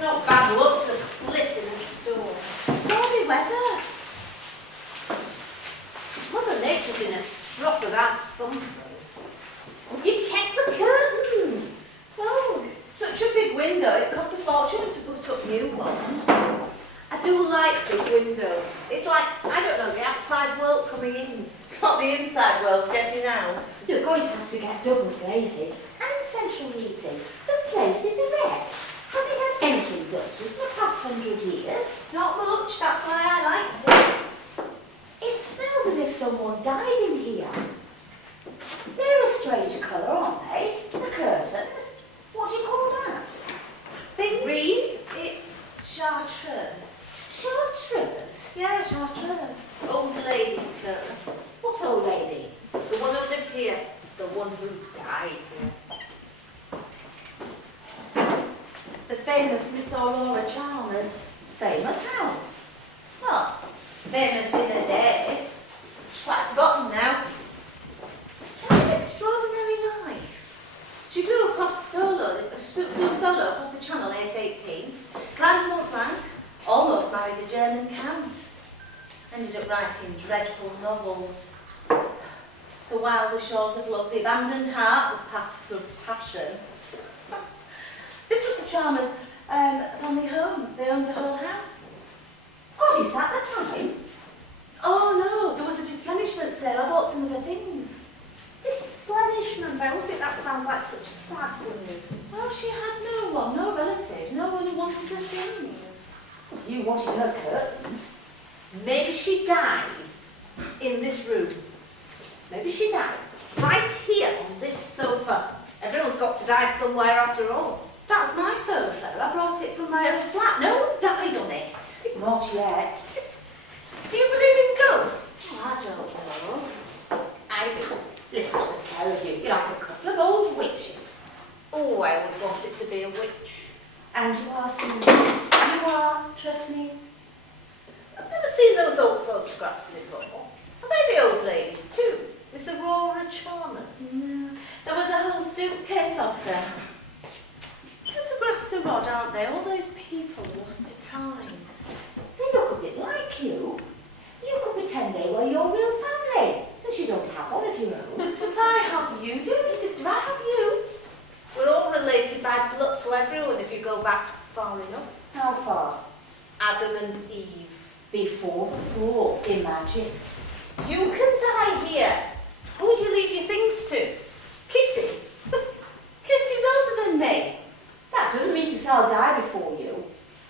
it's not bad luck to flit in the storm. Stormy weather. Mother Nature's in a strop about something. You kept the curtains. Oh, such a big window. It cost a fortune to put up new ones. I do like big windows. It's like, I don't know, the outside world coming in, not the inside world getting out. You're going to have to get double glazing and central heating. The place is a wreck. Has it had anything done to us in the past 100 years? Not much, that's why I liked it. It smells as if someone died in here. They're a strange colour, aren't they? The curtains. What do you call that? Big reed, it's chartreuse. Chartreuse? Yeah, chartreuse. Old lady's curtains. What old lady? The one who lived here. The one who died here. The famous Miss Aurora Chalmers. Famous how? Well, famous in a day. She's quite forgotten now. She had an extraordinary life. She flew solo across the channel aged 18, climbed Mont Blanc, almost married a German count. Ended up writing dreadful novels. The Wilder Shores of Love, The Abandoned Heart, The Paths of Passion. This was the Chalmers' family home. They owned the whole house. God, is that the time? Oh no, there was a displenishment sale. I bought some of her things. Displenishment? I always think that sounds like such a sad word. Well, she had no one, no relatives, no one who wanted her things. You wanted her curtains. Maybe she died in this room. Maybe she died right here on this sofa. Everyone's got to die somewhere after all. That's my sofa. I brought it from my old flat. No one died on it. Not yet. Do you believe in ghosts? Oh, I don't know. I do. Listen to the pair of you. You're like a couple of old witches. Oh, I always wanted to be a witch. And you are somebody. You are, trust me. I've never seen those old photographs before. Are they the old ladies too? Miss Aurora Chalmers? No. There was a whole suitcase of them. Photographs are odd, aren't they? All those people lost to time. They look a bit like you. You could pretend they were your real family, since you don't have one of your own. But I have you, dear sister, I have you. We're all related by blood to everyone if you go back far enough. How far? Adam and Eve. Before the fall, imagine. You can die here. Who would you leave your things to? Kitty? Kitty's older than me. That doesn't mean to say I'll die before you.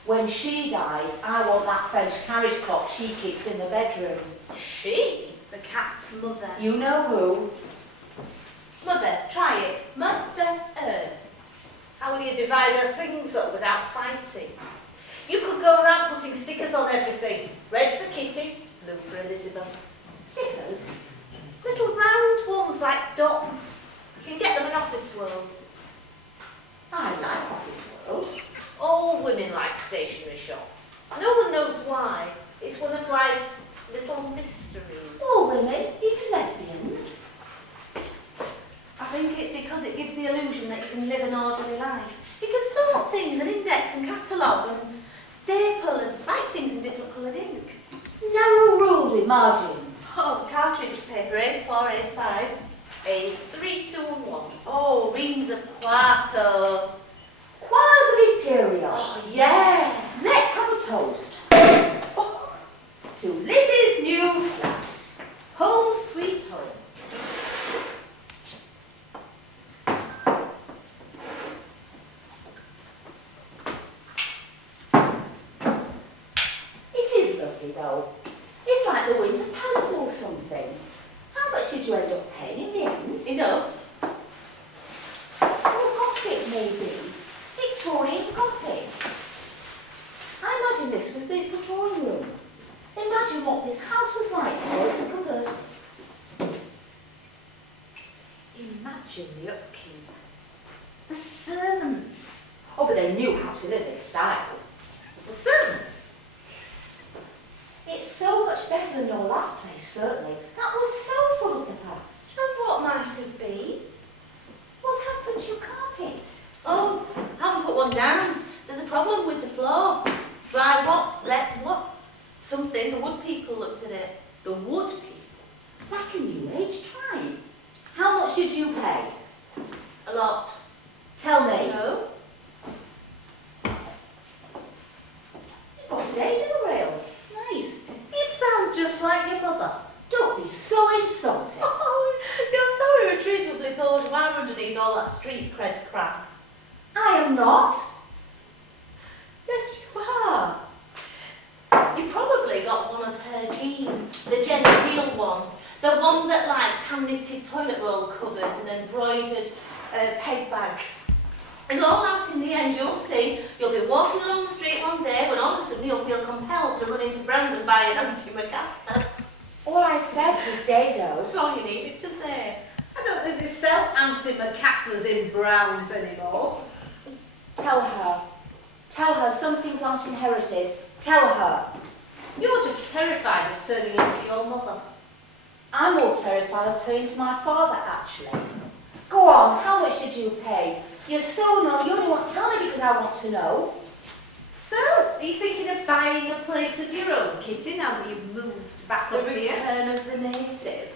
When she dies, I want that French carriage clock she keeps in the bedroom. She? The cat's mother. You know who? Mother, try it. Mother Earth. How will you divide her things up without fighting? You could go around putting stickers on everything. Red for Kitty, blue for Elizabeth. Stickers? Little round ones like dots. You can get them in Office World. I like Office World. All women like stationery shops. No one knows why. It's one of life's little mysteries. All women, even lesbians. I think it's because it gives the illusion that you can live an orderly life. You can sort things and index and catalogue and staple and write things in different coloured ink. Narrow ruled with margins. Oh, cartridge paper, A4, A5, A's 3, 2 and 1. Oh, reams of quarto. Quires of Imperial. Oh, yeah. Let's have a toast. Oh, to Lizzie's new flat. Home sweet home. It is lovely though. It's like the Winter Palace or something. How much did you end up paying in the end? Enough. Oh, Gothic maybe. Victorian Gothic. I imagine this was the drawing room. Imagine what this house was like before it was covered. Imagine the upkeep. The servants. Oh, but they knew how to live in style. The servants. It's so much better than your last place, certainly. That was so full of the past. And what might have been? What's happened to your carpet? Oh, haven't put one down. There's a problem with the floor. Dry what? Let what? Something. The wood people looked at it. The wood people? Back in New Age time. How much did you pay? A lot. Tell me. No. You got an aid in the rail. Nice. You sound just like your mother. Don't be so insulting. Oh, you're so irretrievably bourgeois underneath all that street cred crap. I am not. Yes, you are. You probably got one of her genes, the genteel one. The one that likes hand-knitted toilet roll covers and embroidered peg bags. And all out in the end, you'll see, you'll be walking along the street one day when all of a sudden you'll feel compelled to run into Brands and buy an antimacassar. All I said was Dado. That's all you needed to say. I don't think they sell antimacassars in Browns anymore. Tell her. Tell her some things aren't inherited. Tell her. You're just terrified of turning into your mother. I'm more terrified of turning to my father, actually. Go on, how much did you pay? You're so annoying, you only want to tell me because I want to know. So, are you thinking of buying a place of your own, Kitty, now that you've moved back The up here? return of the native.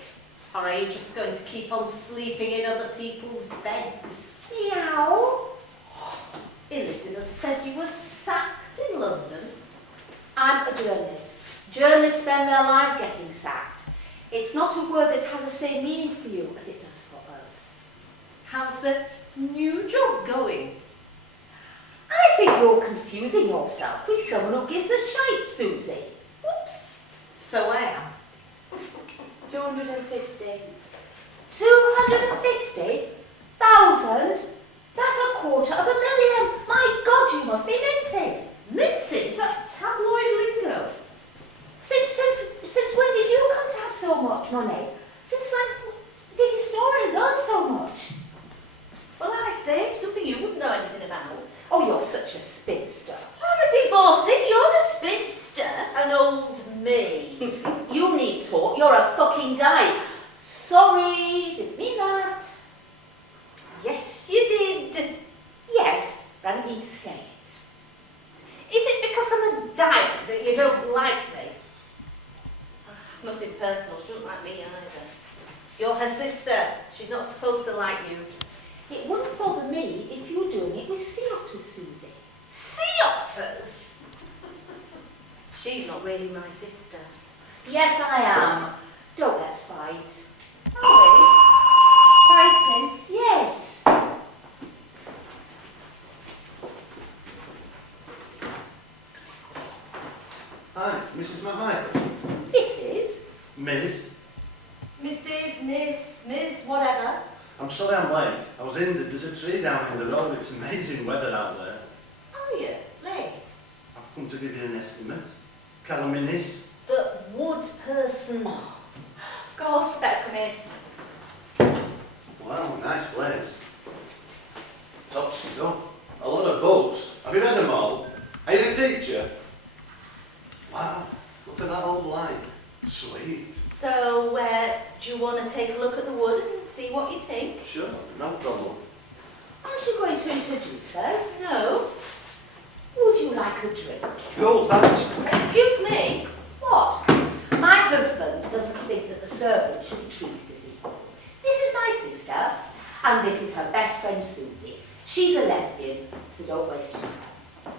Or are you just going to keep on sleeping in other people's beds? Meow. Elizabeth said you were sacked in London. I'm a journalist. Journalists spend their lives getting sacked. It's not a word that has the same meaning for you as it does for us. How's the new job going? I think you're confusing yourself with someone who gives a shite, Susie. Whoops. So I am. 250. 250,000? That's a quarter of a million. My God, you must be minted. Minted? Is that tabloid lingo? Since when did you come to have so much money? Since when did historians earn so much? Well, I say, something you wouldn't know anything about. Oh, you're such a spinster. I'm a divorcee, you're the spinster. An old maid. You need taught. You're a fucking dyke. Sorry, didn't mean that. Yes, you did. Yes, but I didn't mean to say it. Is it because I'm a dyke that you don't like me? It's nothing personal, she doesn't like me either. You're her sister, she's not supposed to like you. It wouldn't bother me if you were doing it with sea otters, Susie. Sea otters? She's not really my sister. Yes, I am. Don't let's fight. Are we? Fighting? Yes. Hi, Mrs. McMichael. Mrs. Miss, Mrs., Miss, whatever. I'm sorry I'm late. I was injured. There's a tree down in the road. It's amazing weather out there. Are you? Late? I've come to give you an estimate. Calaminis. The wood person. Gosh, you better come in. Wow, nice place. Top stuff. A lot of books. Have you read them all? Are you a teacher? Wow, look at that old light. Sweet. So, do you want to take a look at the wood and see what you think? Sure, no problem. Aren't you going to introduce us? No. Would you like a drink? Cool, thanks. Excuse me. What? My husband doesn't think that the servant should be treated as equals. This is my sister, and this is her best friend Susie. She's a lesbian, so don't waste your time.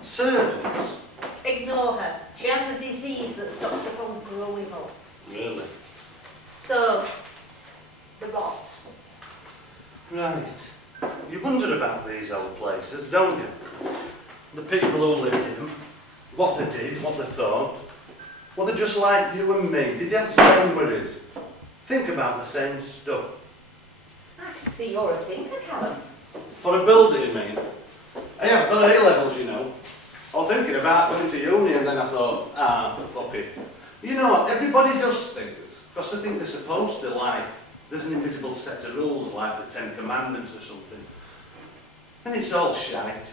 Servants? Ignore her. She has a disease that stops her from growing up. Really? So, the rot. Right. You wonder about these old places, don't you? The people who lived in them, what they did, what they thought. Well, they're just like you and me. Did you have the same worries? Think about the same stuff. I can see you're a thinker, Callum. For a builder, you mean? Hey, I've got A-levels, you know. I was thinking about going to uni and then I thought, fuck it. You know what, everybody does things, because they think they're supposed to, like, there's an invisible set of rules, like the Ten Commandments or something. And it's all shite.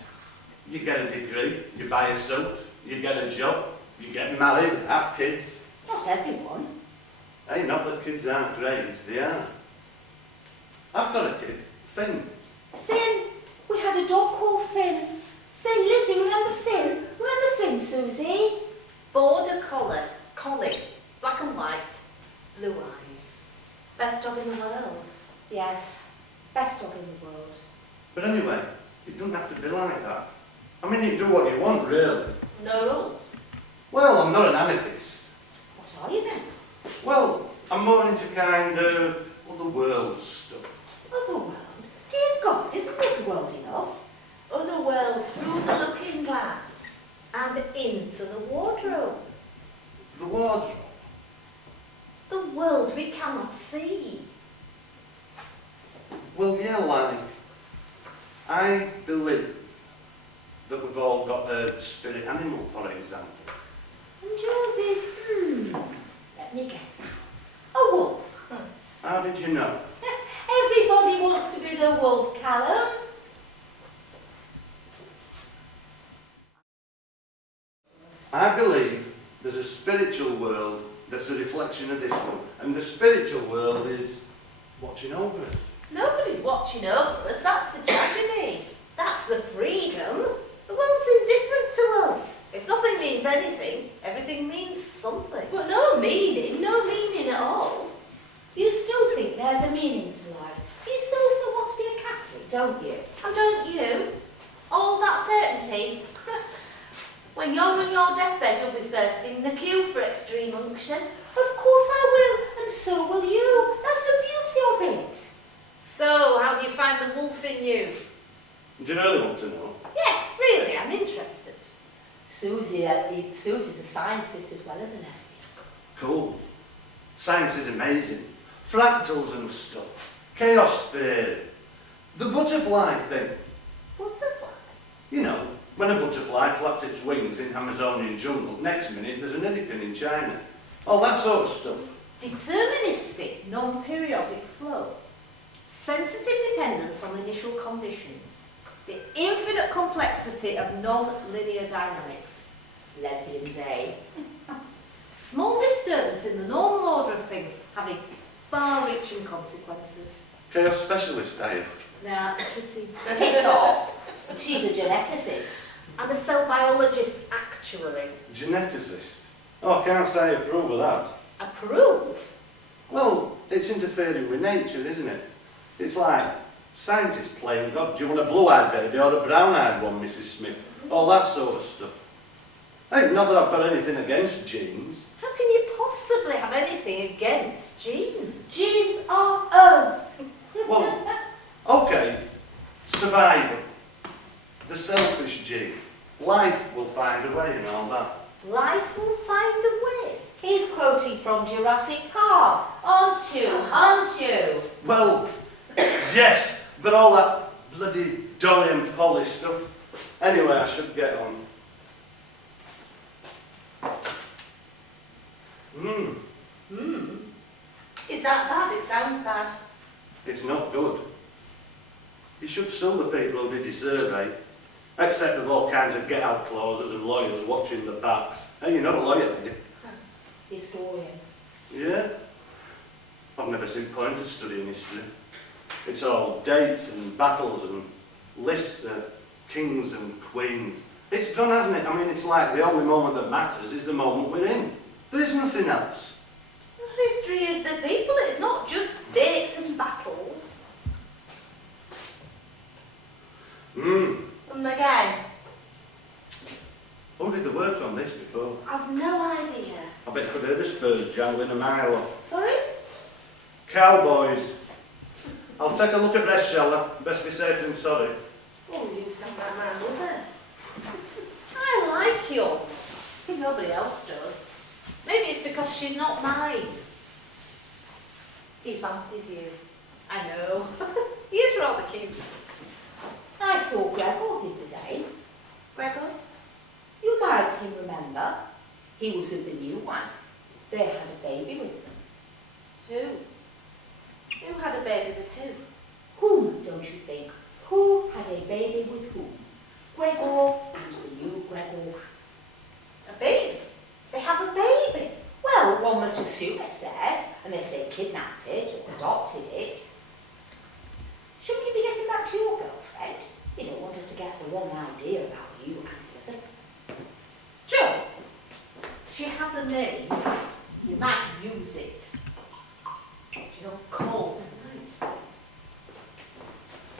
You get a degree, you buy a suit, you get a job, you get married, have kids. Not everyone. Hey, not that kids aren't great, they are. I've got a kid, Finn. Finn. We had a dog called Finn. Finn, Lizzie, remember Finn? mean, you do what you want, really. No rules. Well, I'm not an anarchist. What are you then? Well, I'm more into kind of other world stuff. Other world? Dear God, isn't this world enough? Other worlds through the looking glass and into the wardrobe. The wardrobe. The world we cannot see. Well, yeah, like, I believe that we've all got a spirit animal, for example. And yours is, let me guess. A wolf. How did you know? Everybody wants to be the wolf, Callum. I believe there's a spiritual world that's a reflection of this one, and the spiritual world is watching over us. Nobody's watching over us, that's the tragedy. That's the freedom. The world's indifferent to us. If nothing means anything, everything means something. But no meaning at all. You still think there's a meaning to life. You still want to be a Catholic, don't you? And don't you? All that certainty. When you're on your deathbed, you'll be first in the queue for extreme unction. Of course I will, and so will you. That's the beauty of it. So, how do you find the wolf in you? Do you really want to know? Yes, really, I'm interested. Susie's a scientist as well as a lesbian. Cool. Science is amazing. Fractals and stuff. Chaos theory. The butterfly thing. Butterfly? You know, when a butterfly flaps its wings in Amazonian jungle, next minute there's an hurricane in China. All that sort of stuff. Deterministic, non-periodic flow. Sensitive dependence on initial conditions. The infinite complexity of non-linear dynamics. Lesbians, eh? Small disturbance in the normal order of things having far-reaching consequences. Chaos specialist, are you? Nah, it's a pity. Piss off. She's a geneticist. I'm a cell biologist, actually. Geneticist. Oh, I can't say I approve of that. Approve? Well, it's interfering with nature, isn't it? It's like scientists playing God. Do you want a blue-eyed baby or a brown-eyed one, Mrs. Smith? All that sort of stuff. Hey, not that I've got anything against genes. How can you possibly have anything against genes? Genes are us. Well, okay, survival. The selfish gene. Life will find a way and all that. Life will find a way. He's quoting from Jurassic Park. Aren't you? Aren't you? Well, yes, but all that bloody Dorian Polly stuff. Anyway, I should get on. Is that bad? It sounds bad. It's not good. You should sue the people who did your survey. Except with all kinds of get-out clauses and lawyers watching the backs. Hey, you're not a lawyer, are you? Historian. Yeah? I've never seen point of studying history. It's all dates and battles and lists of kings and queens. It's gone, hasn't it? I mean, it's like the only moment that matters is the moment we're in. There is nothing else. History is the people. It's not just dates and battles. And again, Who did the work on this before? I've no idea. I bet you could hear the Spurs jangling a mile off. Sorry? Cowboys. I'll take a look at rest, shall I? Best be safe than sorry. Oh, you sound like my mother. I like you. Nobody else does. Maybe it's because she's not mine. He fancies you. I know. He is rather cute. I saw Gregor the other day. Gregor? You married him, remember? He was with the new one. They had a baby with them. Who? Who had a baby with who? Whom, don't you think? Who had a baby with whom? Gregor was the new Gregor. A baby? They have a baby? Well, one must assume it's theirs, unless they kidnapped it or adopted it. Shouldn't you be getting back to your girlfriend? You don't want us to get the wrong idea about you and Elizabeth. Joe, she has a name. You might use it. She's on call tonight.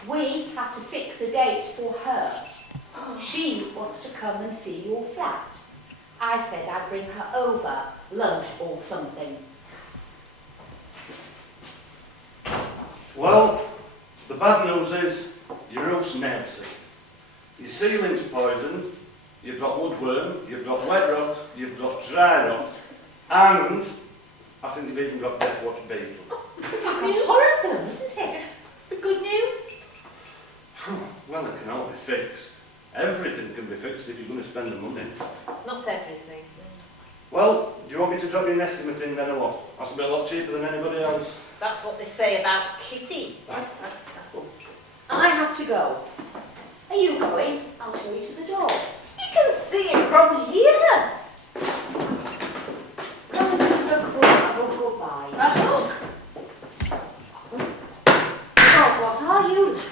We have to fix a date for her. Oh, she wants to come and see your flat. I said I'd bring her over, lunch or something. Well, the bad news is your roof's nail sealed. Your ceiling's poisoned, you've got woodworm, you've got wet rot, you've got dry rot, and I think you've even got death watch beetle. It's like a horror film, isn't it? The good news? Well, it can all be fixed. Everything can be fixed if you're going to spend the money. Not everything. Well, do you want me to drop you an estimate in then or what? That's a bit a lot cheaper than anybody else. That's what they say about Kitty. I have to go. Are you going? I'll show you to the door. You can see it from here. Come and be so cool, I will go by. A hug. God, what are you like?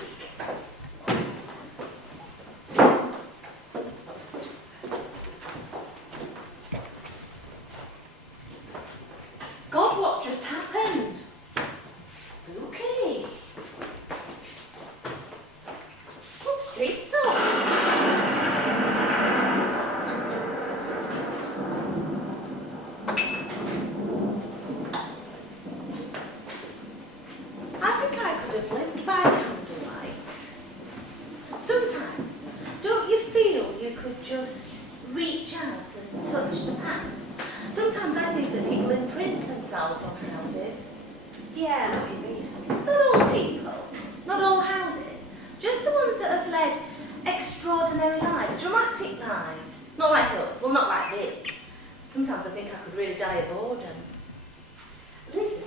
God, what just happened? Spooky. What streets are? I think I could have lived by candlelight. Sometimes, don't you feel you could just reach out and touch the past? Sometimes I think that people imprint themselves on houses. Yeah, I know what you mean. Not all people, not all houses, just the ones that have led extraordinary lives, dramatic lives. Not like us, well, not like me. Sometimes I think I could really die of boredom. Listen,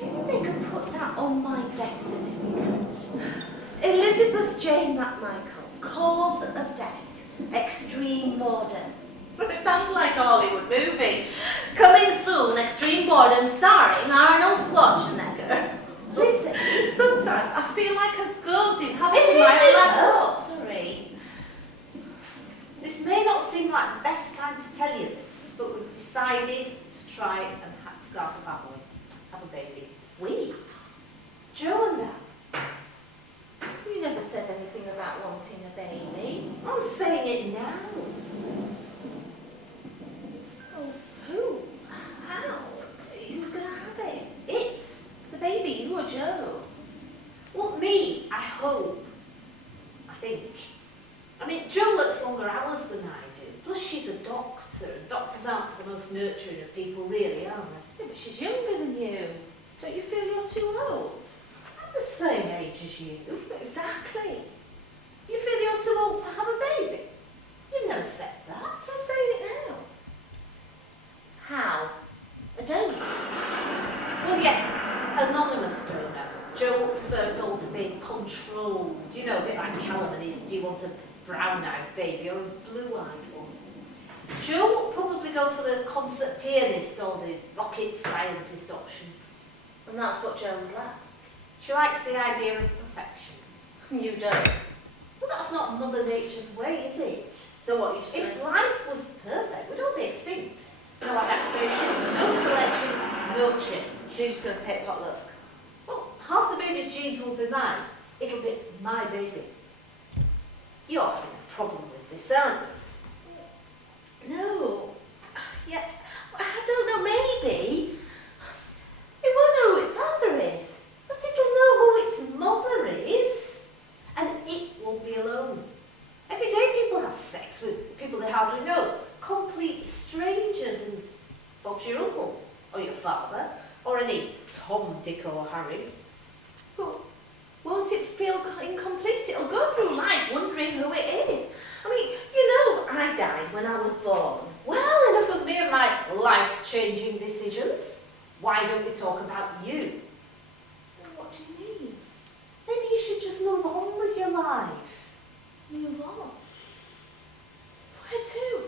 maybe they could put that on my death certificate. Elizabeth Jane McMichael, cause of death, extreme boredom. It sounds like a Hollywood movie. Coming soon, Extreme Boredom, starring Arnold Schwarzenegger. Listen, sometimes I feel like a ghost inhabiting my lap. Sorry. This may not seem like the best time to tell you this, but we've decided to try and start a family. Have a baby. We? Joe and I. You never said anything about wanting a baby. I'm saying it now. Oh, who? How? Who's going to have it? It? The baby, you or Joe? Well, me, I hope. I think. I mean, Joe works longer hours than I do. Plus, she's a doctor, and doctors aren't the most nurturing of people, really, are they? Yeah, but she's younger than you. Don't you feel you're too old? I'm the same age as you. Exactly. You feel you're too old to have a baby? You've never said that. I'm saying it now. How? I don't. Well, yes, anonymous donor. Joe prefers all to be controlled. You know, a bit like Callum and his, do you want a brown-eyed baby or a blue-eyed one? Joe will probably go for the concert pianist or the rocket scientist option. And that's what Joe would like. She likes the idea of perfection. You don't. Well, that's not Mother Nature's way, is it? So what, you just If going, life was perfect, we'd all be extinct. No adaptation, no selection, no change. so you're just going to take potluck? Well, half the baby's genes will be mine. It'll be my baby. You're having a problem with this, aren't you? No. Yeah, I don't know, maybe. It won't know who its father is. But it'll know who its mother is. And it won't be alone. Every day people have sex with people they hardly know. Complete strangers. And Bob's your uncle, or your father, or any Tom, Dick or Harry. But won't it feel incomplete? It'll go through life wondering who it is. I mean, you know, I died when I was born. Well, enough of me and my life-changing decisions. Why don't we talk about you? What do you mean? Maybe you should just move on with your life. Move on? Where to?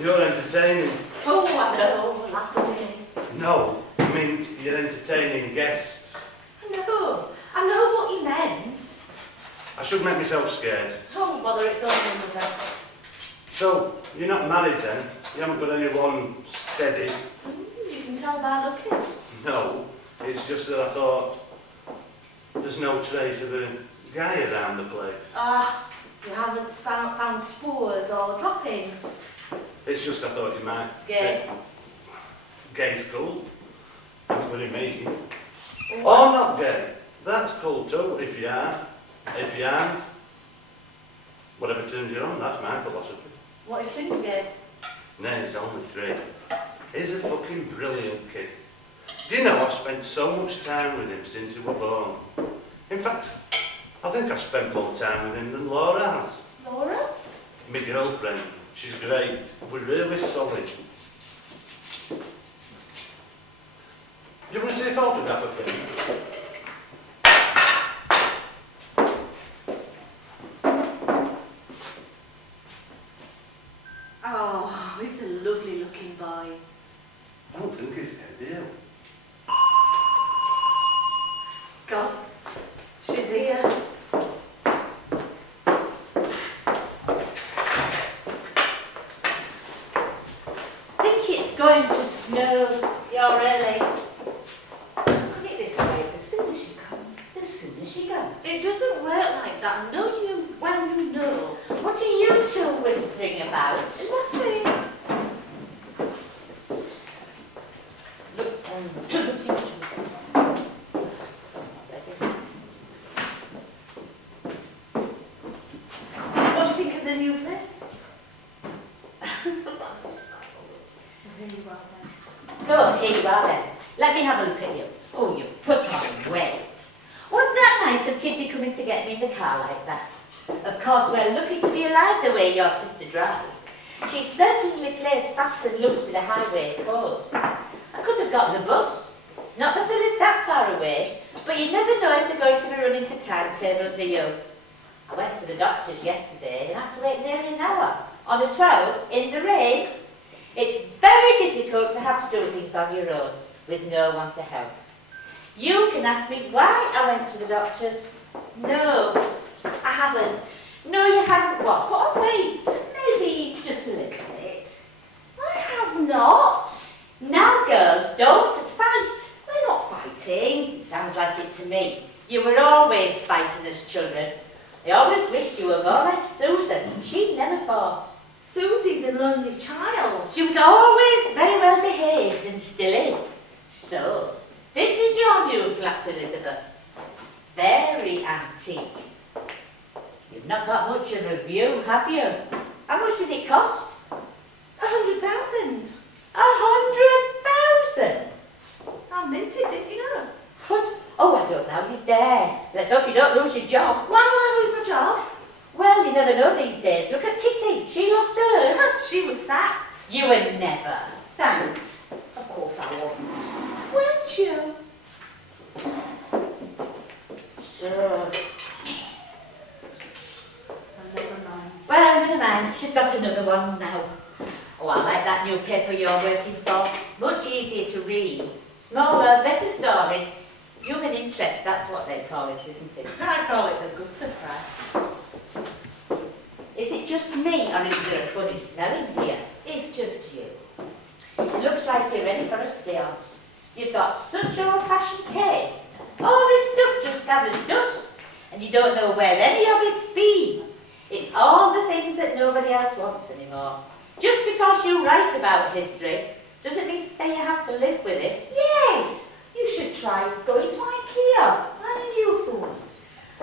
You're entertaining. Oh, I know, we're laughing at it. No, I mean, you're entertaining guests. I know what you meant. I should make myself scarce. Don't bother, it's only another. So, you're not married then? You haven't got anyone steady? You can tell by looking. No, it's just that I thought there's no trace of a guy around the place. Ah, you haven't found spores or droppings. It's just I thought you might. Gay. Gay's cool. What do you mean? Or not gay. That's cool too, if you are. If you aren't, whatever turns you on, that's my philosophy. What do you think, gay? Nay, he's only 3. He's a fucking brilliant kid. Do you know I've spent so much time with him since he was born? In fact, I think I've spent more time with him than Laura has. Laura? My girlfriend. She's great. We're really solid. Do you want to see a photograph of him? Oh, he's a lovely looking boy. I don't think he's gay, do you? God, she's here. Think it's going to snow. You're early. Put it this way, as soon as she comes, as soon as she goes. It doesn't work like that. I know you well, you know. What are you two whispering about? Nothing. Look, What do you think of the new place? Really well then. So, here you are then. Let me have a look at you. Oh, you put on weight. Wasn't that nice of Kitty coming to get me in the car like that? Of course, we're lucky to be alive the way your sister drives. She certainly plays fast and loose with a highway code. I could have got the bus. It's not that I live that far away, but you never know if they're going to be running to timetable, do you? I went to the doctor's yesterday and had to wait nearly an hour on a 12 in the rain. It's very difficult to have to do things on your own with no one to help. You can ask me why I went to the doctor's. No, I haven't. no, you haven't what? What a wait. Maybe just a little bit. I have not. Now, girls, don't fight. We're not fighting. Sounds like it to me. You were always fighting as children. I always wished you were more like Susan. She never fought. Susie's a lonely child. She was always very well behaved and still is. So, this is your new flat, Elizabeth. Very antique. You've not got much of a view, have you? How much did it cost? 100,000. 100,000! I meant it, didn't you know? Oh, I don't know how you dare. Let's hope you don't lose your job. Why will I lose my job? Well, you never know these days. Look at Kitty. She lost hers. She was sacked. You were never. Thanks. Of course I wasn't. Weren't you? So, Never mind. well, never mind. She's got another one now. Oh, I like that new paper you're working for. Much easier to read. Smaller, better stories. Human interest, that's what they call it, isn't it? I call it the gutter press. Is it just me, or is there a funny smell in here? It's just you. It looks like you're ready for a seance. You've got such old-fashioned taste. All this stuff just gathers dust, and you don't know where any of it's been. It's all the things that nobody else wants anymore. Just because you write about history doesn't mean to say you have to live with it. Yes! You should try going to IKEA. Why you fool?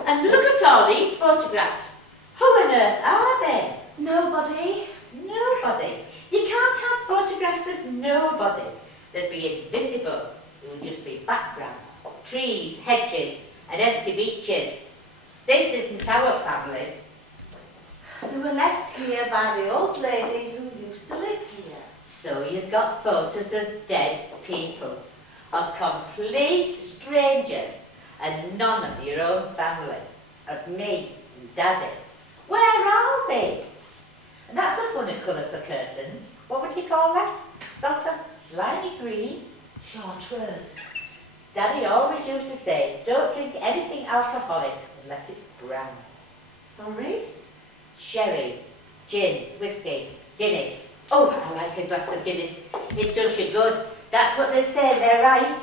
And look at all these photographs. Who on earth are they? Nobody. Nobody. You can't have photographs of nobody. They'd be invisible. It would just be background. Trees, hedges, and empty beaches. This isn't our family. We were left here by the old lady who used to live here. So you've got photos of dead people, of complete strangers, and none of your own family, of me and Daddy. Where are they? And that's a funny colour for curtains. What would you call that? Sort of slimy green? Chartreuse. Daddy always used to say, don't drink anything alcoholic unless it's brown. Sorry? Sherry, gin, whiskey, Guinness, Oh, I like a glass of Guinness. It does you good. That's what they say, they're right.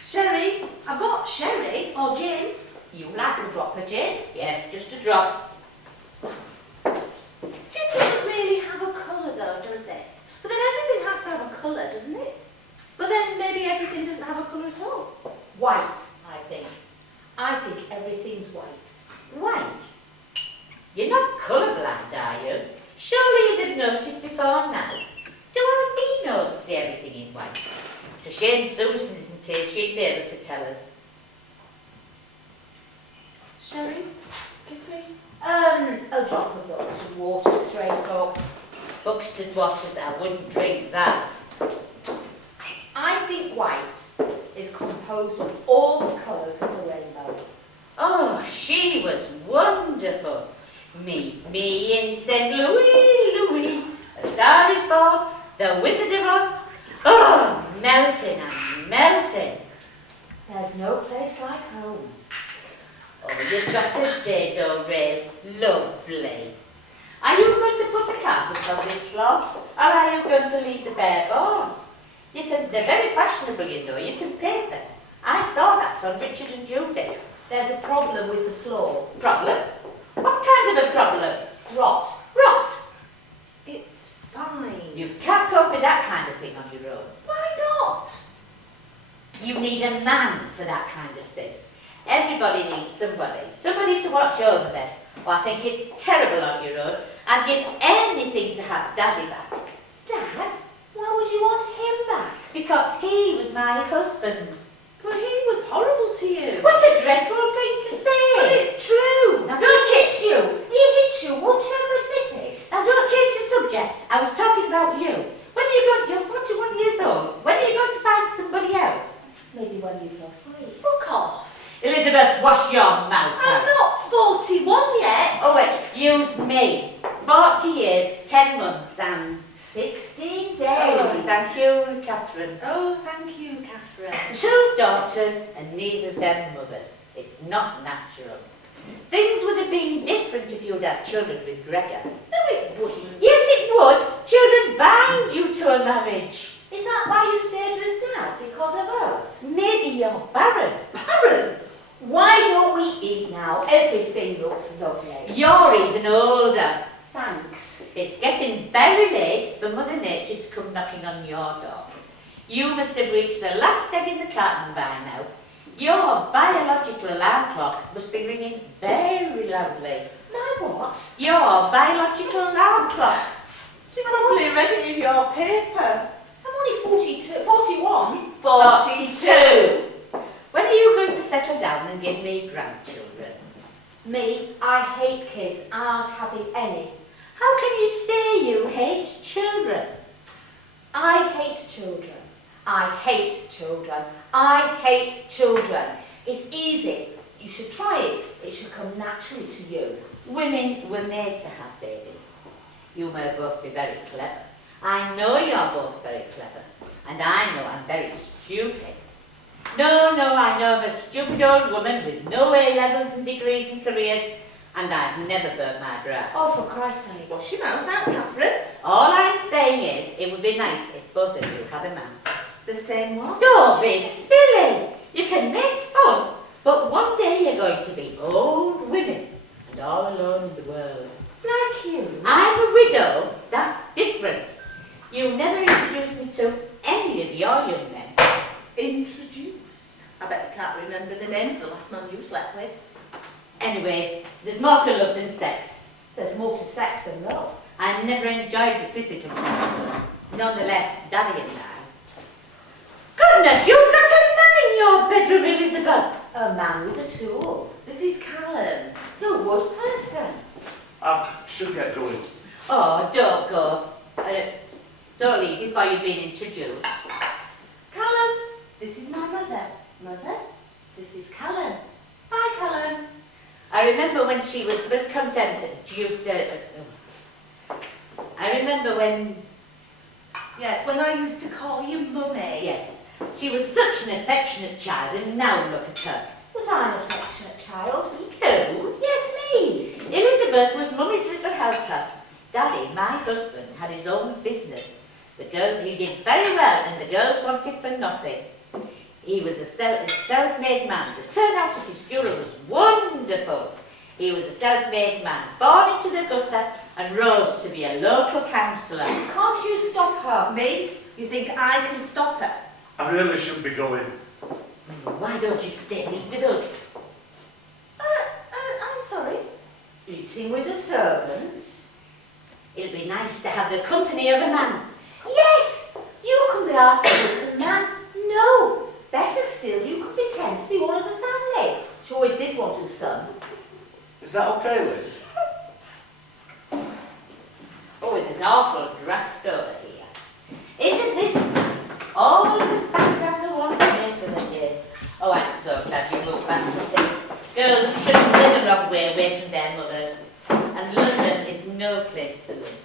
Sherry? I've got sherry or gin. You like a drop of gin? Yes, just a drop. Gin doesn't really have a colour though, does it? But then everything has to have a colour, doesn't it? But then maybe everything doesn't have a colour at all. White, I think. I think everything's white. White? You're not colourblind, are you? Surely you'd have noticed before now. Do I mean no see everything in white? It's a shame Susan isn't here, she'd be able to tell us. Sherry? Kitty? A drop of Buxton water straight up. Buxton water, I wouldn't drink that. I think white is composed of all the colours of the rainbow. Oh, she was wonderful. Me in St. Louis, a star is born, the Wizard of Oz. Oh, melting and melting. There's no place like home. Oh, you've got a stay, Doreen. Lovely. Are you going to put a carpet on this floor, or are you going to leave the bare boards? They're very fashionable, you know. You can paint them. I saw that on Richard and Judy. There's a problem with the floor. Problem? What kind of a problem? Rot. Rot. It's fine. You can't cope with that kind of thing on your own. Why not? You need a man for that kind of thing. Everybody needs somebody to watch over them. Well, I think it's terrible on your own. I'd give anything to have Daddy back. Dad? Why would you want him back? Because he was my husband. But he was horrible to you. What a dreadful thing to say. But it's true. Now, don't hit you. He hit you, won't you ever admit it? Now, don't change the subject. I was talking about you. When are you going? You're 41 years old. When are you going to find somebody else? Maybe when you've lost weight. Fuck off. Elizabeth, wash your mouth. I'm not 41 yet. Oh, excuse me. 40 years, 10 months and 16 days. Oh, thank you, Catherine. Oh, thank you, Catherine. 2 daughters and neither of them mothers. It's not natural. Things would have been different if you'd had children with Gregor. No, it wouldn't. Yes, it would. Children bind you to a marriage. Is that why you stayed with Dad? Because of us? Maybe you're barren. Barren? Why don't we eat now? Everything looks lovely. You're even older. Thanks. It's getting very late for Mother Nature to come knocking on your door. You must have reached the last egg in the carton by now. Your biological alarm clock must be ringing very loudly. My what? Your biological alarm clock. She probably read it in your paper. I'm only 42, 41. 42. When are you going to settle down and give me grandchildren? Me? I hate kids. I aren't having any. How can you say you hate children? I hate children. I hate children. I hate children. It's easy. You should try it. It should come naturally to you. Women were made to have babies. You may both be very clever. I know you're both very clever. And I know I'm very stupid. No, I know I'm a stupid old woman with no A-levels and degrees and careers, and I've never burnt my bra. Oh, for Christ's sake. Wash your mouth out, Catherine. All I'm saying is, it would be nice if both of you had a man. The same one? Don't be silly. You can make fun, but one day you're going to be old women and all alone in the world. Like you. I'm a widow. That's different. You never introduced me to any of your young men. Introduce? I bet you can't remember the name of the last man you slept with. Anyway, there's more to love than sex. There's more to sex than love. I never enjoyed the physical side. Nonetheless, Daddy and I. Goodness, you've got a man in your bedroom, Elizabeth. A man with a tool. This is Callum. The wood person. I should get going. Oh, don't go. Don't leave before you've been introduced. Callum, this is my mother. Mother, this is Callum. Bye, Callum. I remember when she was very content. I remember when... Yes, when I used to call you Mummy. Yes, she was such an affectionate child, and now look at her. Was I an affectionate child? You? Yes, me. Elizabeth was Mummy's little helper. Daddy, my husband, had his own business. He did very well, and the girls wanted for nothing. He was a self-made man. The turnout at his funeral was wonderful. He was a self-made man, born into the gutter and rose to be a local councillor. Can't you stop her? Me? You think I can stop her? I really should be going. Why don't you stay and eat with us? I'm sorry. Eating with the servants? It'll be nice to have the company of a man. Yes, you can be our token man. No, better still, you could pretend to be one of the family. She always did want a son. Is that okay, Liz? Oh, there's an awful draft over here. Isn't this nice? All of us back around the one day for the day. Oh, I'm so glad you moved back to the city. Girls shouldn't live a long way away from their mothers. And London is no place to live.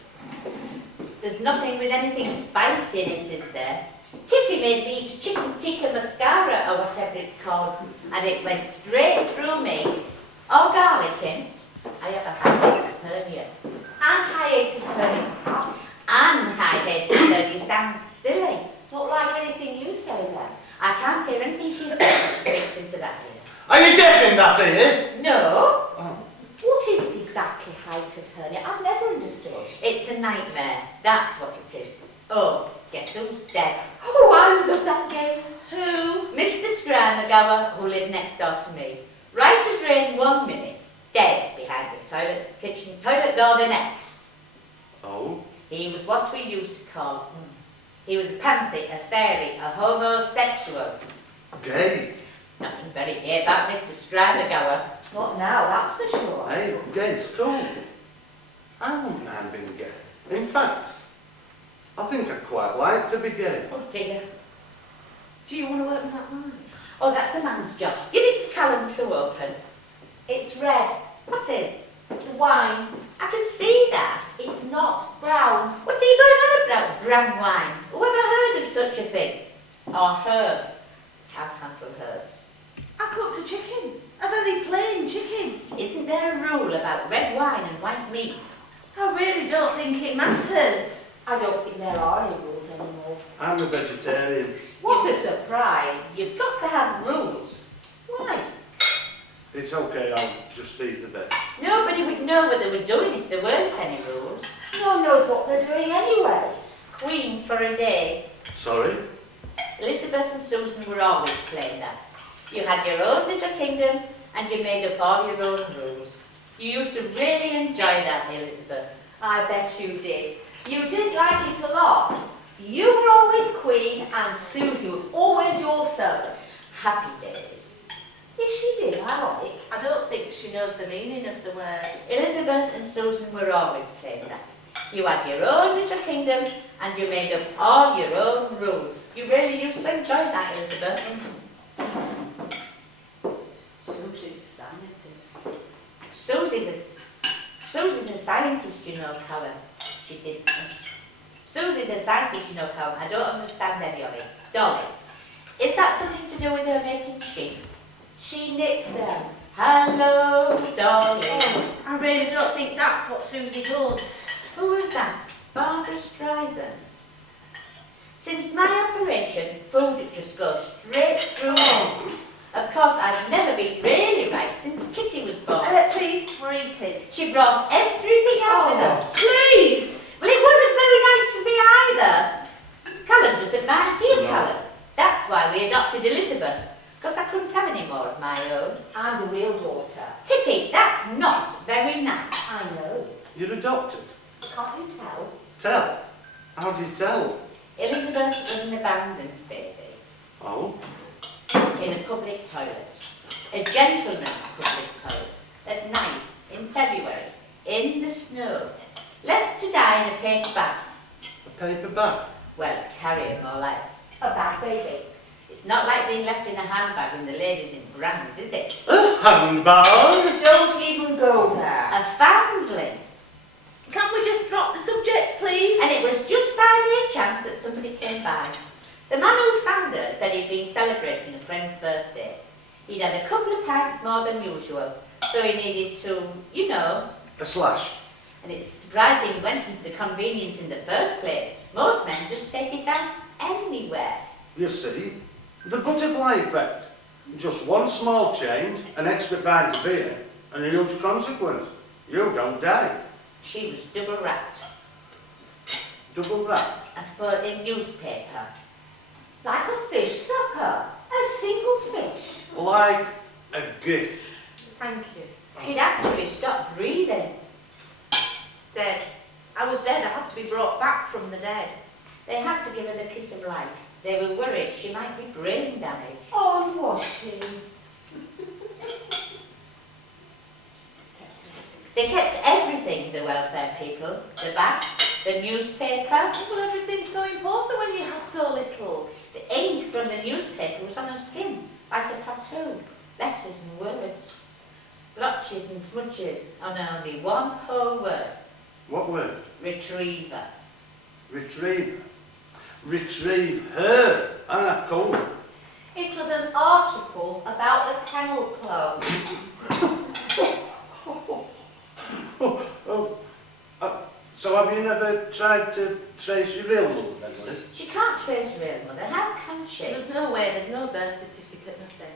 There's nothing with anything spicy in it, is there? Kitty made me eat chicken tikka mascara, or whatever it's called, and it went straight through me. Or garlic in. I have a hiatus hernia. And hiatus hernia. And hiatus hernia sounds silly. Not like anything you say then. I can't hear anything she says when she speaks into that ear. Are you deaf in that ear? No. Oh. What is exactly hiatus hernia? I've never understood. It's a nightmare. That's what it is. Oh, guess who's dead? Oh, I love that game. Who? Mr. Scrammergower, who lived next door to me. Right as rain 1 minute, dead behind the kitchen toilet door the next. Oh? He was what we used to call, he was a pansy, a fairy, a homosexual. Gay. Nothing very gay about Mr. Scrammergower. Not now, that's for sure. Hey, gay's cool. I wouldn't mind being gay. In fact, I think I'd quite like to be gay. Oh dear. Do you want to open that wine? Oh, that's a man's job. Give it to Callum to open. It's red. What is? Wine. I can see that. It's not brown. What are you going on about, brown wine? Who ever heard of such a thing? Or herbs. Can't handle herbs. I cooked a chicken. A very plain chicken. Isn't there a rule about red wine and white meat? I really don't think it matters. I don't think there are any rules anymore. I'm a vegetarian. What a surprise. You've got to have rules. Why? It's okay, I'll just eat the veg. Nobody would know what they were doing if there weren't any rules. No one knows what they're doing anyway. Queen for a day. Sorry? Elizabeth and Susan were always playing that. You had your own little kingdom and you made up all your own rules. You used to really enjoy that, Elizabeth. I bet you did. You did like it a lot. You were always queen and Susie was always your servant. Happy days. Yes, she did, ironic. I don't think she knows the meaning of the word. Elizabeth and Susan were always playing that. You had your own little kingdom and you made up all your own rules. You really used to enjoy that, Elizabeth. Susie's a scientist. Susie's a scientist, you know, Colin. She did. Susie's a scientist, you know, Colin. I don't understand any of it. Dolly, is that something to do with her making sheep? She knits them. Hello, Dolly. Oh, I really don't think that's what Susie does. Who was that? Barbara Streisand. Since my operation, food just goes straight through me. Of course, I've never been really right since Kitty was born. Please, we're eating. She brought everything out with her. Please! Well, it wasn't very nice for me either. Callum doesn't mind, do you, No. Callum? That's why we adopted Elizabeth, because I couldn't have any more of my own. I'm the real daughter. Kitty, that's not very nice. I know. You're adopted. Can't you tell? Tell. How do you tell? Elizabeth was an abandoned baby Oh? in a public toilet, a gentleman's public toilet, at night, in February, in the snow, left to die in a paper bag. A paper bag? Well, a carrier, more like. A bad baby. It's not like being left in a handbag in the ladies in browns, is it? A handbag? Don't even go there. A foundling. Can we just drop the subject, please? And it was just by mere chance that somebody came by. The man who found her said he'd been celebrating a friend's birthday. He'd had a couple of pints more than usual, so he needed to, you know. A slash? And it's surprising he went into the convenience in the first place. Most men just take it out anywhere. You see, the butterfly effect. Just one small change, an extra pint of beer, and a huge consequence. You don't die. She was double wrapped. Double wrapped. I suppose in newspaper. Like a fish sucker. A single fish. Like a gift. Thank you. She'd actually stopped breathing. Dead. I was dead. I had to be brought back from the dead. They had to give her the kiss of life. They were worried she might be brain damaged. Oh, was she? They kept everything, the welfare people. The bat, the newspaper. Well, everything's so important when you have so little. The ink from the newspaper was on her skin, like a tattoo. Letters and words. Blotches and smudges on only one whole word. What word? Retriever. Retriever. Retrieve her. Ah, cool. It was an article about the kennel club. So have you never tried to trace your real mother then, Liz? She can't trace her real mother, how can she? There's no way. There's no birth certificate, nothing.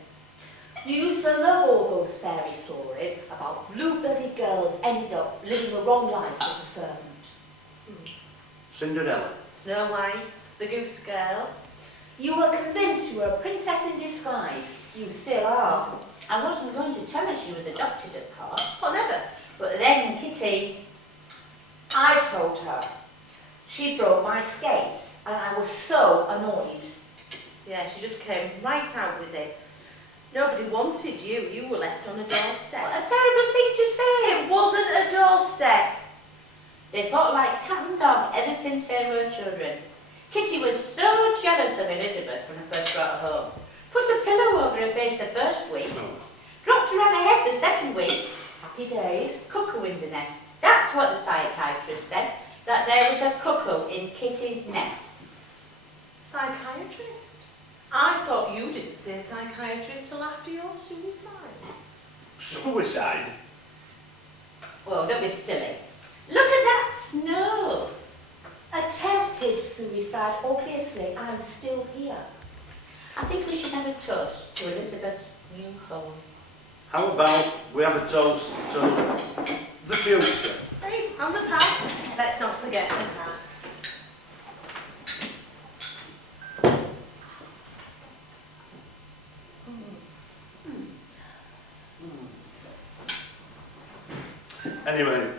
You used to love all those fairy stories about blue-blooded girls ended up living a wrong life as a servant. Cinderella. Snow White, the Goose Girl. You were convinced you were a princess in disguise. You still are. I wasn't going to tell her she was adopted, of course. Oh, never. But then, Kitty, I told her. She broke my skates, and I was so annoyed. Yeah, she just came right out with it. Nobody wanted you. You were left on a What doorstep. a terrible thing to say. It wasn't a doorstep. They fought like cat and dog ever since they were children. Kitty was so jealous of Elizabeth when I first brought her home. Put a pillow over her face the first week. Dropped her on her head the second week. Happy days. Cuckoo in the nest. That's what the psychiatrist said. That there was a cuckoo in Kitty's nest. Psychiatrist? I thought you didn't say psychiatrist till after your suicide. Suicide? Well, don't be silly. Look at that snow. Attempted suicide, obviously. I'm still here. I think we should have a toast to Elizabeth's new home. How about we have a toast to the future? Hey, and the past. Let's not forget the past. Anyway,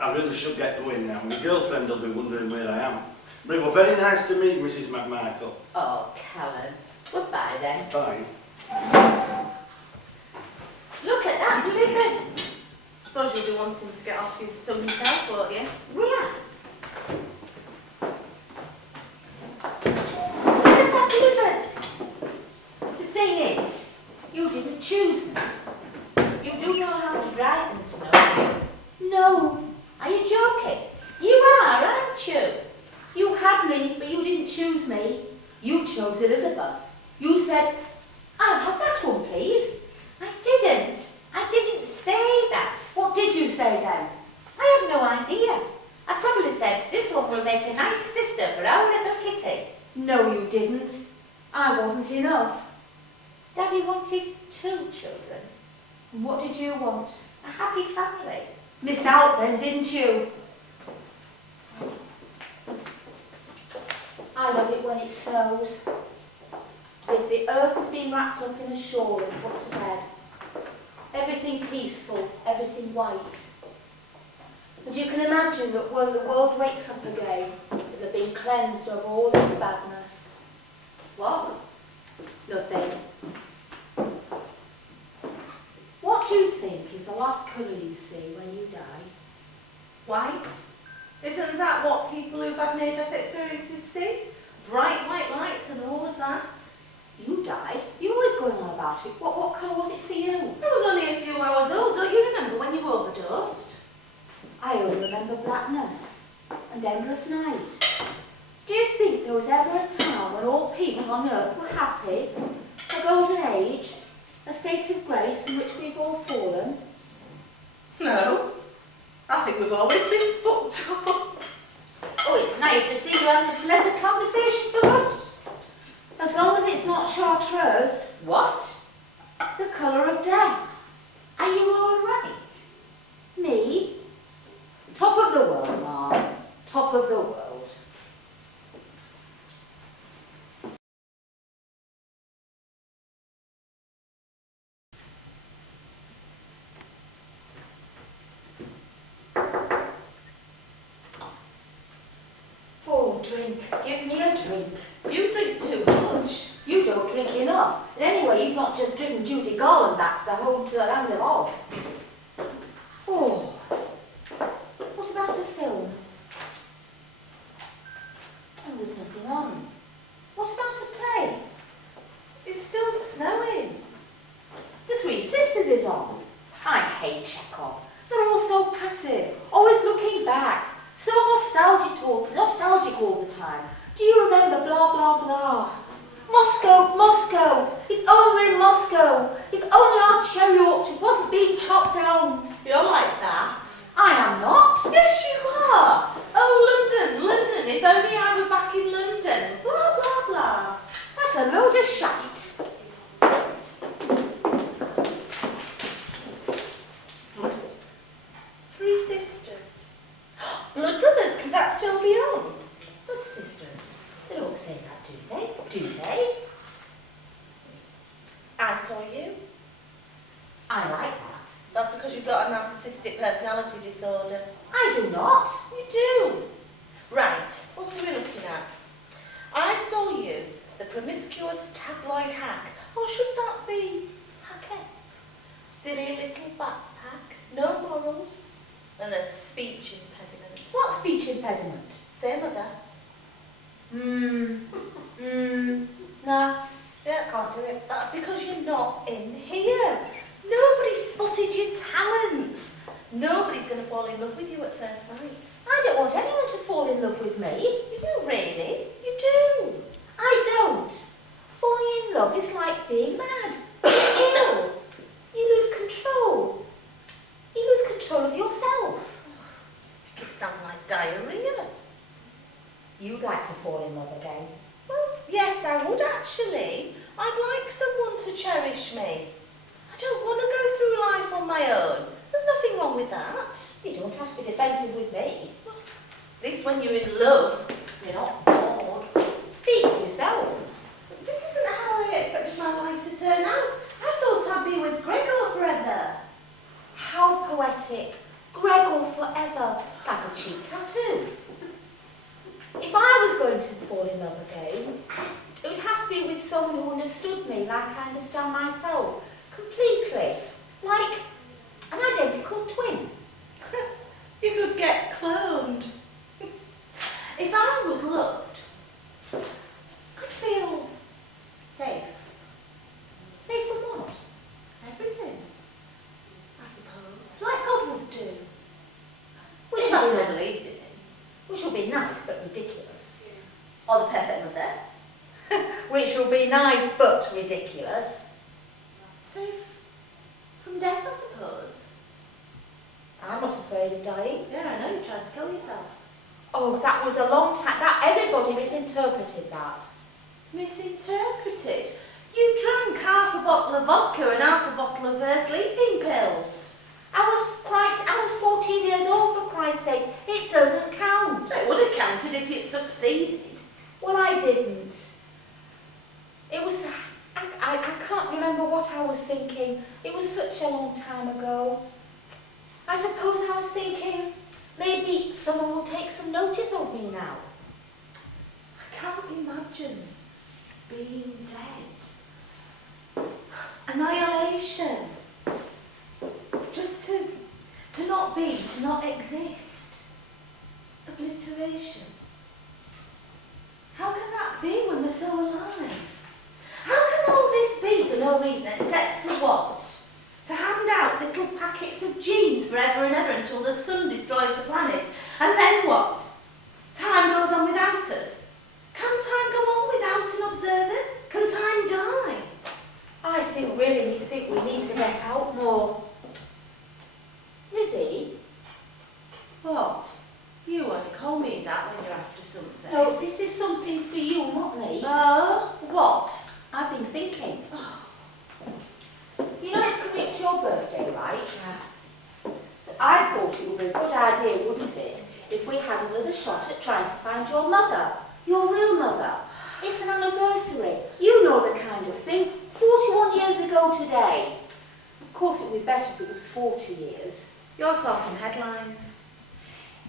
I really should get going now. My girlfriend will be wondering where I am. But it was very nice to meet Mrs. McMichael. Oh, Callum. Goodbye then. Bye. Look at that blizzard. Suppose you'll be wanting to get off to the sun yourself, won't you? Yeah. Look at that blizzard. The thing is, you didn't choose me. You do know how to drive in the snow, do you? No. Are you joking? You are, aren't you? You had me, but you didn't choose me. You chose Elizabeth. You said, I'll have that one, please. I didn't. I didn't say that. What did you say then? I have no idea. I probably said, this one will make a nice sister for our little Kitty. No, you didn't. I wasn't enough. Daddy wanted 2 children. What did you want? A happy family. Missed out then, didn't you? I love it when it snows. As if the earth has been wrapped up in a shawl and put to bed. Everything peaceful, everything white. And you can imagine that when the world wakes up again, it'll have been cleansed of all its badness. What? Nothing. What do you think is the last colour you see when you die? White? Isn't that what people who've had near-death experiences see? Bright white lights and all of that? You died? You're always going on about it. What colour was it for you? I was only a few hours old. Don't you remember when you overdosed? I only remember blackness and endless night. Do you think there was ever a time when all people on earth were happy? A golden age? A state of grace in which we've all fallen? No. I I think we've always been fucked up. Oh, it's nice to see you having a pleasant conversation for once. As long as it's not chartreuse. What? The colour of death. Are you all right? Me? Top of the world, Mom. Top of the world. Oh, drink. Give me a drink. You drink too much. You don't drink enough. And anyway, you've not just driven Judy Garland back to the home to the land of Oz. Oh. What about a film? Oh, there's nothing on. What about a play? It's still snowing. The Three Sisters is on. I hate Chekhov. They're all so passive, always looking back, so nostalgic all the time. Do you remember blah, blah, blah? Moscow, Moscow, if only we're in Moscow, if only our cherry orchard wasn't being chopped down. You're like that. I am not. Yes, you are. Oh, London, London, if only I were back in London. Blah, blah, blah. That's a load of shite. Three Sisters. Blood Brothers, can that still be on? Blood sisters. They don't say that, do they? Do they? I saw you. I like that. That's because you've got a narcissistic personality disorder. I do not. You do. Right, what are we looking at? I saw you, the promiscuous tabloid hack. Or should that be hackette? Silly little backpack, no morals, and a speech impediment. What speech impediment? Same other. Nah, Yeah, can't do it. that's because you're not in here. Nobody spotted your talents. Nobody's going to fall in love with you at first sight. I don't want anyone to fall in love with me. You do, really. You do. I don't. Falling in love is like being mad. Ill. You lose control. You lose control of yourself. Make it sound like diarrhea. You'd like to fall in love again. Well, yes, I would actually. I'd like someone to cherish me. I don't want to go through life on my own. There's nothing wrong with that. You don't have to be defensive with me. At least when you're in love, you're not bored. Speak for yourself. This isn't how I expected my life to turn out. I thought I'd be with Gregor forever. How poetic. Gregor forever. Like a cheap tattoo. If I was going to fall in love again, it would have to be with someone who understood me like I understand myself. Completely. Like an identical twin. You could get cloned. If I was loved, I'd feel safe. Safe from what? Everything, I suppose. Like God would do. Which If I is still a- believed in him. Which will be nice but ridiculous. Or the perfect mother. Which will be nice but ridiculous. Safe from death, I suppose. I'm not afraid of dying. Yeah, I know, you tried to kill yourself. Oh, that was a long time. That everybody misinterpreted that. Misinterpreted. You drank half a bottle of vodka and half a bottle of sleeping pills. I was 14 years old, for Christ's sake. It doesn't count. It would have counted if you'd succeeded. Well, I didn't. It was... I can't remember what I was thinking. It was such a long time ago. I suppose I was thinking, maybe someone will take some notice of me now. I can't imagine being dead. Annihilation. Just to not be, to not exist. Obliteration. How can that be when we're so alive? How can all this be for no reason except for what? To hand out little packets of genes forever and ever until the sun destroys the planet. And then what? Time goes on without us. Can time go on without an observer? Can time die? I think we need to get out more. Lizzie, shot at trying to find your mother, your real mother. It's an anniversary. You know the kind of thing. 41 years ago today. Of course, it would be better if it was 40 years. You're talking headlines.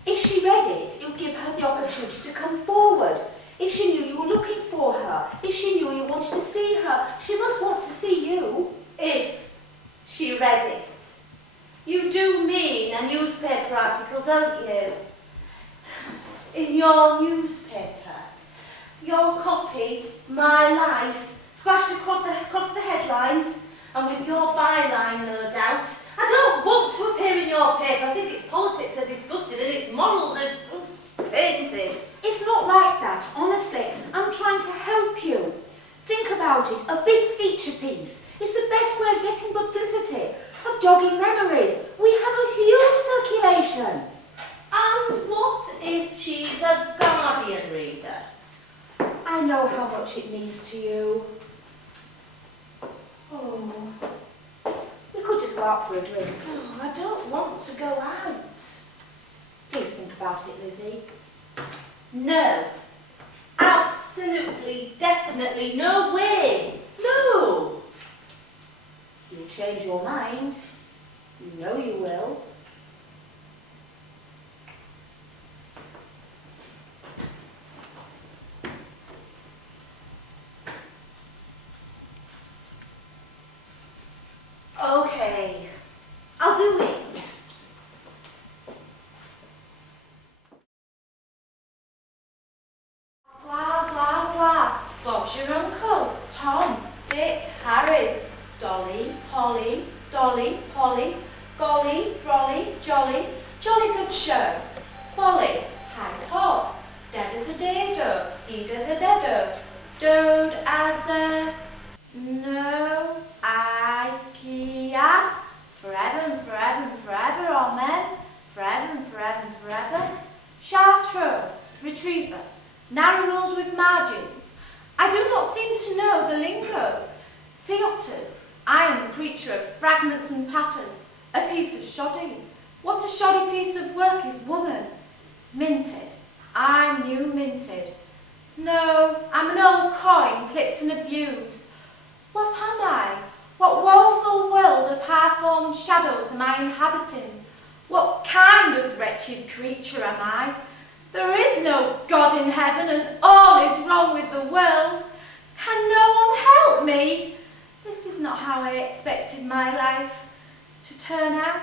If she read it, it would give her the opportunity to come forward. If she knew you were looking for her, if she knew you wanted to see her, she must want to see you. If she read it. You do mean a newspaper article, don't you? In your newspaper. Your copy, My Life, splashed across the headlines, and with your byline, no doubt. I don't want to appear in your paper. I think its politics are disgusted and its morals are tainted. It's not like that, honestly. I'm trying to help you. Think about it, a big feature piece. It's the best way of getting publicity, of jogging memories. We have a huge circulation. And what if she's a Guardian reader? I know how much it means to you. Oh, we could just go out for a drink. Oh, I don't want to go out. Please think about it, Lizzie. No. Absolutely, definitely, no way. No. You'll change your mind. You know you will. Okay, I'll do it. Blah, blah, blah. Bob's your uncle. Tom, Dick, Harry, Dolly, Polly, Dolly, Polly, Golly, Brolly, Jolly, jolly good show. Folly, high top. Dead as a dado, deed as a deado, dode as a... No, IKEA. Forever and forever and forever, amen. Forever and forever and forever. Chartreuse, retriever, narrow rolled with margins. I do not seem to know the lingo. Sea otters, I am a creature of fragments and tatters. A piece of shoddy. What a shoddy piece of work is woman. Minted, I'm new minted. No, I'm an old coin clipped and abused. What am I? What woeful world of half-formed shadows am I inhabiting? What kind of wretched creature am I? There is no God in heaven and all is wrong with the world. Can no one help me? This is not how I expected my life to turn out.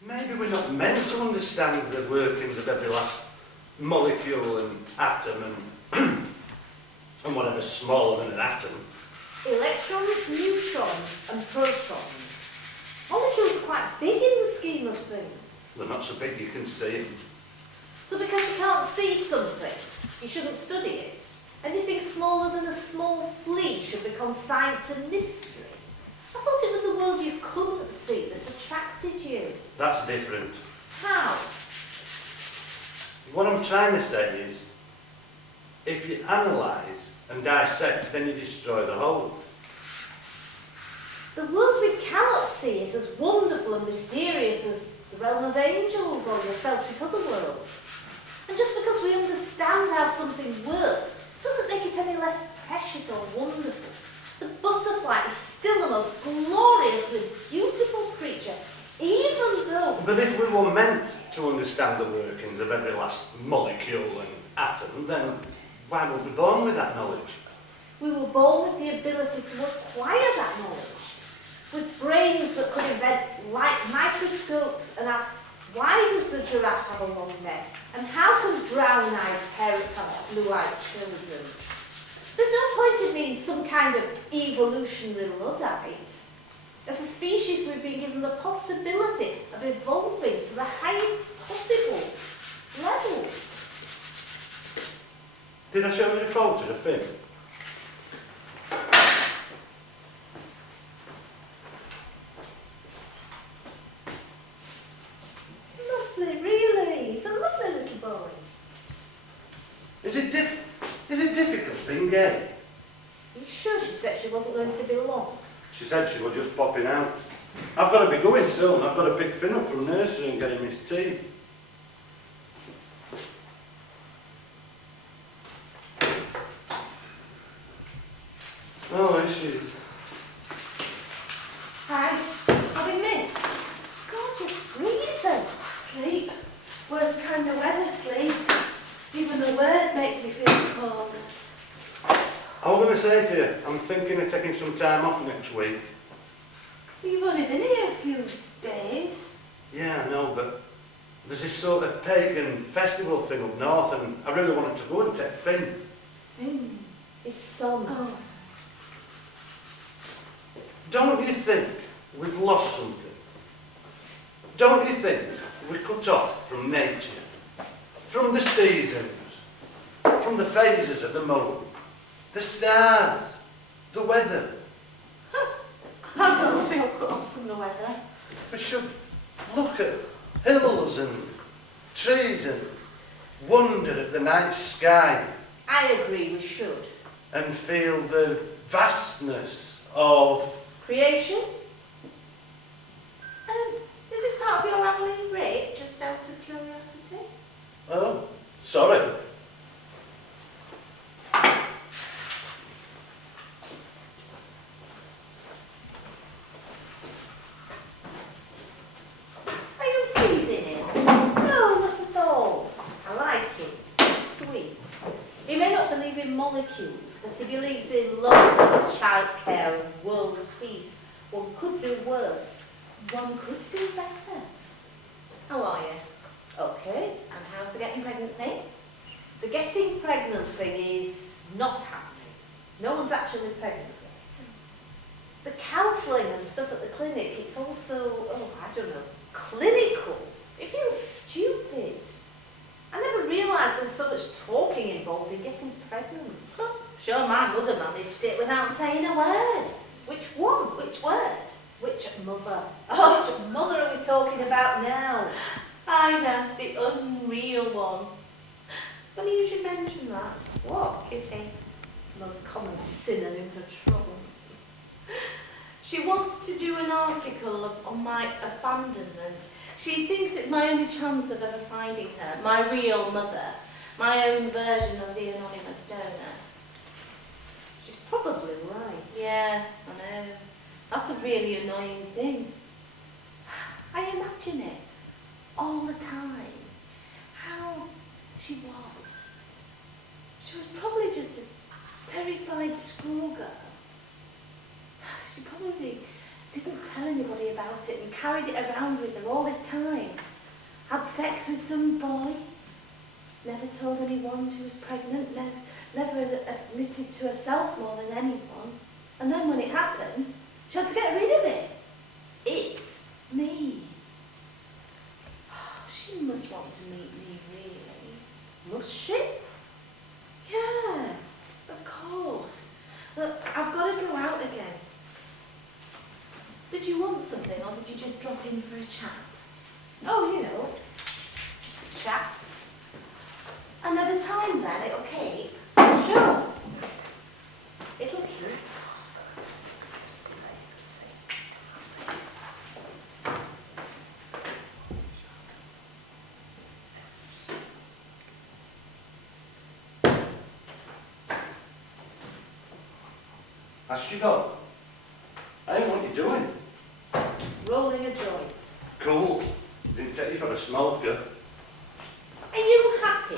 Maybe we're not meant to understand the workings of every last molecule and atom and whatever's smaller than an atom. Electrons, neutrons and protons. Molecules are quite big in the scheme of things. They're not so big you can see them. So because you can't see something, you shouldn't study it. Anything smaller than a small flea should be consigned to mystery. I thought it was the world you couldn't see that attracted you. That's different. How? What I'm trying to say is, if you analyse and dissect, then you destroy the whole. The world we cannot see is as wonderful and mysterious as the realm of angels or your Celtic otherworld. And just because we understand how something works doesn't make it any less precious or wonderful. The butterfly is still the most gloriously beautiful creature, even though... But if we were meant to understand the workings of every last molecule and atom, then why were we born with that knowledge? We were born with the ability to acquire that knowledge, with brains that could invent light microscopes and ask, why does the giraffe have a long neck? And how can brown-eyed parents have blue-eyed children? There's no point in being some kind of evolutionary Luddite. As a species, we've been given the possibility of evolving to the highest possible level. Did I show you the photo of Finn? Lovely, really. He's a lovely little boy. Is it difficult being gay? Are you sure she said she wasn't going to be long? She said she was just popping out. I've got to be going soon. I've got to pick Finn up from nursery and get him his tea. Oh, there she is. Hi, I've been missed. Gorgeous freezing. Sleep. Worst kind of weather, sleep. Even the word makes me feel cold. I was going to say to you, I'm thinking of taking some time off next week. You've only been here a few days. Yeah, I know, but there's this sort of pagan festival thing up north, and I really wanted to go and take Finn. His son. Oh, Don't you think we've lost something? Don't you think we're cut off from nature, from the seasons, from the phases of the moon, the stars, the weather? I don't feel cut off from the weather. We should look at hills and trees and wonder at the night sky I agree, we should. and feel the vastness of... Creation? Is this part of your hourly rate, just out of curiosity? Oh, sorry. Are you teasing him? No, not at all. I like him. He's sweet. He may not believe in molecules, but he believes in love and childcare and world peace. One could do worse. One could do better. How are you? Okay. And how's the getting pregnant thing? The getting pregnant thing is not happening. No one's actually pregnant yet. The counselling and stuff at the clinic, it's also, I don't know, clinical. It feels stupid. I never realised there was so much talking involved in getting pregnant. Sure, my mother managed it without saying a word. Which one? Which word? Which mother? Oh. Which mother are we talking about now? I know, the unreal one. Funny you should mention that. What? Kitty. Most common synonym for trouble. She wants to do an article on my abandonment. She thinks it's my only chance of ever finding her, my real mother, my own version of the anonymous donor. She's probably right. Yeah, I know. That's a really annoying thing. I imagine it all the time. How she was. She was probably just a terrified schoolgirl. She probably didn't tell anybody about it and carried it around with her all this time. Had sex with some boy. Never told anyone she was pregnant. Never admitted to herself more than anyone. And then when it happened, she had to get rid of it. It's me. She must want to meet me, really. Must she? Yeah, of course. Look, I've got to go out again. Did you want something, or did you just drop in for a chat? Oh, you know, just a chat. Another time then, it'll keep. Sure. It'll keep. Has she got? Hey, what are you doing? Rolling a joint. Cool. Didn't take you for a smoker. Are you happy?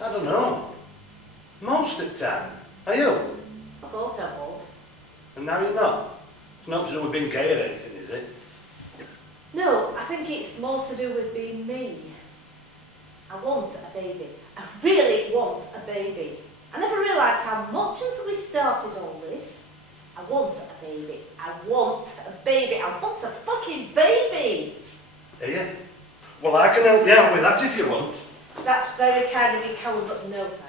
I don't know. Most of the time. Are you? I thought I was. And now you're not? It's not to do with being gay or anything, is it? No, I think it's more to do with being me. I want a baby. I really want a baby. I never realised how much until we started all this. I want a baby. I want a baby. I want a fucking baby. Are you? Well, I can help you out with that if you want. That's very kind of you, Callum, but no thanks.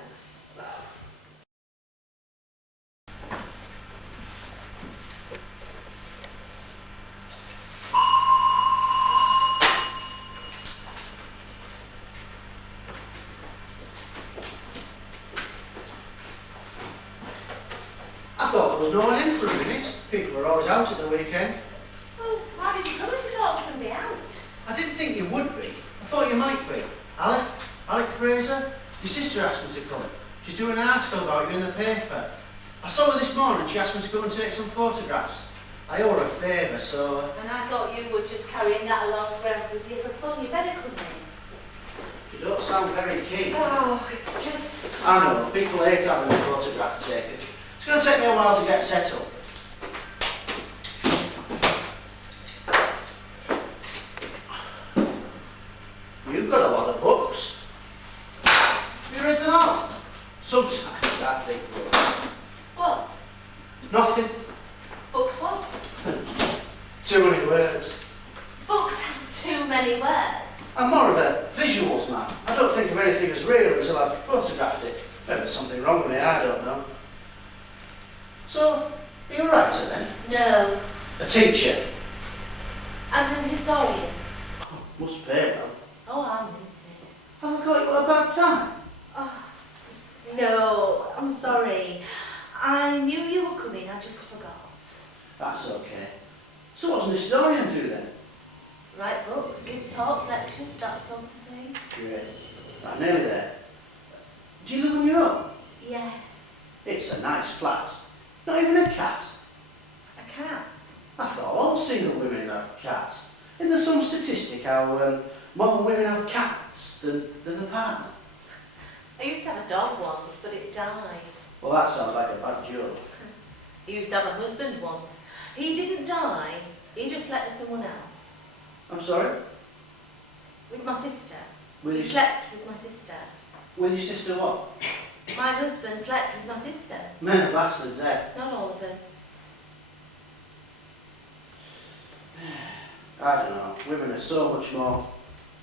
I thought there was no one in for a minute. People are always out at the weekend. thought you might be. Alec Fraser? Your sister asked me to come. She's doing an article about you in the paper. I saw her this morning. She asked me to go and take some photographs. I owe her a favour, so... And I thought you were just carrying that along forever with you for fun. You better come in. You don't sound very keen. Oh, it's just... I know, people hate having a photograph taken. It's going to take me a while to get set up. You've got a lot of books. Have you read them all? Sometimes I think books. What? Nothing. Books what? Too many words. Books have too many words. I'm more of a visuals man. I don't think of anything as real until I've photographed it. Maybe there's something wrong with me, I don't know. So, are you a writer then? No. A teacher? I'm an historian. Oh, must pay well. Oh, I'm limited. Have I got you at a bad time? Oh, no, I'm sorry. I knew you were coming, I just forgot. That's okay. So what's an historian do then? Write books, give talks, lectures, that sort of thing. Great. I'm nearly there. Do you live on your own? Yes. It's a nice flat. Not even a cat. A cat. I thought all single women have cats. Isn't there some statistic how more women have cats than a partner? I used to have a dog once, but it died. Well, that sounds like a bad joke. I used to have a husband once. He didn't die, he just slept with someone else. I'm sorry? With my sister. With He your, slept with my sister. with your sister what? My husband slept with my sister. Men are bastards, eh? Not all of them. I don't know. Women are so much more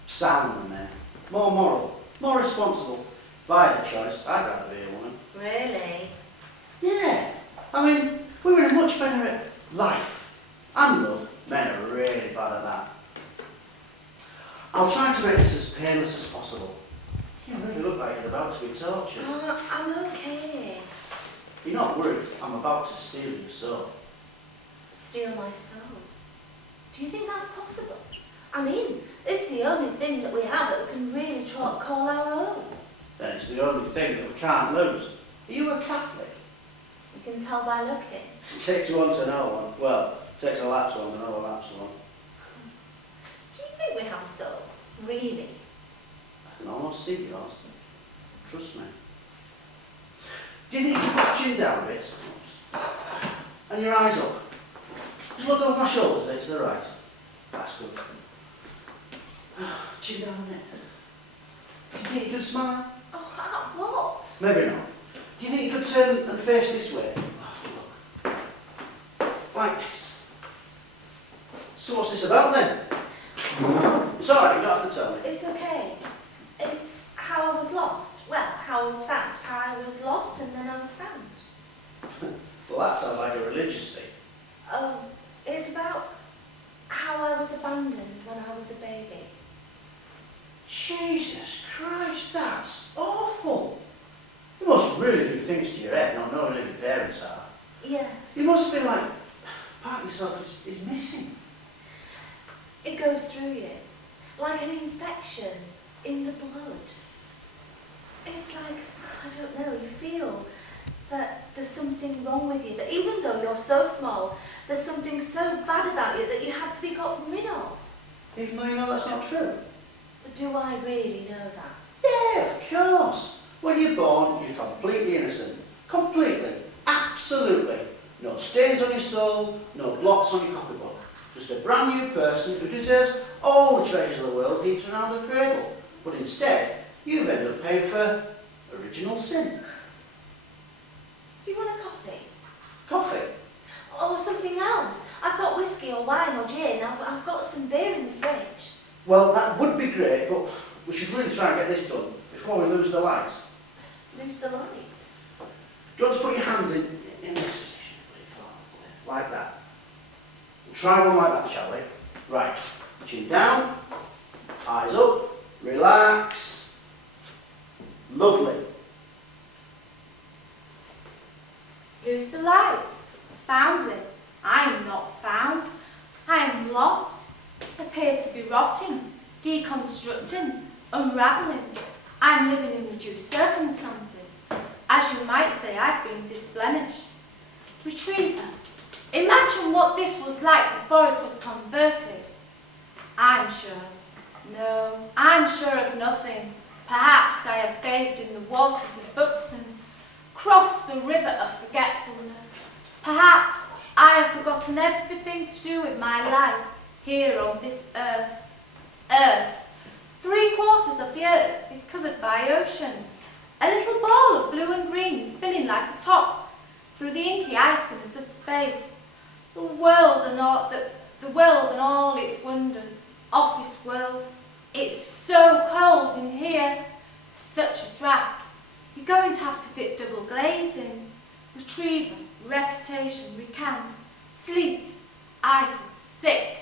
sound than men. More moral. More responsible. If I had a choice, I'd rather be a woman. Really? Yeah. I mean, women are much better at life and love. Men are really bad at that. I'll try to make this as painless as possible. You really look like you're about to be tortured. I'm okay. You're not worried. I'm about to steal your soul. Steal my soul. Do you think that's possible? I mean, it's the only thing that we have that we can really call our own. Then it's the only thing that we can't lose. Are you a Catholic? You can tell by looking. It takes one to know one. Well, it takes a lapsed one to know a lapsed one. Do you think we have a soul? Really? I can almost see yours. Trust me. Do you think you can chin down a bit? And your eyes up? Just look over my shoulders a bit to the right. That's good. Chin down a bit. Do you think you could smile? Oh, at what? Maybe not. Do you think you could turn and face this way? Oh, look. Like this. So what's this about then? It's alright, you don't have to tell me. It's okay. It's how I was lost. Well, how I was found. How I was lost and then I was found. Well, that sounds like a religious thing. Oh, it's about how I was abandoned when I was a baby. Jesus Christ, that's awful. You must really do things to your head not knowing who your parents are. Yes. You must feel like part of yourself is missing. It goes through you, like an infection in the blood. It's like, I don't know, you feel that there's something wrong with you, that even though you're so small, there's something so bad about you that you had to be gotten rid of. Even though you know that's not true. But do I really know that? Yeah, of course. When you're born, you're completely innocent. Completely. Absolutely. No stains on your soul, no blots on your copybook. Just a brand new person who deserves all the treasures of the world heaped around the cradle. But instead, you've ended up paying for original sin. Do you want a coffee? Coffee. Or something else? I've got whiskey or wine or gin. I've got some beer in the fridge. Well, that would be great, but we should really try and get this done before we lose the light. Lose the light. Do you want to put your hands in this position? Put it forward, like that. We'll try one like that, shall we? Right. Chin down, eyes up, relax. Lovely. Who's the light? Found him. I am not found. I am lost. Appear to be rotting, deconstructing, unravelling. I'm living in reduced circumstances. As you might say, I've been disblemished. Retriever, imagine what this was like before it was converted. I'm sure. No, I'm sure of nothing. Perhaps I have bathed in the waters of Buxton, crossed the river of forgetfulness. Perhaps I have forgotten everything to do with my life here on this earth. Earth. 3/4 of the earth is covered by oceans. A little ball of blue and green spinning like a top through the inky iciness of space. The world and all its wonders of this world. It's so cold in here. Such a draught. You're going to have to fit double glazing. Retriever, reputation, recant, sleet. I feel sick.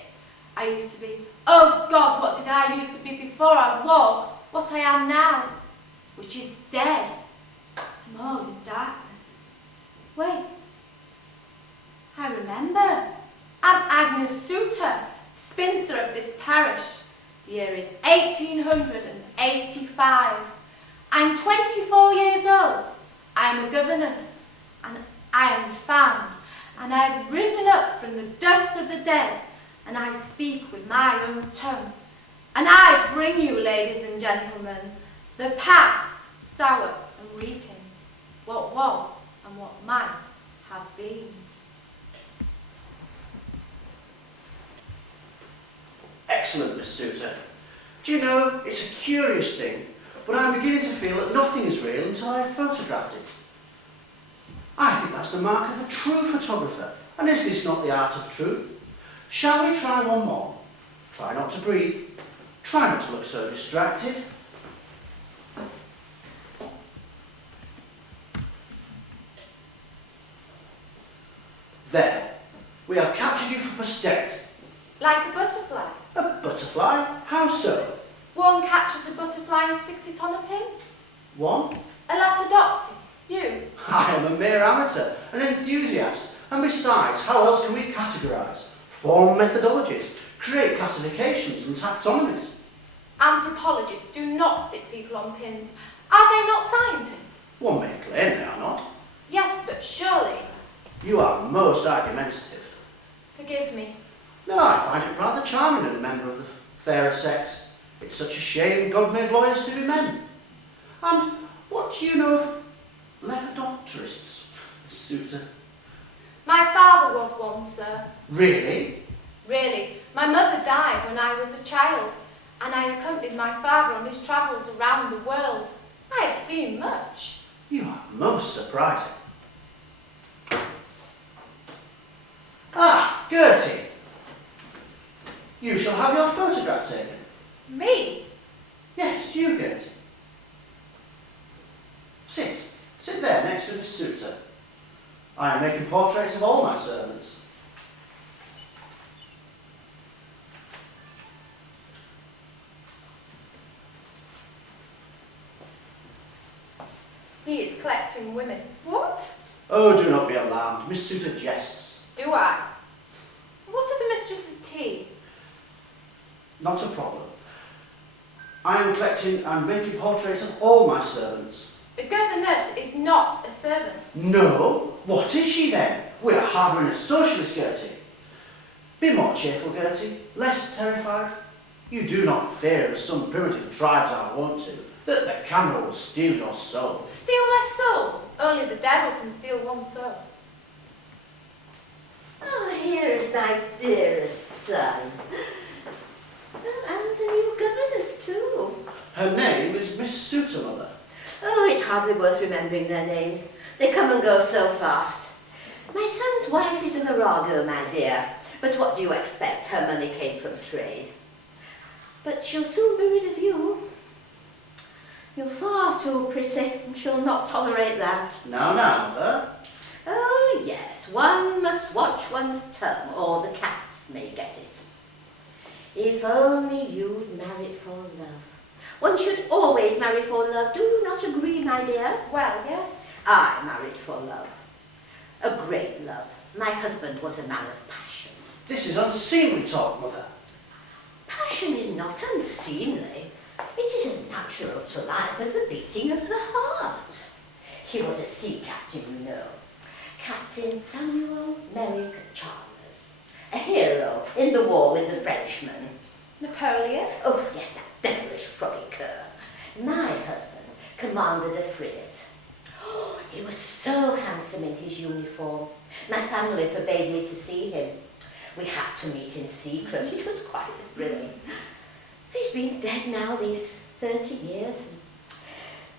I used to be. Oh God, what did I used to be before I was what I am now? Which is dead. I'm all in darkness. Wait. I remember. I'm Agnes Souter, spinster of this parish. The year is 1885. I'm 24 years old. I am a governess, and I am found, and I have risen up from the dust of the dead, and I speak with my own tongue. And I bring you, ladies and gentlemen, the past, sour and reeking, what was and what might have been. Excellent, Miss Souter. Do you know, it's a curious thing, but I'm beginning to feel that nothing is real until I've photographed it. I think that's the mark of a true photographer. And is this not the art of truth? Shall we try one more? Try not to breathe. Try not to look so distracted. There. We have captured you for posterity. Like a butterfly. A butterfly? How so? One catches a butterfly and sticks it on a pin. One? A Lepidoptis. You. I am a mere amateur, an enthusiast. And besides, how else can we categorise, form methodologies, create classifications and taxonomies? Anthropologists do not stick people on pins. Are they not scientists? One may claim they are not. Yes, but surely. You are most argumentative. Forgive me. No, I find it rather charming in a member of the fairer sex. It's such a shame God made lawyers to be men. And what do you know of lepidopterists, Miss Souter? My father was one, sir. Really? Really. My mother died when I was a child, and I accompanied my father on his travels around the world. I have seen much. You are most surprising. Ah, Gertie. You shall have your photograph taken. Me? Yes, you, Gertie. Sit. Sit there next to Miss Souter. I am making portraits of all my servants. He is collecting women. What? Oh, do not be alarmed. Miss Souter jests. Do I? What are the mistress's tea? Not a problem. I am collecting and making portraits of all my servants. The governess is not a servant. No? What is she then? We are harbouring a socialist, Gertie. Be more cheerful, Gertie. Less terrified. You do not fear, as some primitive tribes are wont to, that the camera will steal your soul. Steal my soul? Only the devil can steal one's soul. Oh, here is my dearest son. And the new governess, too. Her name is Miss Souter, Mother. Oh, it's hardly worth remembering their names. They come and go so fast. My son's wife is a virago, my dear. But what do you expect? Her money came from trade. But she'll soon be rid of you. You're far too pretty, and she'll not tolerate that. Now, Mother. Oh, yes, one must watch one's tongue, or the cats may get it. If only you'd married for love. One should always marry for love. Do you not agree, my dear? Well, yes. I married for love. A great love. My husband was a man of passion. This is unseemly talk, Mother. Passion action is not unseemly. It is as natural to life as the beating of the heart. He was a sea captain, you know. Captain Samuel Merrick Chalmers. A hero in the war with the Frenchmen. Napoleon? Oh, yes, that devilish froggy cur. My husband commanded a frigate. Oh, he was so handsome in his uniform. My family forbade me to see him. We had to meet in secret. It was quite thrilling. He's been dead now these 30 years.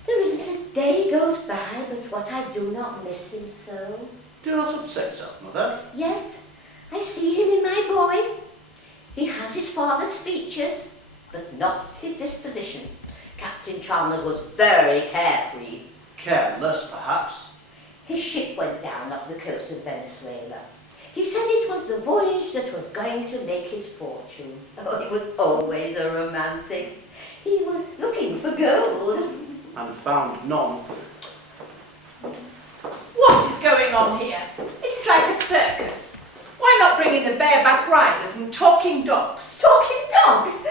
There isn't a day goes by but what I do not miss him so. Do not upset yourself, Mother. Yet I see him in my boy. He has his father's features, but not his disposition. Captain Chalmers was very carefree. Careless, perhaps. His ship went down off the coast of Venezuela. He said it was the voyage that was going to make his fortune. Oh, he was always a romantic. He was looking for gold. And found none. What is going on here? It is like a circus. Why not bring in the bareback riders and talking dogs? Talking dogs?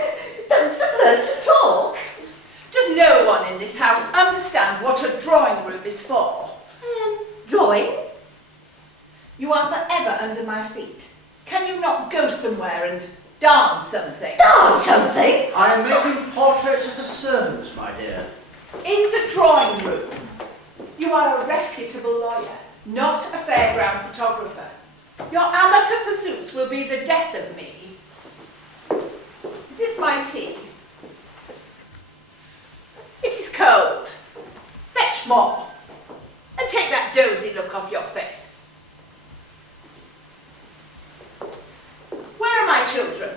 Dogs have learned to talk. Does no one in this house understand what a drawing room is for? Drawing? You are forever under my feet. Can you not go somewhere and dance something? Dance something? I am making portraits of the servants, my dear. In the drawing room. You are a reputable lawyer, not a fairground photographer. Your amateur pursuits will be the death of me. Is this my tea? It is cold. Fetch more. And take that dozy look off your face. Where are my children?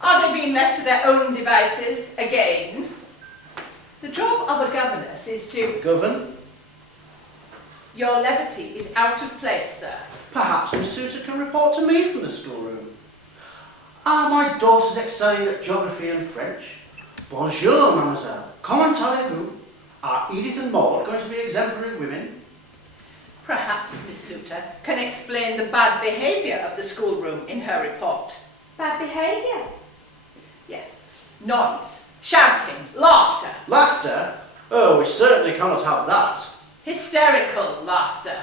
Are they being left to their own devices again? The job of a governess is to... Govern? Your levity is out of place, sir. Perhaps Miss Suter can report to me from the schoolroom. Are my daughters excelling at geography and French? Bonjour, mademoiselle. Comment allez-vous? Are Edith and Maud going to be exemplary women? Perhaps Miss Suter can explain the bad behaviour of the schoolroom in her report. Bad behaviour? Yes. Noise, shouting, laughter. Laughter? Oh, we certainly cannot have that. Hysterical laughter.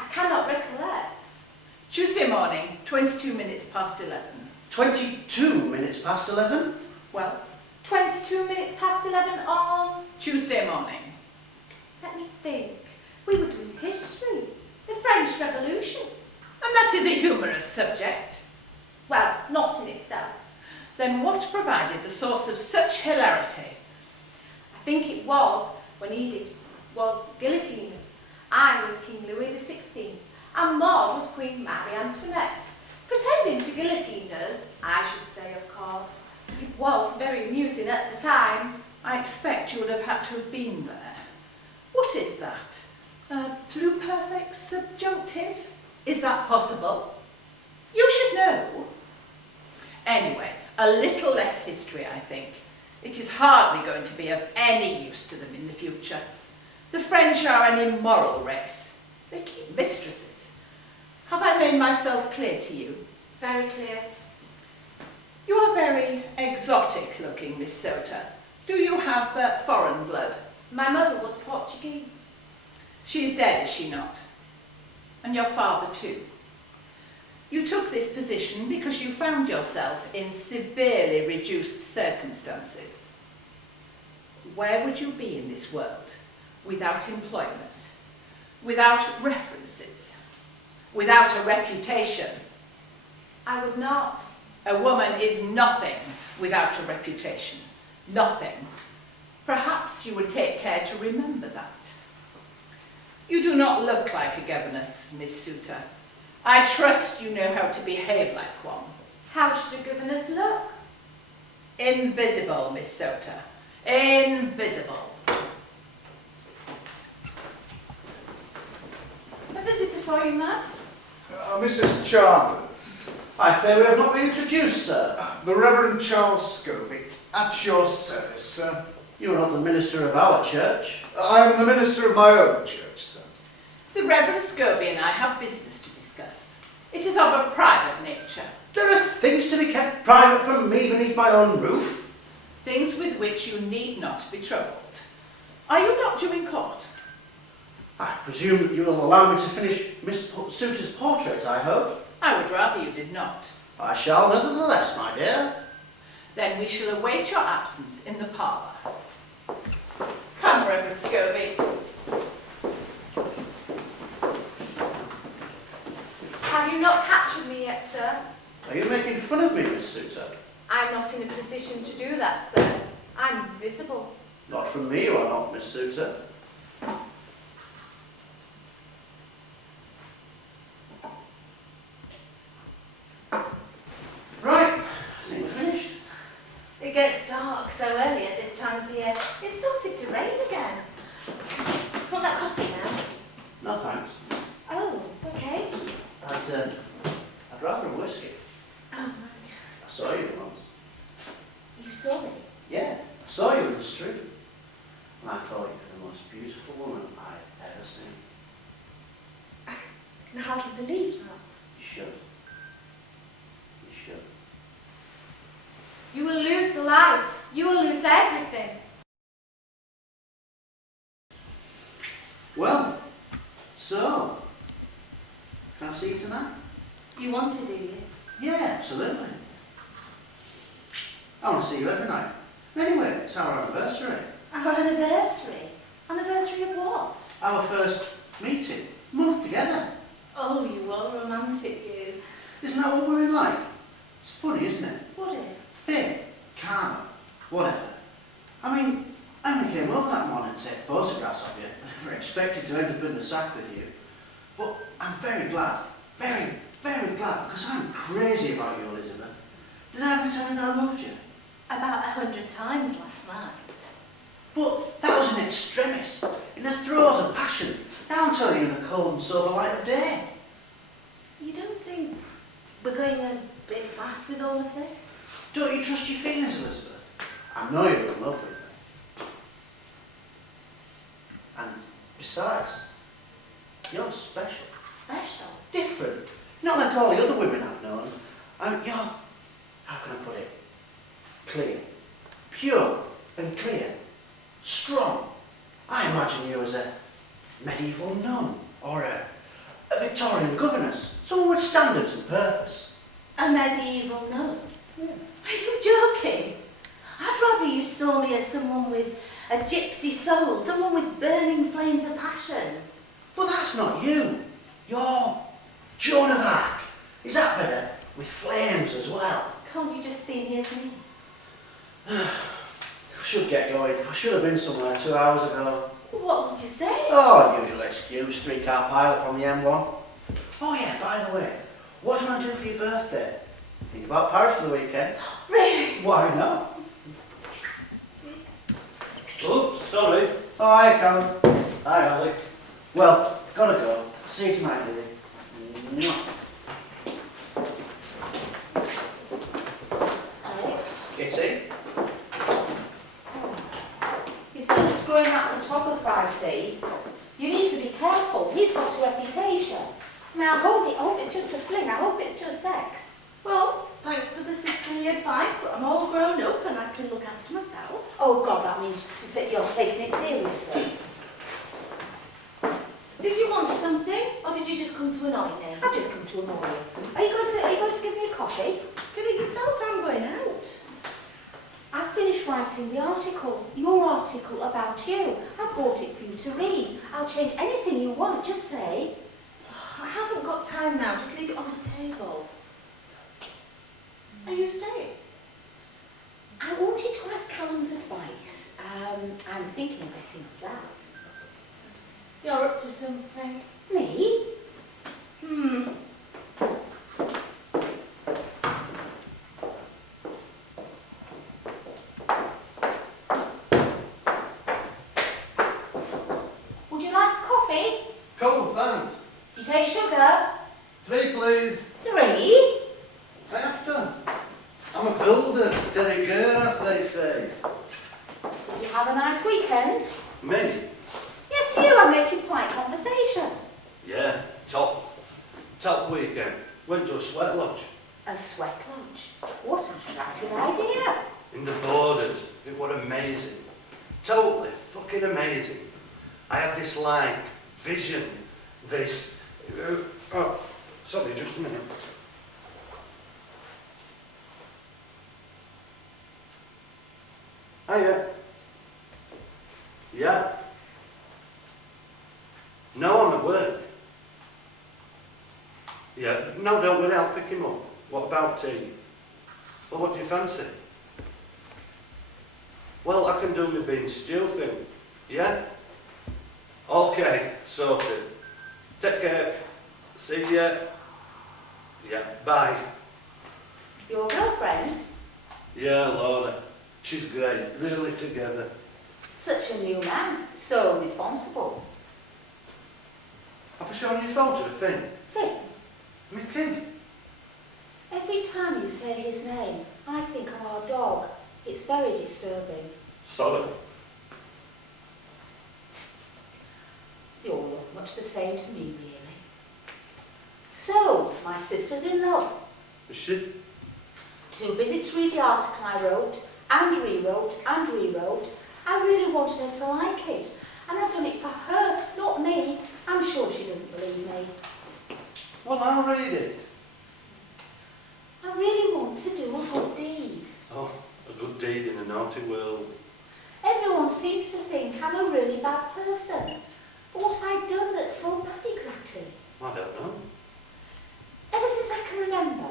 I cannot recollect. Tuesday morning, 22 minutes past 11. 22 minutes past 11? Well, 22 minutes past 11 on... Tuesday morning. Let me think. We were doing history. The French Revolution. And that is a humorous subject. Well, not in itself. Then what provided the source of such hilarity? I think it was when Edith was guillotined. I was King Louis XVI, and Maud was Queen Marie Antoinette. Pretending to guillotine us, I should say, of course. It was very amusing at the time. I expect you would have had to have been there. What is that? A pluperfect subjunctive? Is that possible? You should know. Anyway, a little less history, I think. It is hardly going to be of any use to them in the future. The French are an immoral race. They keep mistresses. Have I made myself clear to you? Very clear. You are very exotic looking, Miss Suter. Do you have foreign blood? My mother was Portuguese. She is dead, is she not? And your father too. You took this position because you found yourself in severely reduced circumstances. Where would you be in this world without employment, without references, without a reputation? I would not. A woman is nothing without a reputation. Nothing. Perhaps you would take care to remember that. You do not look like a governess, Miss Suter. I trust you know how to behave like one. How should a governess look? Invisible, Miss Suter. Invisible. A visitor for you, ma'am? Mrs. Chalmers, I fear we have not been introduced, sir. the Reverend Charles Scobie, at your service, sir. You are not the minister of our church. I am the minister of my own church, sir. The Reverend Scobie and I have business to discuss. It is of a private nature. There are things to be kept private from me beneath my own roof. Things with which you need not be troubled. Are you not due in court? I presume that you will allow me to finish Miss Suter's portrait, I hope. I would rather you did not. I shall nevertheless, my dear. Then we shall await your absence in the parlour. Come, Reverend Scobie. Have you not captured me yet, sir? Are you making fun of me, Miss Suter? I'm not in a position to do that, sir. I'm invisible. Not from me, you are not, Miss Suter. Right, I think we're finished. It gets dark so early at this time of the year. It started to rain again. Want that coffee now? No, thanks. Oh, okay. I'd rather a whiskey. Oh, my. I saw you once. You saw me? Yeah, I saw you in the street. And I thought you were the most beautiful woman I've ever seen. I can hardly believe that. You should. You should. You will lose the light. You will lose everything. Well, so, can I see you tonight? You want to, do you? Yeah, absolutely. I want to see you every night. Anyway, it's our anniversary. Our anniversary? Anniversary of what? Our first meeting. Month together. Oh, you are romantic, you. Isn't that what women like? It's funny, isn't it? What is? Thin, calm, whatever. I mean, I only came over that morning to take photographs of you. I never expected to end up in the sack with you. But I'm very glad. Very, very glad, because I'm crazy about you, Elizabeth. Did I ever tell you that I loved you? About 100 times last night. But that was in extremis, in the throes of passion. Now I'm telling you in the cold and sober light of day. You don't think we're going a bit fast with all of this? Don't you trust your feelings, Elizabeth? I know you're in love with me. And besides, you're special. Special? Different. Not like all the other women I've known. You're, how can I put it? Clear. Pure and clear. Strong. I imagine you as a medieval nun or a Victorian governess. Someone with standards and purpose. A medieval nun? Yeah. Are you joking? I'd rather you saw me as someone with a gypsy soul, someone with burning flames of passion. But that's not you. You're Joan of Arc. Is that better? With flames as well. Can't you just see me as me? I should get going. I should have been somewhere 2 hours ago. What will you say? Oh, usual excuse. 3-car pile up on the M1. Oh yeah, by the way, what do you want to do for your birthday? Think about Paris for the weekend? Really? Why not? Oops, sorry. Oh, hi, Callum. Hi, Ali. Well, gotta go. See you tonight, Lily. Mwah. Kitty? You're still screwing that photographer, I see. You need to be careful. He's got a reputation. Now, I hope it's just a fling. I hope it's just sex. Well, thanks for the sisterly advice, but I'm all grown up and I can look after myself. Oh, God, that means to say you're taking it seriously. Did you want something, or did you just come to annoy me? I've just come to annoy you. Are you going to give me a coffee? Get it yourself, I'm going out. I finished writing the article, your article about you. I bought it for you to read. I'll change anything you want, just say. I haven't got time now, just leave it on the table. Are you staying? I wanted to ask Callum's advice. I'm thinking of getting off that. You're up to something. Me? Would you like coffee? Cool, thanks. Do you take sugar? 3, please. 3? I have to. I'm a builder, de rigueur, as they say. Did you have a nice weekend? Me? Yes, you are making polite conversation. Yeah, top weekend. Went to a sweat lodge. A sweat lodge? What an attractive idea. In the borders, it were amazing. Totally fucking amazing. I had this like vision, this. Oh, sorry, just a minute. Hiya. Yeah. No, I'm at work. Yeah, no, don't worry, I'll pick him up. What about tea? Well, what do you fancy? Well, I can do my bean stew thing. Yeah? Okay, sorted. Take care. See ya. Yeah, bye. Your girlfriend? Yeah, Laura. She's great. Really together. Such a new man. So responsible. Have I shown you a photo of Finn? Finn, My kid. every time you say his name, I think of our dog. It's very disturbing. Sorry. You all look much the same to me, really. So, my sister's in love. Is she? Too busy to read the article I wrote, and rewrote, and rewrote. I really wanted her to like it. And I've done it for her, not me. I'm sure she doesn't believe me. Well, I'll read it. I really want to do a good deed. Oh, a good deed in a naughty world. Everyone seems to think I'm a really bad person. But what have I done that's so bad exactly? I don't know. Ever since I can remember,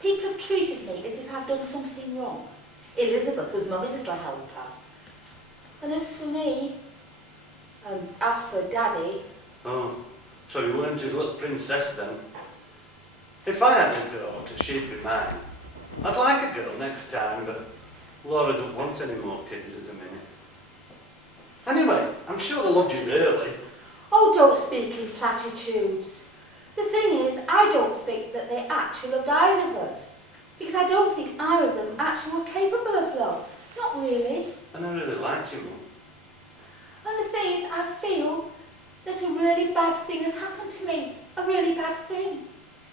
people have treated me as if I've done something wrong. Elizabeth was Mummy's little helper. And as for me, and as for Daddy, Oh, so you weren't his little princess then? If I had a daughter, she'd be mine. I'd like a girl next time, but Laura doesn't want any more kids at the minute. Anyway, I'm sure they loved you really. oh, don't speak in platitudes. The thing is, I don't think that they actually loved either of us. Because I don't think either of them actually were capable of love. Not really. And I really liked you, Mum. And the thing is, I feel that a really bad thing has happened to me. A really bad thing.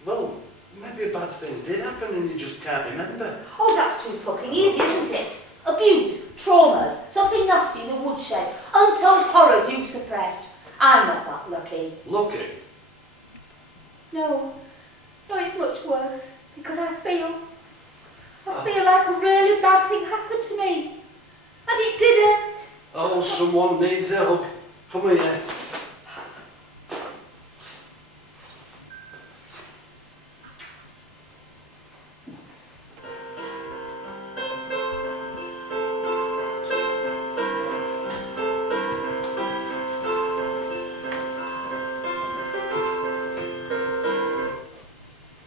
Well, maybe a bad thing did happen and you just can't remember. Oh, that's too fucking easy, isn't it? Abuse, traumas, something nasty in the woodshed, untold horrors you've suppressed. I'm not that lucky. Lucky. No, it's much worse, because I feel like a really bad thing happened to me. And it didn't. Oh, someone needs a hug. Come here.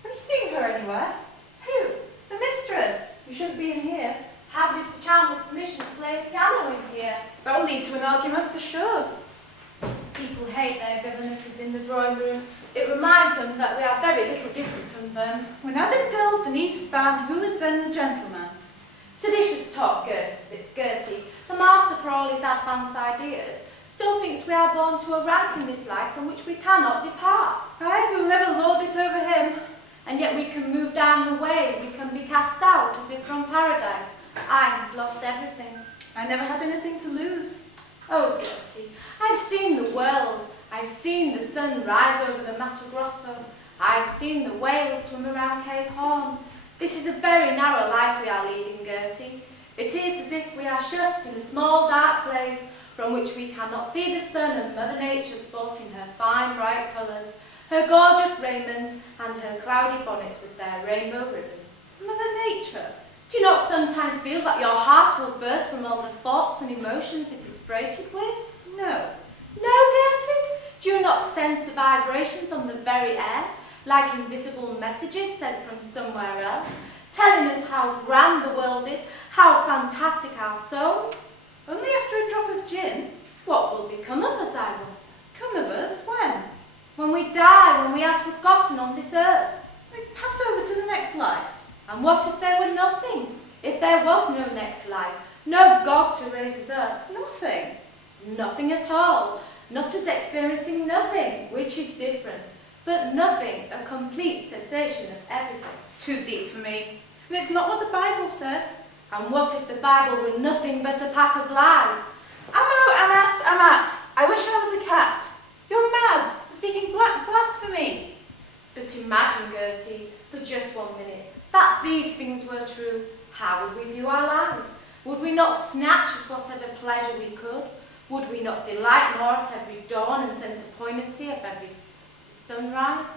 Have you seen her anywhere? Who? The mistress. You shouldn't be in here. Have Mr. Chalmers' permission to play the piano in here? That'll lead to an argument for sure. People hate their governesses in the drawing room. It reminds them that we are very little different from them. When Adam delved beneath span, who was then the gentleman? Seditious talk, Gertie, the master for all his advanced ideas, still thinks we are born to a rank in this life from which we cannot depart. I will never lord it over him. And yet we can move down the way, we can be cast out as if from paradise. I have lost everything. I never had anything to lose. Oh, Gertie, I've seen the world. I've seen the sun rise over the Mato Grosso. I've seen the whales swim around Cape Horn. This is a very narrow life we are leading, Gertie. It is as if we are shut in a small dark place from which we cannot see the sun and Mother Nature sporting her fine bright colours, her gorgeous raiment and her cloudy bonnets with their rainbow ribbons. Mother Nature. Do you not sometimes feel that your heart will burst from all the thoughts and emotions it is freighted with? No. No, Gertie? Do you not sense the vibrations on the very air, like invisible messages sent from somewhere else, telling us how grand the world is, how fantastic our souls? Only after a drop of gin. What will become of us, I wonder? Come of us, when? When we die, when we are forgotten on this earth. We pass over to the next life. And what if there were nothing? If there was no next life, no God to raise us up? Nothing. Nothing at all. Not us experiencing nothing, which is different. but nothing a complete cessation of everything. Too deep for me. And it's not what the Bible says. And what if the Bible were nothing but a pack of lies? Amo, amas, amat. I wish I was a cat. You're mad for speaking blasphemy. But imagine, Gertie, for just 1 minute, that these things were true. How would we view our lives? Would we not snatch at whatever pleasure we could? Would we not delight more at every dawn and sense the poignancy of every sunrise?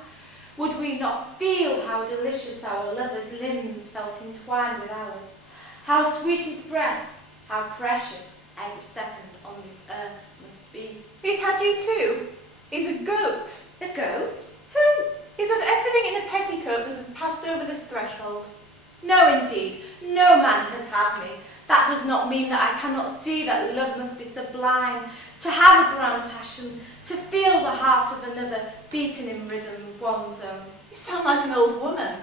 Would we not feel how delicious our lover's limbs felt entwined with ours? How sweet his breath, how precious every second on this earth must be. He's had you too. He's a goat. A goat? Who? He's had everything in a petticoat that has passed over this threshold. No, indeed, no man has had me. That does not mean that I cannot see that love must be sublime, to have a grand passion, to feel the heart of another beating in rhythm with one's own. You sound like an old woman.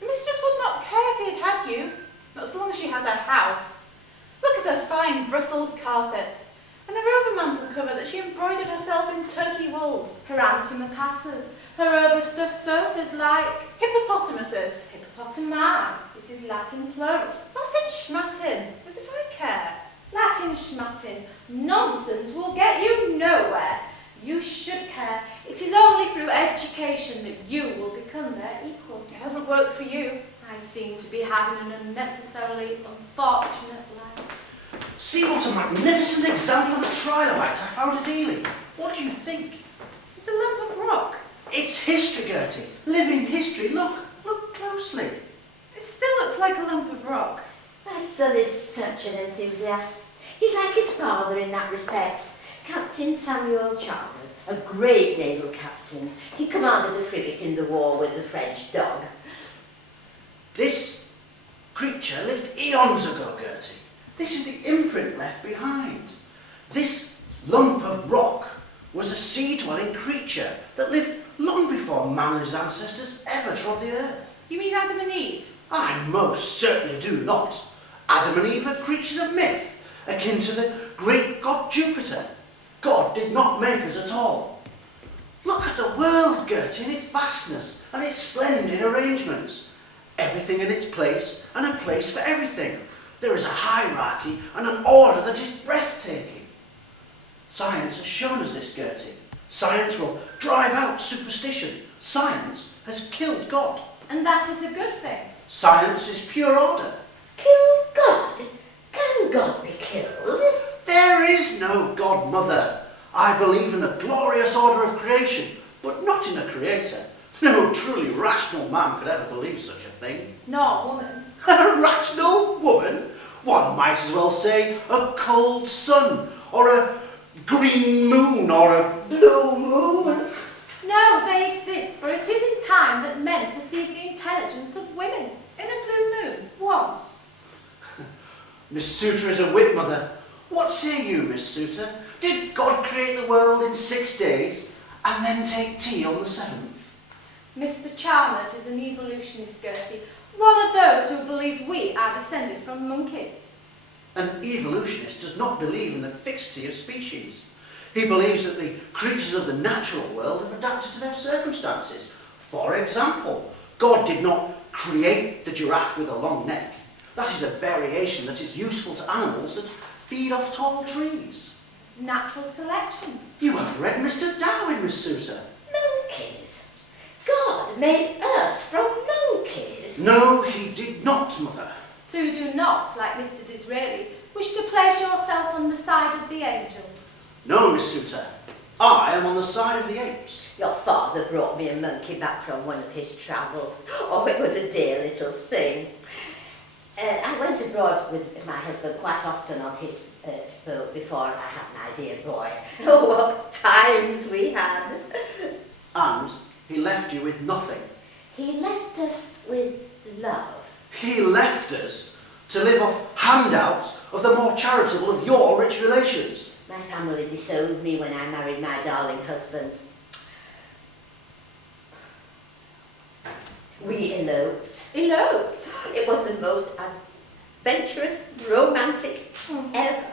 The mistress would not care if he had had you, not so long as she has a house. Look at her fine Brussels carpet, and the rover mantle cover that she embroidered herself in Turkey wools. Her antimacassars, her overstuffed sofas like Hippopotamuses. hippopotami. It is Latin plural. Latin schmatin, as if I care. Latin schmattin. Nonsense will get you nowhere. You should care. It is only through education that you will become their equal. It hasn't worked for you. I seem to be having an unnecessarily unfortunate life. See what a magnificent example of a trilobite I found at Ely. What do you think? It's a lump of rock. It's history, Gertie. Living history. Look closely. It still looks like a lump of rock. My son is such an enthusiast. He's like his father in that respect. Captain Samuel Chalmers, a great naval captain. He commanded a frigate in the war with the French dog. This creature lived eons ago, Gertie. This is the imprint left behind. This lump of rock was a sea-dwelling creature that lived long before man and his ancestors ever trod the earth. You mean Adam and Eve? I most certainly do not. Adam and Eve are creatures of myth, akin to the great god Jupiter. God did not make us at all. Look at the world, Gertie, in its vastness and its splendid arrangements. Everything in its place and a place for everything. There is a hierarchy and an order that is breathtaking. Science has shown us this, Gertie. Science will drive out superstition. Science has killed God. And that is a good thing. Science is pure order. Kill God? Can God be killed? There is no God, Mother. I believe in the glorious order of creation, but not in a creator. No truly rational man could ever believe such a thing. Nor woman. A rational woman? One might as well say a cold sun, or a green moon, or a blue moon. No, they exist, for it is in time that men perceive the intelligence of women. In a blue moon? Once. Miss Suter is a wit, Mother. What say you, Miss Suter? Did God create the world in 6 days, and then take tea on the 7th? Mr. Chalmers is an evolutionist, Gertie. One of those who believes we are descended from monkeys. An evolutionist does not believe in the fixity of species. He believes that the creatures of the natural world have adapted to their circumstances. For example, God did not create the giraffe with a long neck. That is a variation that is useful to animals that feed off tall trees. Natural selection. You have read Mr. Darwin, Miss Suter. Monkeys? God made us from monkeys? No, he did not, Mother. So you do not, like Mr. Disraeli, wish to place yourself on the side of the angels. No, Miss Suter. I am on the side of the apes. Your father brought me a monkey back from one of his travels. Oh, it was a dear little thing. I went abroad with my husband quite often on his boat before I had my dear boy. Oh, what times we had. And he left you with nothing. He left us with love. He left us to live off handouts of the more charitable of your rich relations. My family disowned me when I married my darling husband. We eloped. Eloped? It was the most adventurous, romantic ever.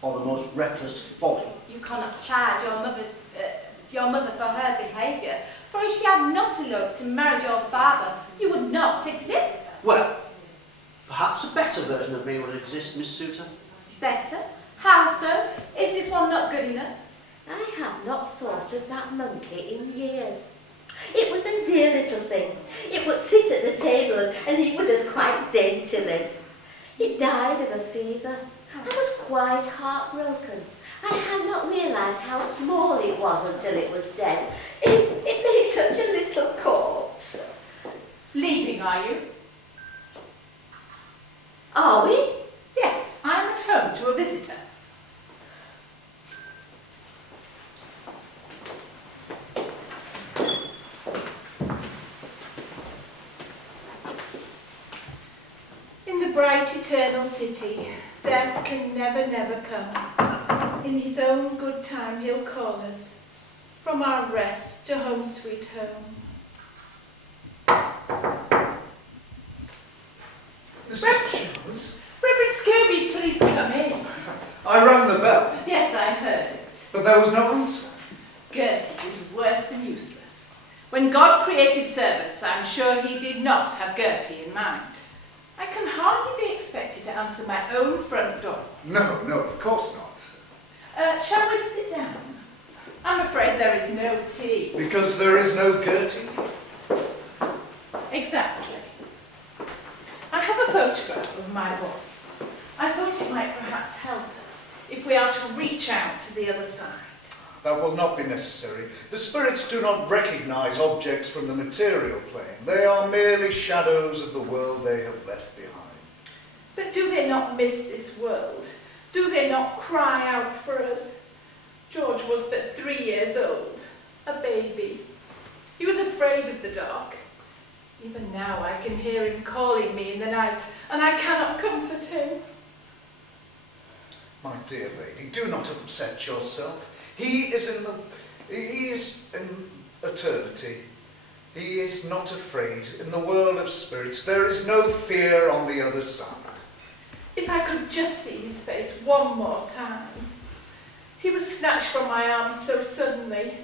Or the most reckless folly. You cannot chide your mother for her behaviour, For if she had not eloped and married your father, you would not exist. Well, perhaps a better version of me would exist, Miss Suter. Better? How so? Is this one not good enough? I have not thought of that monkey in years. It was a dear little thing. It would sit at the table and eat with us quite daintily. It died of a fever. I was quite heartbroken. I had not realised how small it was until it was dead. It made such a little corpse. Leaving, are you? Are we? Yes, I'm at home to a visitor. In the bright eternal city, death can never come. In his own good time he'll call us, from our rest to home sweet home. Mrs. Jones? Reverend Scobie, please come in. I rang the bell, Yes, I heard it. but there was no answer. Gertie is worse than useless. When God created servants, I'm sure he did not have Gertie in mind. I can hardly be expected to answer my own front door. No, of course not. Shall we sit down? I'm afraid there is no tea. Because there is no Gertie. Exactly. I have a photograph of my boy. I thought it might perhaps help us if we are to reach out to the other side. That will not be necessary. The spirits do not recognize objects from the material plane. They are merely shadows of the world they have left behind. But do they not miss this world? Do they not cry out for us? George was but 3 years old, a baby. He was afraid of the dark. Even now I can hear him calling me in the night, and I cannot comfort him. My dear lady, do not upset yourself. He is in eternity. He is not afraid. In the world of spirits, there is no fear on the other side. If I could just see his face one more time. He was snatched from my arms so suddenly.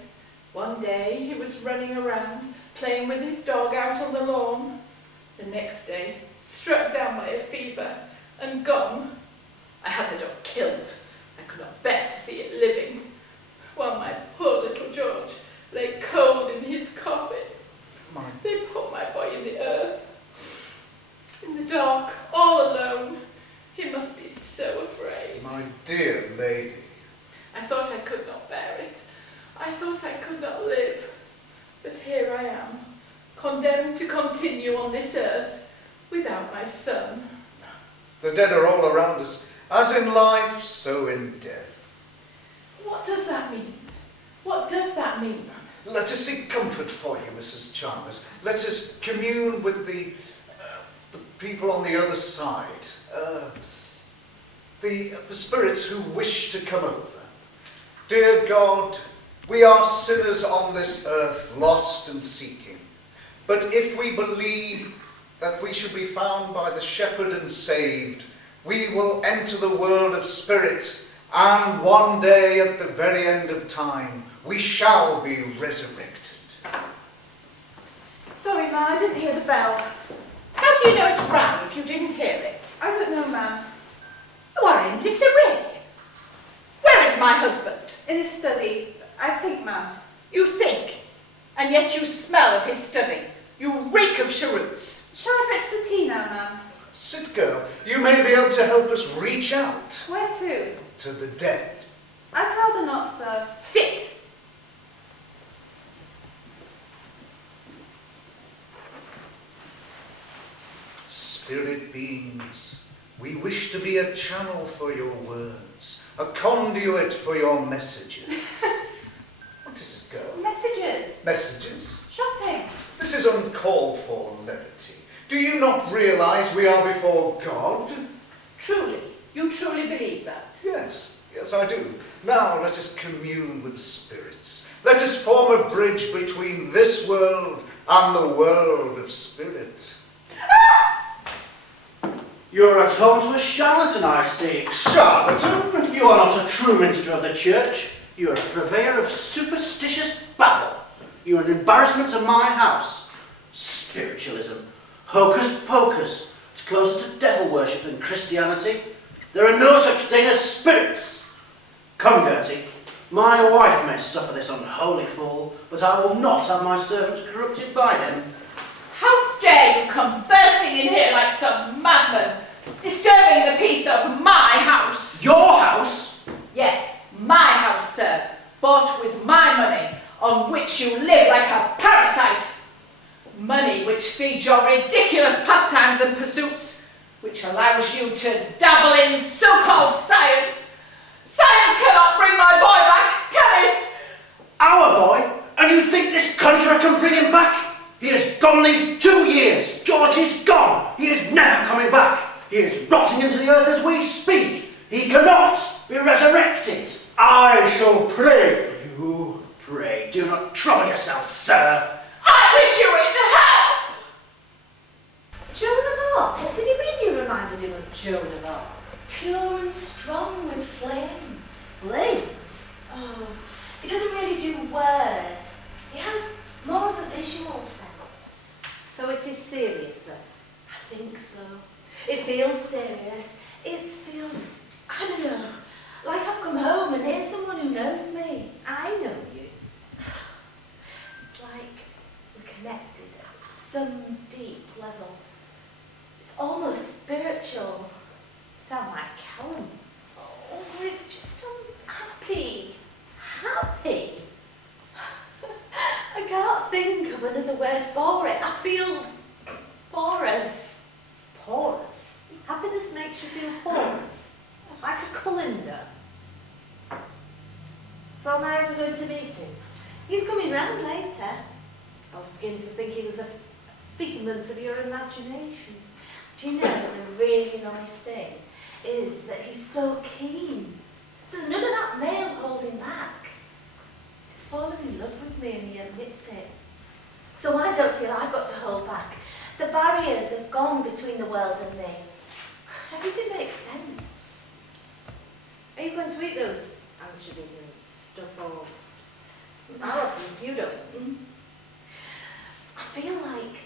One day he was running around, playing with his dog out on the lawn. The next day, struck down by a fever and gone. I had the dog killed. I could not bear to see it living, while my poor little George lay cold in his coffin. They put my boy in the earth. In the dark, all alone. He must be so afraid. My dear lady. I thought I could not bear it. I thought I could not live. But here I am, condemned to continue on this earth without my son. The dead are all around us. As in life, so in death. What does that mean? What does that mean? Let us seek comfort for you, Mrs. Chalmers. Let us commune with the people on the other side. The spirits who wish to come over. Dear God, we are sinners on this earth, lost and seeking. But if we believe that we should be found by the shepherd and saved, we will enter the world of spirit, and one day at the very end of time, we shall be resurrected. Sorry, Ma, I didn't hear the bell. How do you know it rang if you didn't hear it? I don't know, Ma. You are in disarray. Where is my husband? In his study, I think, Ma. You think? And yet you smell of his study. You reek of cheroots. Shall I fetch the tea now, ma'am? Sit, girl. You may be able to help us reach out Where to? to the dead. I'd rather not, sir. Sit. Spirit beings, we wish to be a channel for your words, a conduit for your messages. What is it, girl? Messages. Messages? Shopping. This is uncalled for levity. Do you not realise we are before God? Truly, you truly believe that? Yes, I do. Now let us commune with the spirits. Let us form a bridge between this world and the world of spirit. You're at home to a charlatan, I see. Charlatan? You are not a true minister of the church. You are a purveyor of superstitious babble. You're an embarrassment to my house. Spiritualism. Hocus pocus. It's closer to devil worship than Christianity. There are no such thing as spirits. Come, Gertie. My wife may suffer this unholy fool, but I will not have my servants corrupted by him. How dare you come bursting in here like some madman, disturbing the peace of my house? Your house? Yes, my house, sir, bought with my money, on which you live like a parasite. Money which feeds your ridiculous pastimes and pursuits, which allows you to dabble in so-called science. Science cannot bring my boy back, can it? Our boy? And you think this conjurer can bring him back? He has gone these 2 years. George is gone. He is never coming back. He is rotting into the earth as we speak. He cannot be resurrected. I shall pray for you. Pray, do not trouble yourself, sir. I wish you in hell! Joan of Arc? What did he mean you reminded him of Joan of Arc? Pure and strong with flames. Flames? Oh, he doesn't really do words. He has more of a visual sense. So it is serious then? I think so. It feels serious. It feels, I don't know, like I've come home and here's someone who knows me. I know you. It's like we're connected at some deep level. It's almost spiritual. Sound like Callum. Oh, it's just happy. Happy? I can't think of another word for it. I feel porous. Porous? Happiness makes you feel porous? Like a colander? So am I ever going to meet him? He's coming round later. I was beginning to think he was a figment of your imagination. Do you know the really nice thing is that he's so keen. There's none of that male holding back. He's fallen in love with me and he admits it. So I don't feel I've got to hold back. The barriers have gone between the world and me. Everything makes sense. Are you going to eat those anchovies and stuff, or I'll have them if you don't? I feel like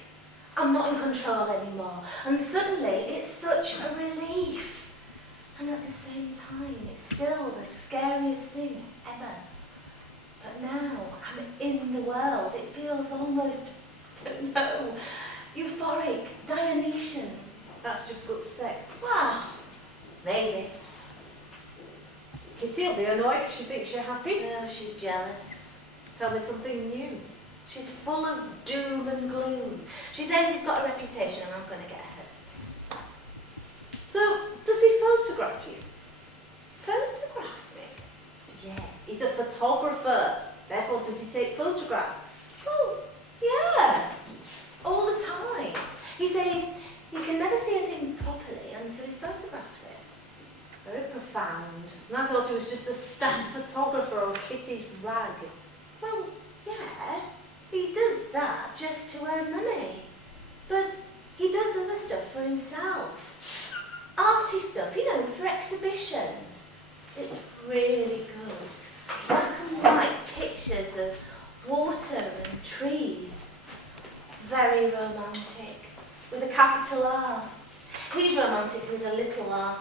I'm not in control anymore, and suddenly it's such a relief. And at the same time, it's still the scariest thing ever. But now I'm in the world. It feels almost, I don't know, euphoric, Dionysian. That's just good sex. Well, maybe. Kitty will be annoyed if she thinks you're happy. No, she's jealous. Tell me something new. She's full of doom and gloom. She says he's got a reputation and I'm going to get hurt. So, does he photograph you? Photograph me? Yeah. He's a photographer. Therefore, does he take photographs? Oh, yeah. All the time. He says you can never see anything properly until he's photographed it. Very profound. And I thought he was just a staff photographer on Kitty's rag. Well, yeah. He does that just to earn money. But he does other stuff for himself. Arty stuff, you know, for exhibitions. It's really good. Black and white pictures of water and trees. Very romantic. With a capital R. He's romantic with a little r.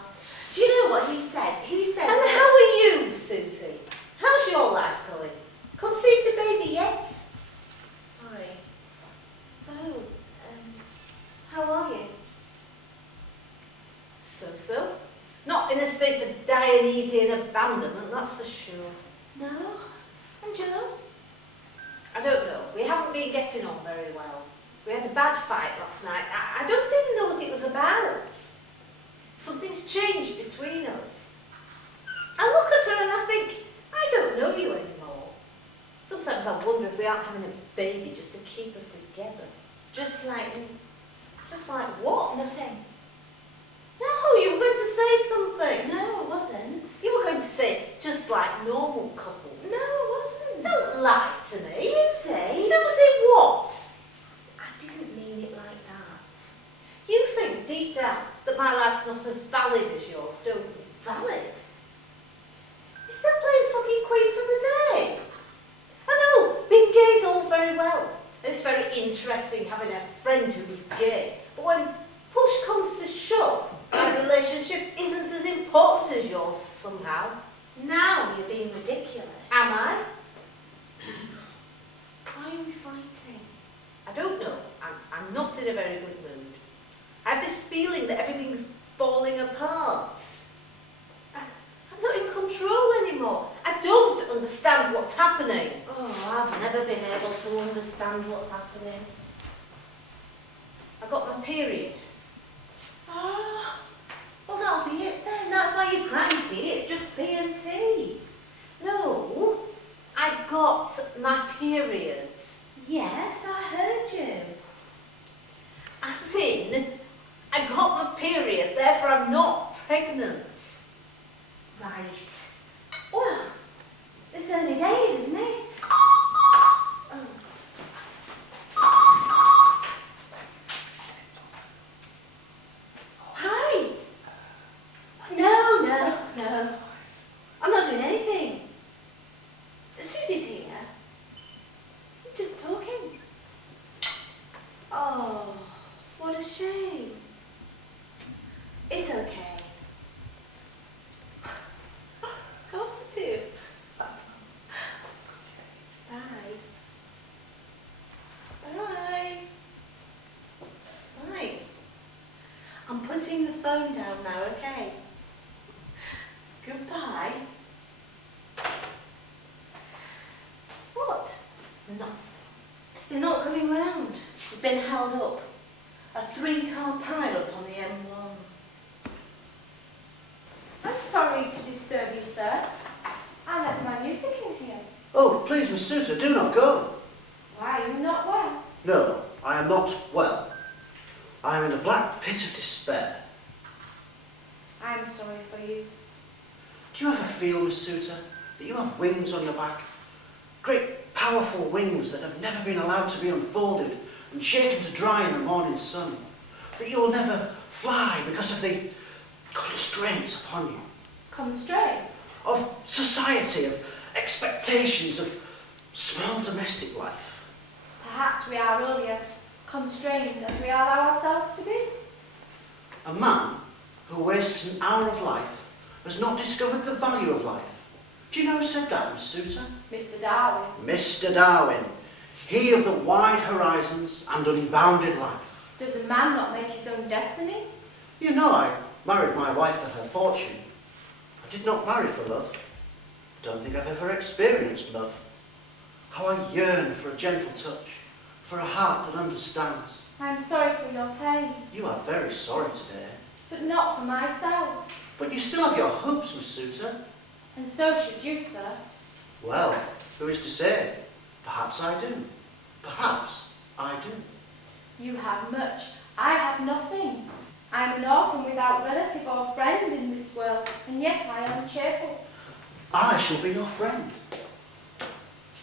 Do you know what he said? He said... And how are you, Susie? How's your life going? Conceived a baby yet? Sorry. So, how are you? So-so. Not in a state of Dionysian abandonment, that's for sure. No? And Joe? I don't know. We haven't been getting on very well. We had a bad fight last night. I don't even know what it was about. Something's changed between us. I look at her and I think, I don't know you anymore. Sometimes I wonder if we aren't having a baby just to keep us together. Just like what? nothing. No, you were going to say something. No, it wasn't. You were going to say, just like normal couples. No, it wasn't. Don't lie to me. Susie. Susie what? I didn't mean it like that. You think deep down that my life's not as valid as yours, don't you? Valid? You're still playing fucking Queen for the day. I know, being gay's all very interesting having a friend who is gay, but when push comes to shove, my relationship isn't as important as yours somehow. Now you're being ridiculous. Am I? Why are we fighting? I don't know. I'm not in a very good mood. I have this feeling that everything's falling apart. I'm not in control anymore. I don't understand what's happening. Oh, I've never been able to understand what's happening. I got my period. Oh, well that'll be it then. That's why you're cranky. It's just PMT. No, I got my period. Yes, I heard you. As in, I got my period, therefore I'm not pregnant. Right. Well, it's early days, isn't it? Oh. Hi. No. I'm not doing anything. Susie's here. We're just talking. Oh, what a shame. It's okay. Of course I do. Bye. Bye. Bye. I'm putting the phone down now, okay? Goodbye. What? Nothing. He's not coming round. He's been held up. A 3-car pile-up on the M1. I'm sorry to disturb you, sir. I left my music in here. Oh, please, Miss Suter, do not go. Why, are you not well? No, I am not well. I am in the black pit of despair. I'm sorry for you. Do you ever feel, Miss Suter, that you have wings on your back? Great, powerful wings that have never been allowed to be unfolded and shaken to dry in the morning sun? That you will never fly because of the constraints upon you? Constraints? Of society, of expectations, of small domestic life? Perhaps we are only as constrained as we allow ourselves to be. A man who wastes an hour of life has not discovered the value of life. Do you know who said that, Miss Suter? Mr. Darwin. Mr. Darwin, he of the wide horizons and unbounded life. Does a man not make his own destiny? You know, I married my wife for her fortune. I did not marry for love. Don't think I've ever experienced love. How I yearn for a gentle touch, for a heart that understands. I'm sorry for your pain, You are very sorry today. but not for myself. But you still have your hopes, Miss Suter. And so should you, sir. Well, who is to say? Perhaps I do. Perhaps I do. You have much. I have nothing. I am an orphan without relative or friend in this world, and yet I am cheerful. I shall be your friend.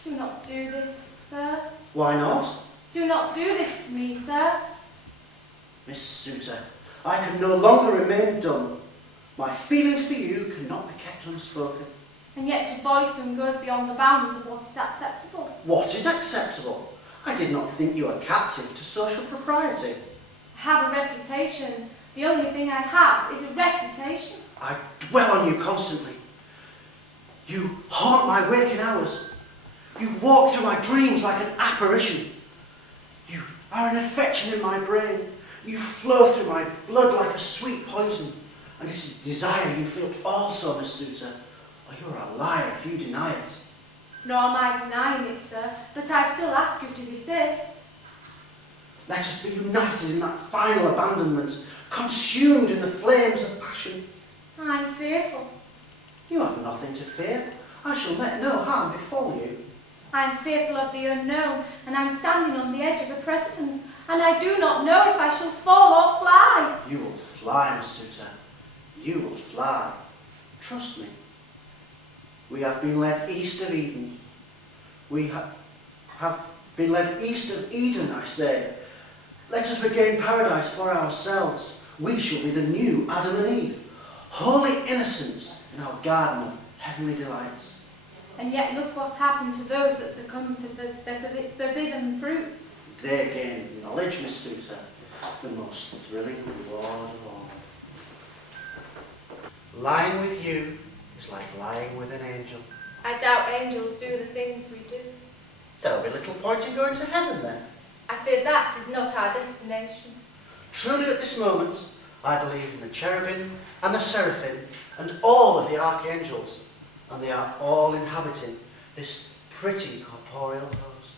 Do not do this, sir. Why not? Do not do this to me, sir. Miss Suter, I can no longer remain dumb. My feelings for you cannot be kept unspoken. And yet to voice them goes beyond the bounds of what is acceptable. What is acceptable? I did not think you were captive to social propriety. I have a reputation. The only thing I have is a reputation. I dwell on you constantly. You haunt my waking hours. You walk through my dreams like an apparition. You are an affection in my brain. You flow through my blood like a sweet poison. And this is desire you feel also, Miss Suter, or you are a liar if you deny it. Nor am I denying it, sir, but I still ask you to desist. Let us be united in that final abandonment, consumed in the flames of passion. I'm fearful. You have nothing to fear. I shall let no harm befall you. I'm fearful of the unknown, and I'm standing on the edge of a precipice, and I do not know if I shall fall or fly. You will fly, Miss Suter. You will fly. Trust me. We have been led east of Eden. We have been led east of Eden, I say. Let us regain paradise for ourselves. We shall be the new Adam and Eve. Holy innocents in our garden of heavenly delights. And yet look what happened to those that succumbed to the forbidden fruits. They gain knowledge, Miss Suter, the most thrilling reward of all. Lying with you is like lying with an angel. I doubt angels do the things we do. There'll be little point in going to heaven then. I fear that is not our destination. Truly at this moment, I believe in the cherubim and the seraphim and all of the archangels, and they are all inhabiting this pretty corporeal host.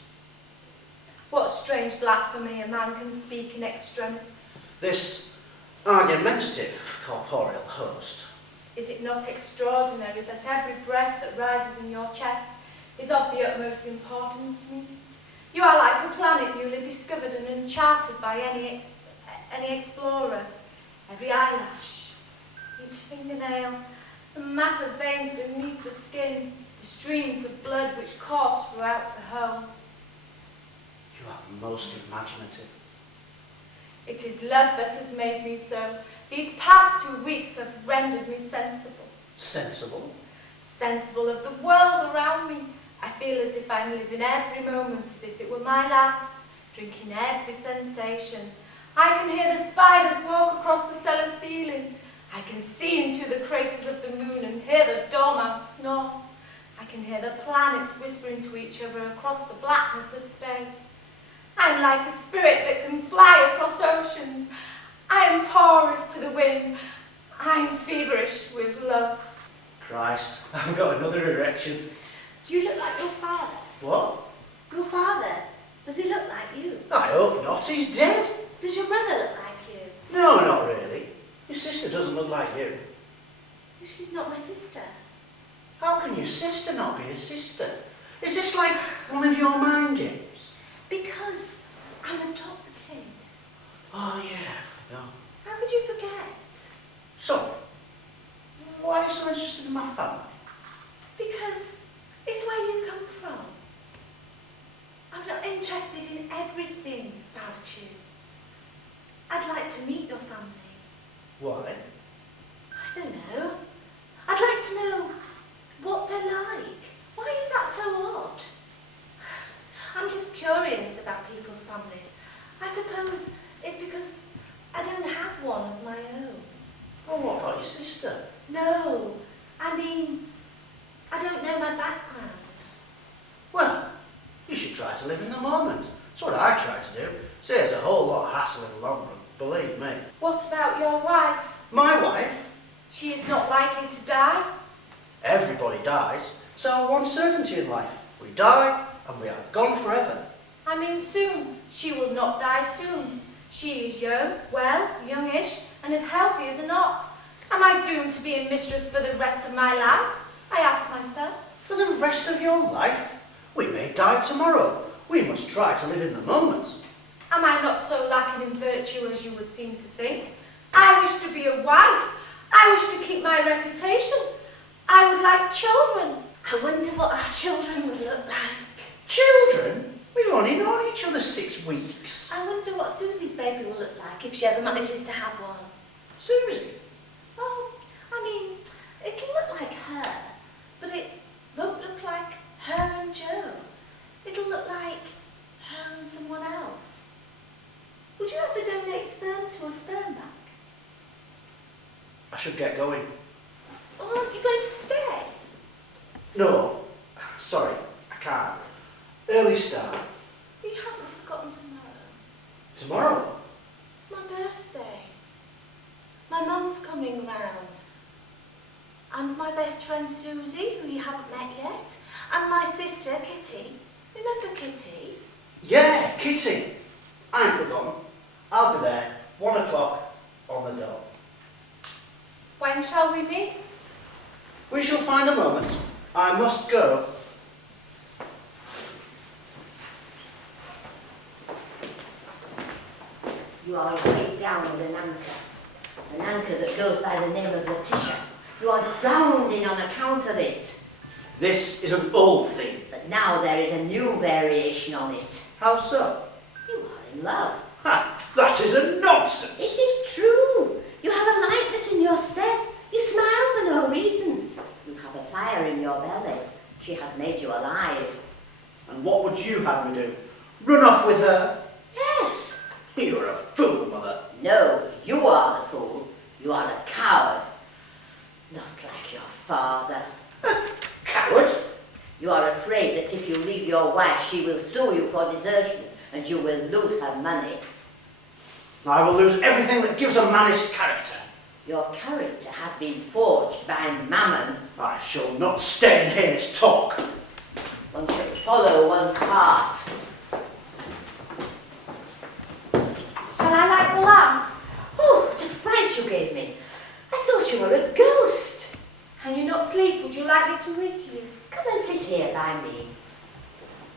What strange blasphemy a man can speak in extremis. This argumentative corporeal host. Is it not extraordinary that every breath that rises in your chest is of the utmost importance to me? You are like a planet newly discovered and uncharted by any explorer. Every eyelash, each fingernail, the map of veins beneath the skin, the streams of blood which course throughout the whole. You are most imaginative. It is love that has made me so. These past 2 weeks have rendered me sensible. Sensible? Sensible of the world around me. I feel as if I'm living every moment as if it were my last, drinking every sensation. I can hear the spiders walk across the cellar ceiling. I can see into the craters of the moon and hear the dormouse snore. I can hear the planets whispering to each other across the blackness of space. I'm like a spirit that can fly across oceans. I am porous to the wind. I am feverish with love. Christ, I've got another erection. Do you look like your father? What? Your father? Does he look like you? I hope not, he's dead. Does your brother look like you? No, not really. Your sister doesn't look like you. She's not my sister. How can your sister not be your sister? Is this like one of your mind games? Because I'm adopted. Oh yeah, no. How could you forget? So, why are you so interested in my family? Because it's where you come from. I'm not interested in everything about you. I'd like to meet your family. Why? I don't know. I'd like to know what they're like. Why is that so odd? I'm just curious about people's families. I suppose it's because I don't have one of my own. Well, what about your sister? No, I mean, I don't know my background. Well, you should try to live in the moment. That's what I try to do. Saves a whole lot of hassle in the long run, believe me. What about your wife? My wife? She is not likely to die. Everybody dies. It's our one certainty in life. We die and we are gone forever. I mean soon. She will not die soon. She is young, well, youngish, and as healthy as an ox. Am I doomed to be a mistress for the rest of my life? I ask myself. For the rest of your life? We may die tomorrow. We must try to live in the moment. Am I not so lacking in virtue as you would seem to think? I wish to be a wife. I wish to keep my reputation. I would like children. I wonder what our children would look like. Children? We've only known each other 6 weeks. I wonder what Susie's baby will look like if she ever manages to have one. Susie? Oh, I mean, it can look like her, but it won't look like her and Joe. It'll look like her and someone else. Would you ever donate sperm to a sperm bank? I should get going. Or aren't you going to stay? No, sorry, I can't. Early start. You haven't forgotten tomorrow. Tomorrow? It's my birthday. My mum's coming round. And my best friend Susie, who you haven't met yet. And my sister Kitty. Remember Kitty? Yeah, Kitty. I ain't forgotten. I'll be there, 1 o'clock on the dot. When shall we meet? We shall find a moment. I must go. You are weighed down with an anchor that goes by the name of Letitia. You are drowning on account of it. This is an old thing. But now there is a new variation on it. How so? You are in love. Ha! That is a nonsense. It is true. You have a lightness in your step. You smile for no reason. You have a fire in your belly. She has made you alive. And what would you have me do? Run off with her? You're a fool, Mother. No, you are the fool. You are a coward. Not like your father. Coward? You are afraid that if you leave your wife, she will sue you for desertion and you will lose her money. I will lose everything that gives a man his character. Your character has been forged by Mammon. I shall not stay and hear his talk. One should follow one's heart. Shall I light the lamps? Oh, what a fright you gave me. I thought you were a ghost. Can you not sleep? Would you like me to read to you? Come and sit here by me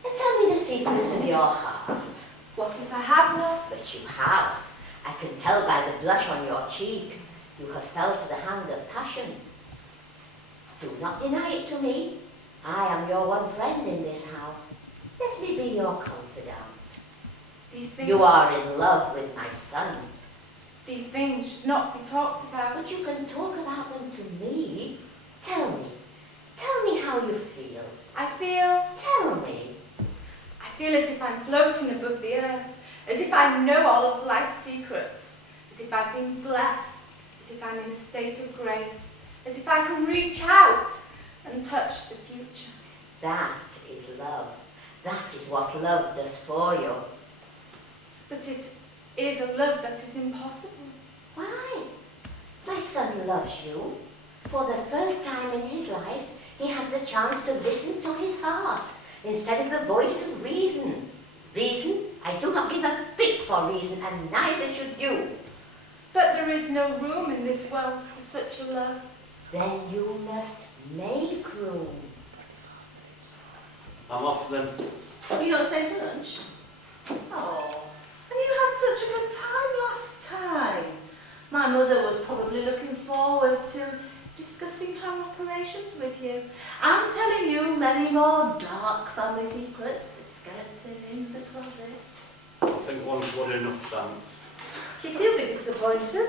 and tell me the secrets of your heart. What if I have none? But you have. I can tell by the blush on your cheek. You have fell to the hand of passion. Do not deny it to me. I am your one friend in this house. Let me be your confidant. These things, You are in love with my son. these things should not be talked about. But you can talk about them to me. Tell me. Tell me how you feel. I Tell me. feel as if I'm floating above the earth, as if I know all of life's secrets, as if I've been blessed, as if I'm in a state of grace, as if I can reach out and touch the future. That is love. That is what love does for you. But it is a love that is impossible. Why? My son loves you. For the first time in his life, he has the chance to listen to his heart instead of the voice of reason. Reason? I do not give a fig for reason, and neither should you. But there is no room in this world for such a love. Then you must make room. I'm off then. Are you not staying for lunch? Oh, and you had such a good time last time. My mother was probably looking forward to discussing her operations with you and telling you many more dark family secrets that skeleton in the closet. I think one's good enough, Dan. Kitty will be disappointed.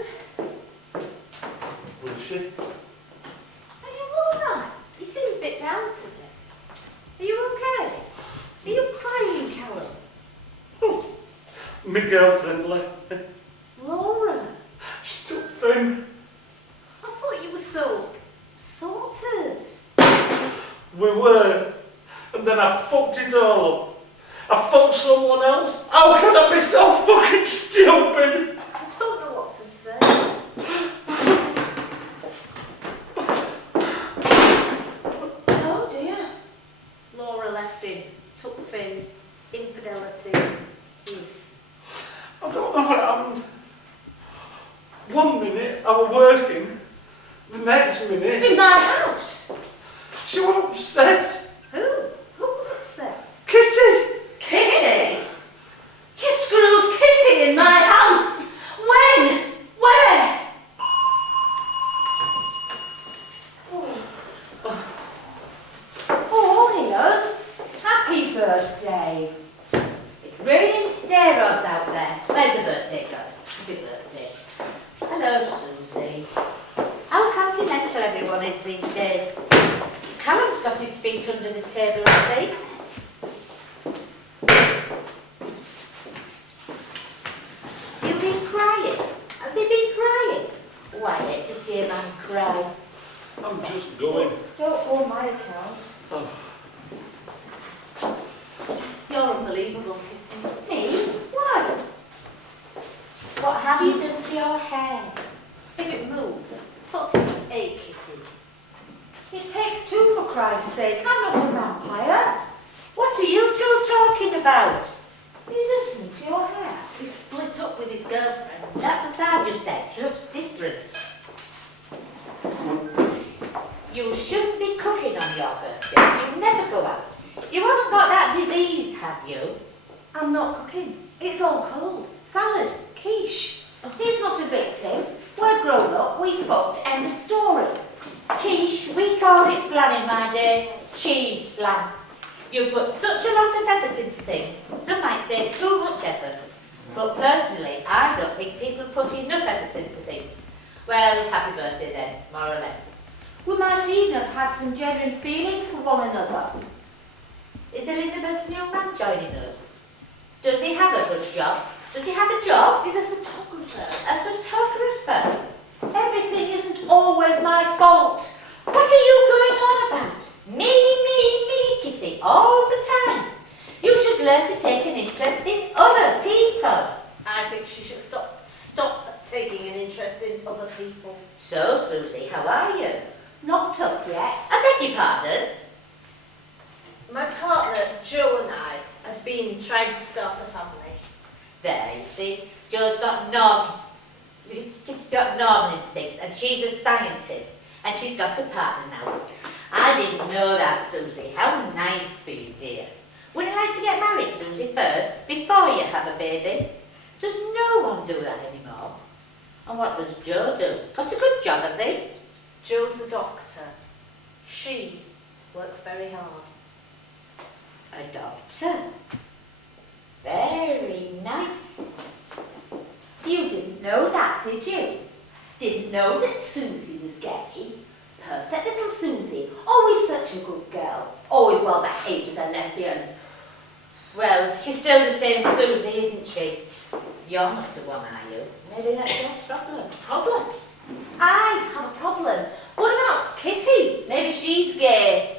Will she? Are you all right? You seem a bit down today. Are you okay? Are you crying, Callum? Oh, my girlfriend left me. Laura, Still thin. I thought you were so sorted. We were. And then I fucked it all up. I fucked someone else. How can I be so fucking stupid? I don't know what to say. Oh dear. Laura left him, took Finn, infidelity is. I don't know what happened. 1 minute I was working. The next minute In my house? she was upset. Who? Who was upset? Kitty! Kitty? You screwed Kitty in my house? When? Where? Oh, Leos, happy birthday. It's raining steroids out there. Where's the birthday girl? Happy birthday. Hello, Susie. How continental everyone is these days. Callum's got his feet under the table, I see. You've been crying? Has he been crying? Oh, I hate to see a man cry. I'm just going. Don't go on my account. Oh, You're unbelievable, Kitty. Me? Why? What have you done to your hair? If it moves, fucking A, Kitty. It takes two, for Christ's sake. I'm not a vampire. What are you two talking about? Are you listening to your hair? He split up with his girlfriend. That's what I've just said. She looks different. You shouldn't be cooking on your birthday. You never go out. You haven't got that disease, have you? I'm not cooking. It's all cold. Salad, quiche. He's not a victim. We're grown up. We fucked. End of story. Quiche, we called it flan in my day. Cheese flan. You put such a lot of effort into things. Some might say too much effort. But personally, I don't think people put enough effort into things. Well, happy birthday then, more or less. We might even have had some genuine feelings for one another. Is Elizabeth's new man joining us? Does he have a good job? Does he have a job? He's a photographer. A photographer? Everything isn't always my fault. What are you going on about? Me, Kitty, all the time. You should learn to take an interest in other people. I think she should stop taking an interest in other people. So, Susie, how are you? Not up yet. I beg your pardon. My partner, Joe, and I have been trying to start a family. There, you see, Joe's got normal, Kitty's got normal instincts, and she's a scientist, and she's got a partner now. I didn't know that, Susie. How nice for you, dear. Would you like to get married, Susie, first, before you have a baby? Does no one do that anymore? And what does Joe do? Got a good job, has he? Joe's a doctor. She works very hard. A doctor? Very nice. You didn't know that, did you? Didn't know that Susie was gay? Perfect little Susie. Always such a good girl. Always well behaved as a lesbian. Well, she's still the same Susie, isn't she? You're not the one, are you? Maybe that's your problem. Problem? I have a problem. What about Kitty? Maybe she's gay.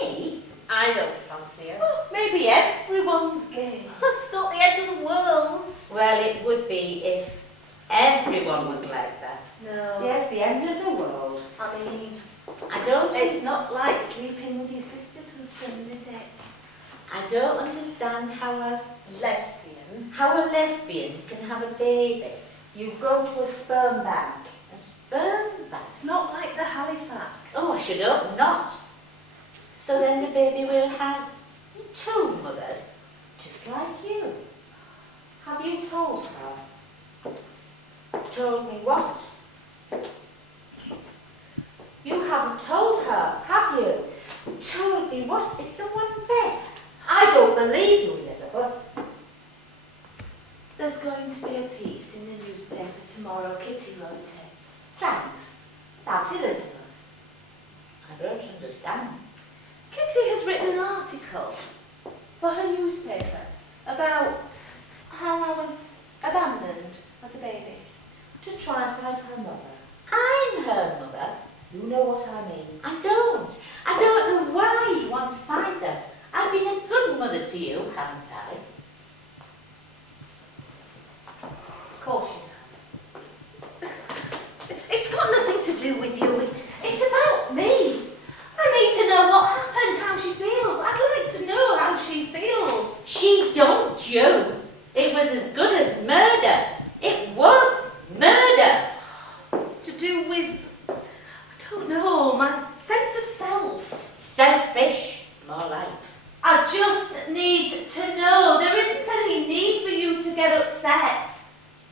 Me? I don't fancy her. Oh, maybe everyone's gay. It's not the end of the world. Well, it would be if everyone was like that. No. Yes, the end of the world. I mean, I don't it's not like sleeping with your sister's husband, is it? I don't understand how a lesbian can have a baby. You go to a sperm bank. A sperm bank? It's not like the Halifax. Oh, I should hope not. So then the baby will have two mothers, just like you. Have you told her? Told me what? You haven't told her, have you? Told me what? Is someone there? I don't believe you, Elizabeth. There's going to be a piece in the newspaper tomorrow. Kitty wrote it. Thanks. About Elizabeth. I don't understand. Kitty has written an article for her newspaper about how I was abandoned as a baby. To try and find her mother. I'm her mother. You know what I mean. I don't. I don't know why you want to find her. I've been a good mother to you, haven't I? Of course you have. It's got nothing to do with you. It's about me. I need to know what happened, how she feels. I'd like to know how she feels. She don't, you. It was as good as murder. It was murder. It's to do with, I don't know, my sense of self. Selfish, more like. I just need to know. There isn't any need for you to get upset.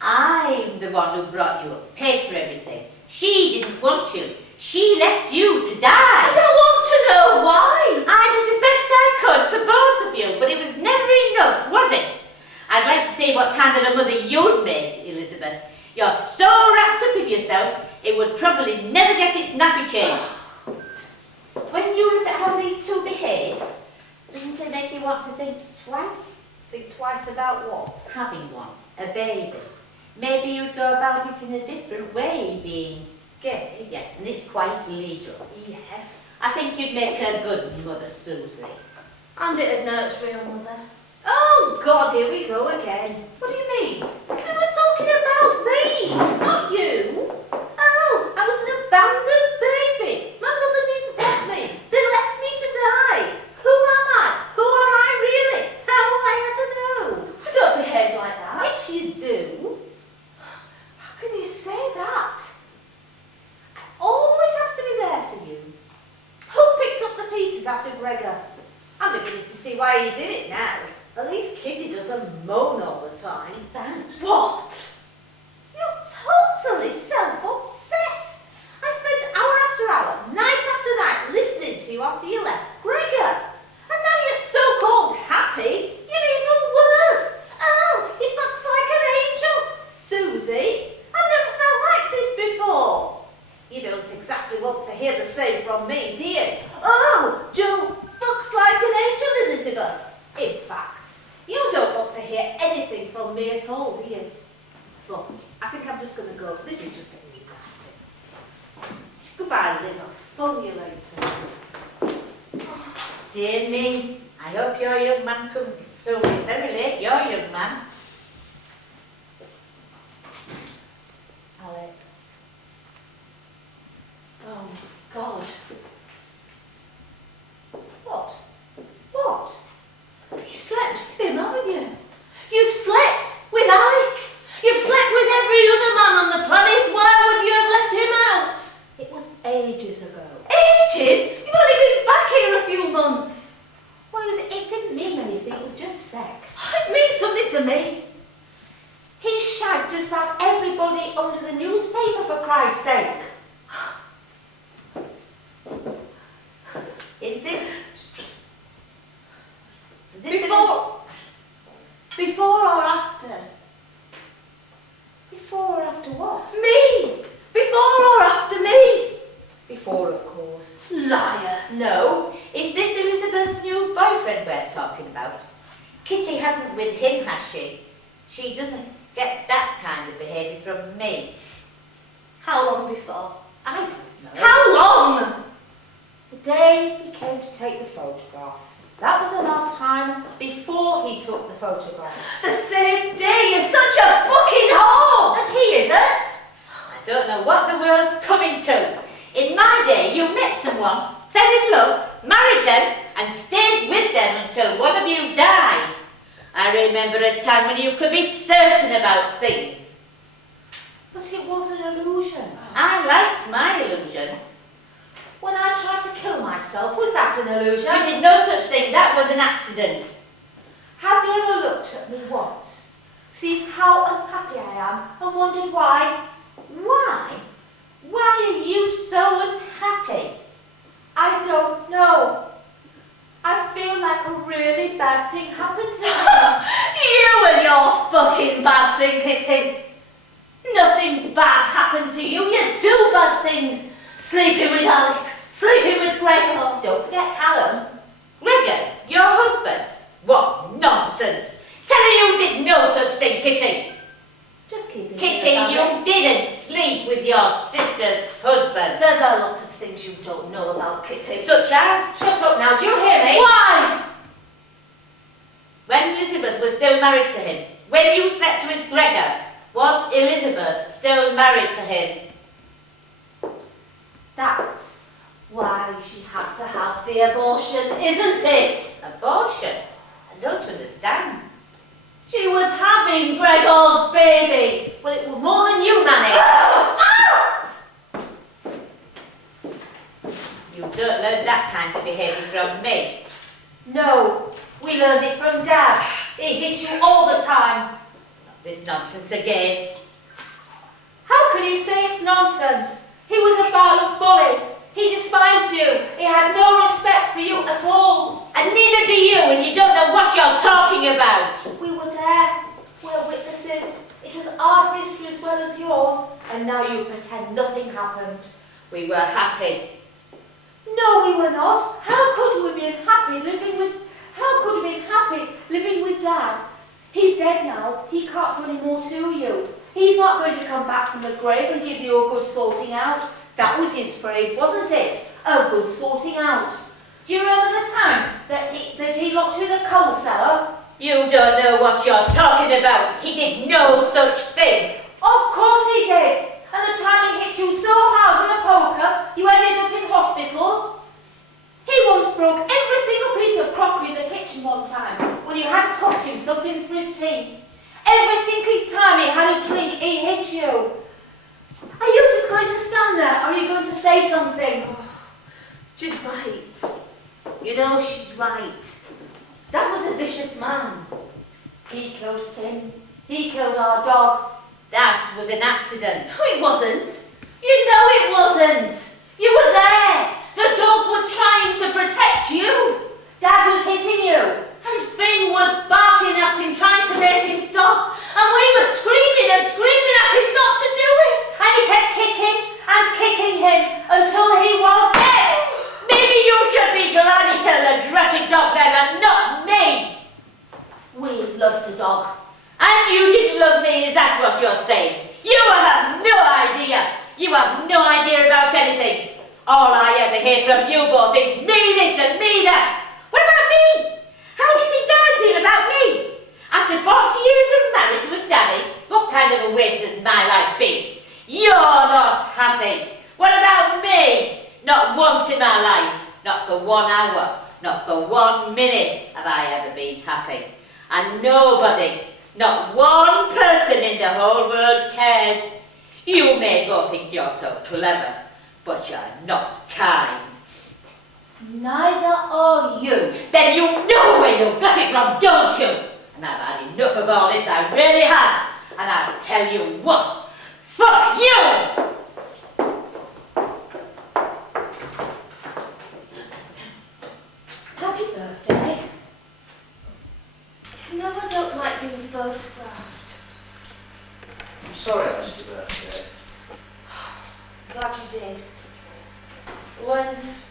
I'm the one who brought you up, paid for everything. She didn't want you. She left you to die. I don't want to know why. I did the best I could for both of you, but it was never enough, was it? I'd like to see what kind of a mother you'd make, Elizabeth. You're so wrapped up in yourself, it would probably never get its nappy changed. When you look at how these two behave, doesn't it make you want to think twice? Think twice about what? Having one, a baby. Maybe you'd go about it in a different way, being gay, yes, and it's quite legal. Yes. I think you'd make a good mother, Susie. And it'd nurture real mother. Oh God, here we go again. What do you mean? We were talking about me, not you. Oh, I was an abandoned baby. My mother didn't want me. They left me to die. Who am I? Who am I really? How will I ever know? I don't behave like that. Yes, you do. How can you say that? I always have to be there for you. Who picked up the pieces after Gregor? I'm beginning to see why he did it now. At least Kitty doesn't moan all the time. Thanks. What? You're totally self-obsessed. I spent hour after hour, night after night, listening to you after you left Gregor. And now you're so-called happy, you're even worse. Oh, he looks like an angel. Susie, I've never felt like this before. You don't exactly want to hear the same from me, do you? Oh, Joe looks like an angel, Elizabeth. In fact, You don't want to hear anything from me at all, do you? Look, I think I'm just going to go. This is just getting me nasty. Goodbye, Liz. I'll phone you later. Dear me, I hope your young man comes soon. It's very late, your young man. Alec. Oh, God. What? What? You've slept with him, haven't you? You've slept with Alec. You've slept with every other man on the planet. Why would you have left him out? It was ages ago. Ages? You've only been back here a few months. Well, it didn't mean anything, it was just sex. It means something to me. He shagged just about everybody under the newspaper, for Christ's sake. Is this... Before or after? Before or after what? Me! Before or after me? Before, of course. Liar. No. Is this Elizabeth's new boyfriend we're talking about? Kitty hasn't with him, has she? She doesn't get that kind of behaviour from me. How long before? I don't know. How long? The day he came to take the photographs. That was the last time before he took the photographs. The same day. You're such a fucking whore. And he isn't. I don't know what the world's coming to. In my day, you met someone, fell in love, married them, and stayed with them until one of you died. I remember a time when you could be certain about things. But it was an illusion. I liked my illusion. When I tried to kill myself, was that an illusion? You did no such thing. That was an accident. Have you ever looked at me once, seen how unhappy I am, and wondered why? Why? Why are you so unhappy? I don't know. I feel like a really bad thing happened to me. You and your fucking bad thing, Kitty. Nothing bad happened to you. You do bad things. Sleeping with Alec. Sleeping with Gregor. Don't forget Callum. Gregor, your husband. What nonsense. Tell her you did no such thing, Kitty. Just keep it. Kitty, you didn't sleep with your sister's husband. There's a lot of things you don't know about Kitty. Such as? Shut up now, do you hear me? Why? When Elizabeth was still married to him, when you slept with Gregor, was Elizabeth still married to him? That's why she had to have the abortion, isn't it? Abortion? I don't understand. She was having Gregor's baby. Well, it was more than you managed. You don't learn that kind of behaviour from me. No, we learned it from Dad. He hit you all the time. Not this nonsense again. How can you say it's nonsense? He was a violent bully. He despised you. He had no respect for you at all. And neither do you, and you don't know what you're talking about. We were there. We're witnesses. It was our history as well as yours. And now you pretend nothing happened. We were happy. No, we were not. How could we have been happy living with Dad? He's dead now. He can't do any more to you. He's not going to come back from the grave and give you a good sorting out. That was his phrase, wasn't it? A good sorting out. Do you remember the time that he locked you in the coal cellar? You don't know what you're talking about. He did no such thing. Of course he did. And the time he hit you so hard with a poker, you ended up in hospital. He once broke every single piece of crockery in the kitchen one time when you hadn't cooked him something for his tea. Every single time he had a drink, he hit you. Are you just going to stand there, or are you going to say something? She's right. You know, she's right. That was a vicious man. He killed Finn. He killed our dog. That was an accident. No, it wasn't. You know it wasn't. You were there. The dog was trying to protect you. Dad was hitting you. And Finn was barking at him, trying to make him stop. And we were screaming and screaming at him not to do it. And he kept kicking and kicking him until he was dead. Maybe you should be glad he killed a dratted dog then and not me. We loved the dog. And you didn't love me, is that what you're saying? You have no idea. You have no idea about anything. All I ever hear from you both is me this and me that. What about me? How do you think I feel about me? After 40 years of marriage with Daddy, what kind of a waste has my life been? You're not happy. What about me? Not once in my life, not for 1 hour, not for 1 minute have I ever been happy. And nobody, not one person in the whole world cares. You may both think you're so clever, but you're not kind. Neither are you. Then you know where you got it from, don't you? And I've had enough of all this, I really have. And I'll tell you what, fuck you! Happy birthday. No, I don't like being photographed. I'm sorry I missed your birthday. Glad you did. We weren't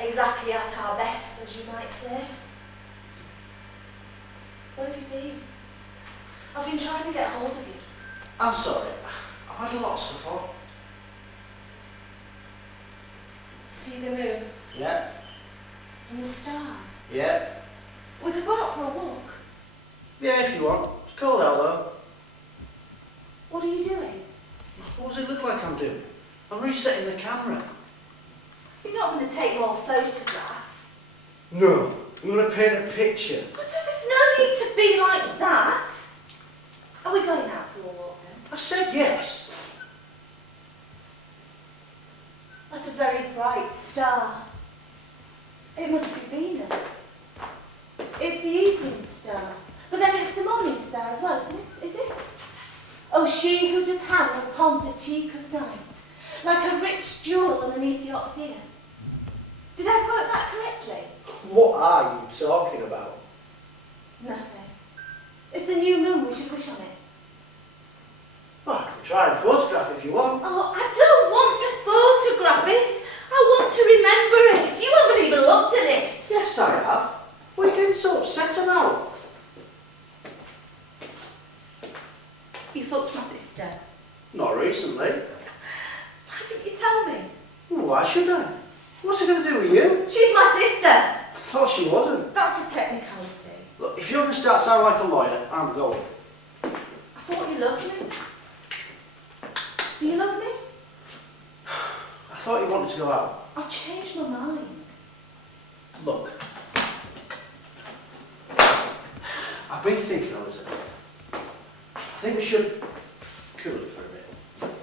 exactly at our best, as you might say. Where have you been? I've been trying to get hold of you. I'm sorry. I've had a lot of stuff on. See the moon Yeah? and the stars. Yeah? We could go out for a walk. Yeah, if you want. It's cold out though. What are you doing? What does it look like I'm doing? I'm resetting the camera. You're not going to take more photographs. No, I'm going to paint a picture. But there's no need to be like that. Are we going out for a walk then? I said yes. That's a very bright star. It must be Venus. It's the evening star. But then it's the morning star as well, isn't it? Is it? Oh, she who doth hang upon the cheek of night, like a rich jewel on an Ethiop's ear. Did I quote that correctly? What are you talking about? Nothing. It's the new moon, we should wish on it. Well, I can try and photograph if you want. Oh, I don't want to photograph it. I want to remember it. You haven't even looked at it. Yes, I have. What are you getting so upset about? You fucked my sister. Not recently. Why didn't you tell me? Well, why should I? What's it going to do with you? She's my sister. I thought she wasn't. That's a technicality. Look, if you're going to start sounding like a lawyer, I'm going. I thought you loved me. Do you love me? I thought you wanted to go out. I've changed my mind. Look. I've been thinking, Elizabeth. I think we should cool it for a bit.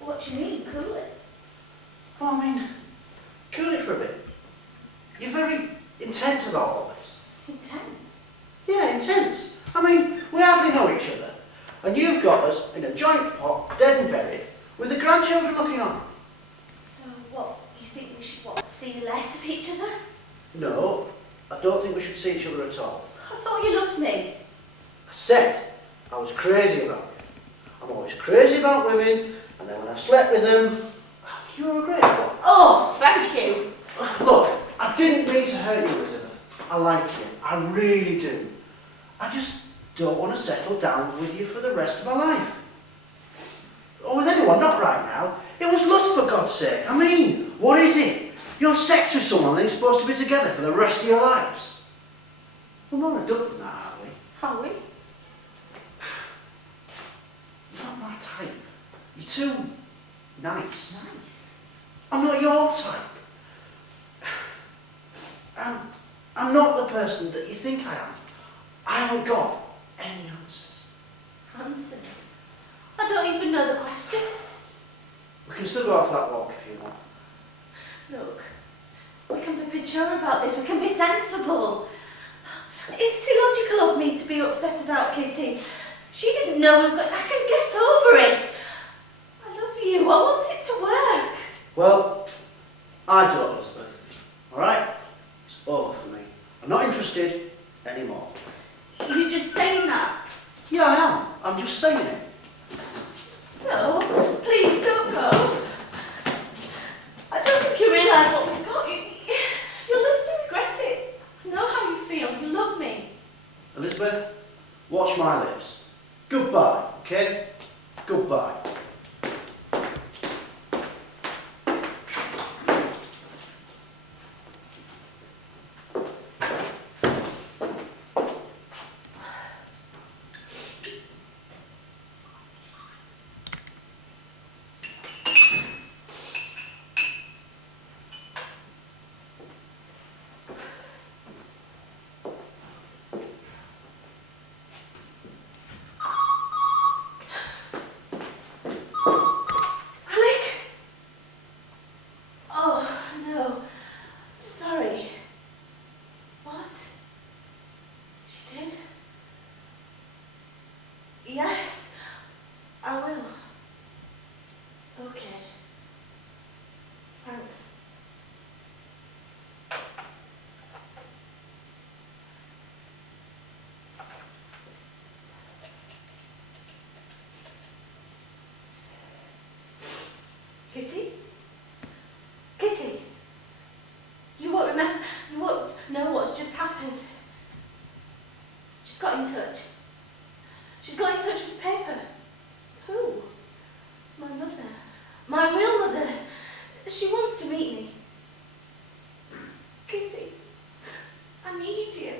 What do you mean, cool it? Well, I mean, cool it for a bit. You're very intense about all this. Intense. Yeah, intense. I mean, we hardly know each other. And you've got us in a joint pot, dead and buried, with the grandchildren looking on. So what, you think we should, what, see less of each other? No, I don't think we should see each other at all. I thought you loved me. I said I was crazy about you. I'm always crazy about women, and then when I've slept with them, you're a great one. Oh, thank you. Look, I didn't mean to hurt you, Elizabeth. I like you. I really do. I just don't want to settle down with you for the rest of my life. Or with anyone, not right now. It was lust, for God's sake. I mean, what is it? You're sex with someone and you're supposed to be together for the rest of your lives. We're more adult than that, aren't we? Are we? You're not my type. You're too nice. Nice. I'm not your type. I'm not the person that you think I am. I haven't got any answers. Answers. I don't even know the questions. We can still go off that walk if you want. Look, we can be mature about this. We can be sensible. It's illogical of me to be upset about Kitty. She didn't know. I can get over it. I love you. I want it to work. Well, I don't, Elizabeth. All right? It's over for me. I'm not interested anymore. You're just saying that. Yeah, I am. I'm just saying it. No, please don't go. I don't think you realise what we've got. You'll live to regret it. I know how you feel. You love me. Elizabeth, watch my lips. Goodbye, okay? Goodbye. Yes, I will. Okay. Thanks. Kitty? Kitty? You won't remember, you won't know what's just happened. She's got in touch. She's got in touch with the paper. Who? My mother. My real mother. She wants to meet me. Kitty, I need you.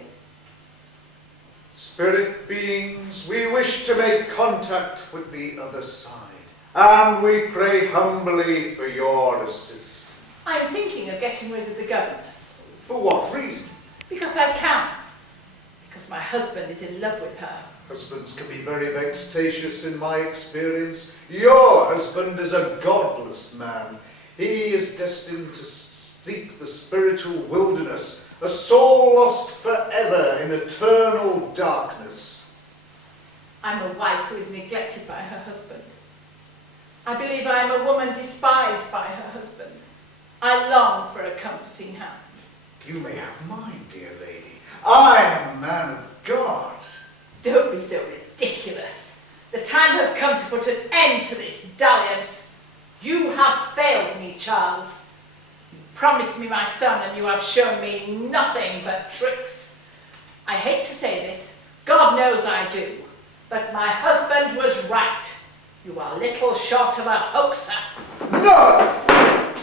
Spirit beings, we wish to make contact with the other side, and we pray humbly for your assistance. I'm thinking of getting rid of the governess. For what reason? Because I can. Because my husband is in love with her. Husbands can be very vexatious in my experience. Your husband is a godless man. He is destined to seek the spiritual wilderness, a soul lost forever in eternal darkness. I'm a wife who is neglected by her husband. I believe I am a woman despised by her husband. I long for a comforting hand. You may have mine, dear lady. I am a man of God. Don't be so ridiculous. The time has come to put an end to this dalliance. You have failed me, Charles. You promised me my son, and you have shown me nothing but tricks. I hate to say this, God knows I do, but my husband was right. You are little short of a hoaxer. No!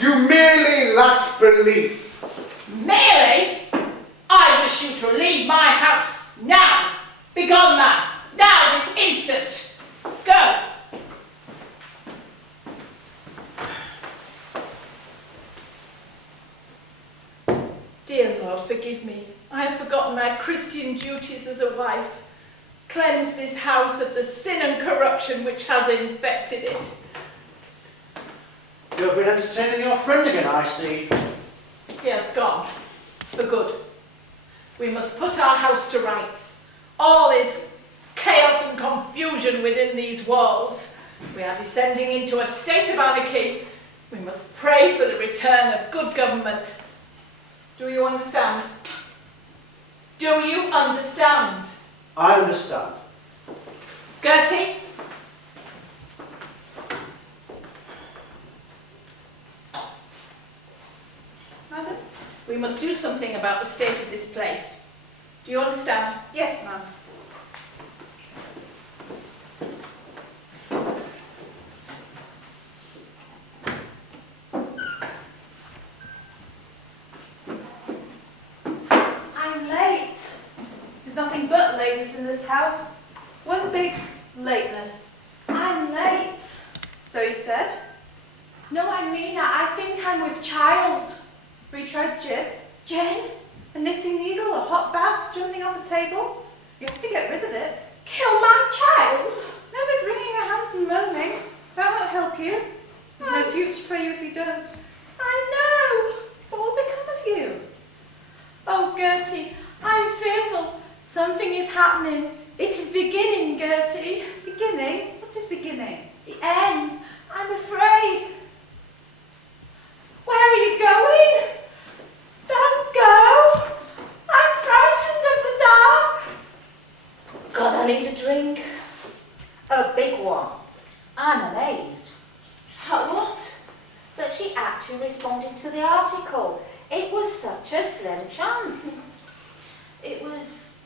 You merely lack belief. Merely? I wish you to leave my house now. Begone, man! Now, this instant! Go! Dear Lord, forgive me. I have forgotten my Christian duties as a wife. Cleanse this house of the sin and corruption which has infected it. You've been entertaining your friend again, I see. He has gone. For good. We must put our house to rights. All is chaos and confusion within these walls. We are descending into a state of anarchy. We must pray for the return of good government. Do you understand? Do you understand? I understand. Gertie? Madam, we must do something about the state of this place. Do you understand? Yes, ma'am. I'm late. There's nothing but lateness in this house. One big lateness. I'm late. So you said? No, I mean, I think I'm with child. We tried gin, Jen? a knitting needle, a hot bath, jumping on the table. You have to get rid of it. Kill my child? It's no good wringing your hands and moaning. That won't help you. There's no future for you if you don't. I know. What will become of you? Oh, Gertie, I'm fearful. Something is happening. It is beginning, Gertie. Beginning? What is beginning? The end. I'm afraid. Where are you going? Don't go. I'm frightened of the dark. God, I need a drink. A big one. I'm amazed. What? That she actually responded to the article. It was such a slender chance. It was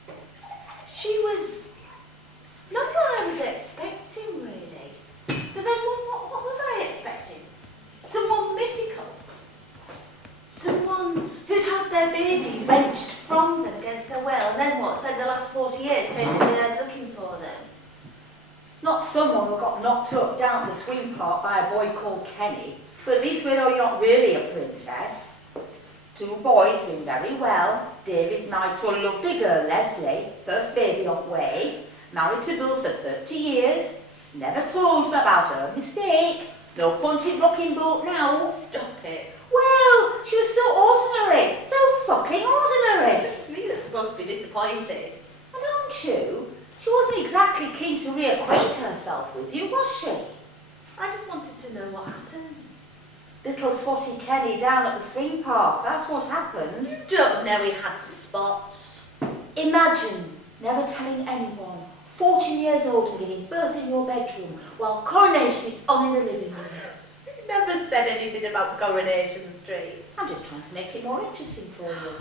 She was not what I was expecting, really. But then what was I expecting? Someone mythical. Someone who'd had their baby wrenched from them against their will, and then what? Spent the last 40 years pacing the earth looking for them. Not someone who got knocked up down the swing park by a boy called Kenny, but at least we know you're not really a princess. 2 boys doing very well. Davy's married to a lovely girl, Leslie, first baby of Way, married to Bill for 30 years, never told him about her mistake. No point in rocking boat now. Stop it. Well, she was so ordinary, so fucking ordinary. It's me that's supposed to be disappointed. And aren't you? She wasn't exactly keen to reacquaint herself with you, was she? I just wanted to know what happened. Little swatty Kenny down at the swing park, that's what happened. You don't know he had spots. Imagine never telling anyone, 14 years old and giving birth in your bedroom, while Coronation is on in the living room. You never said anything about Coronation Street. I'm just trying to make it more interesting for you.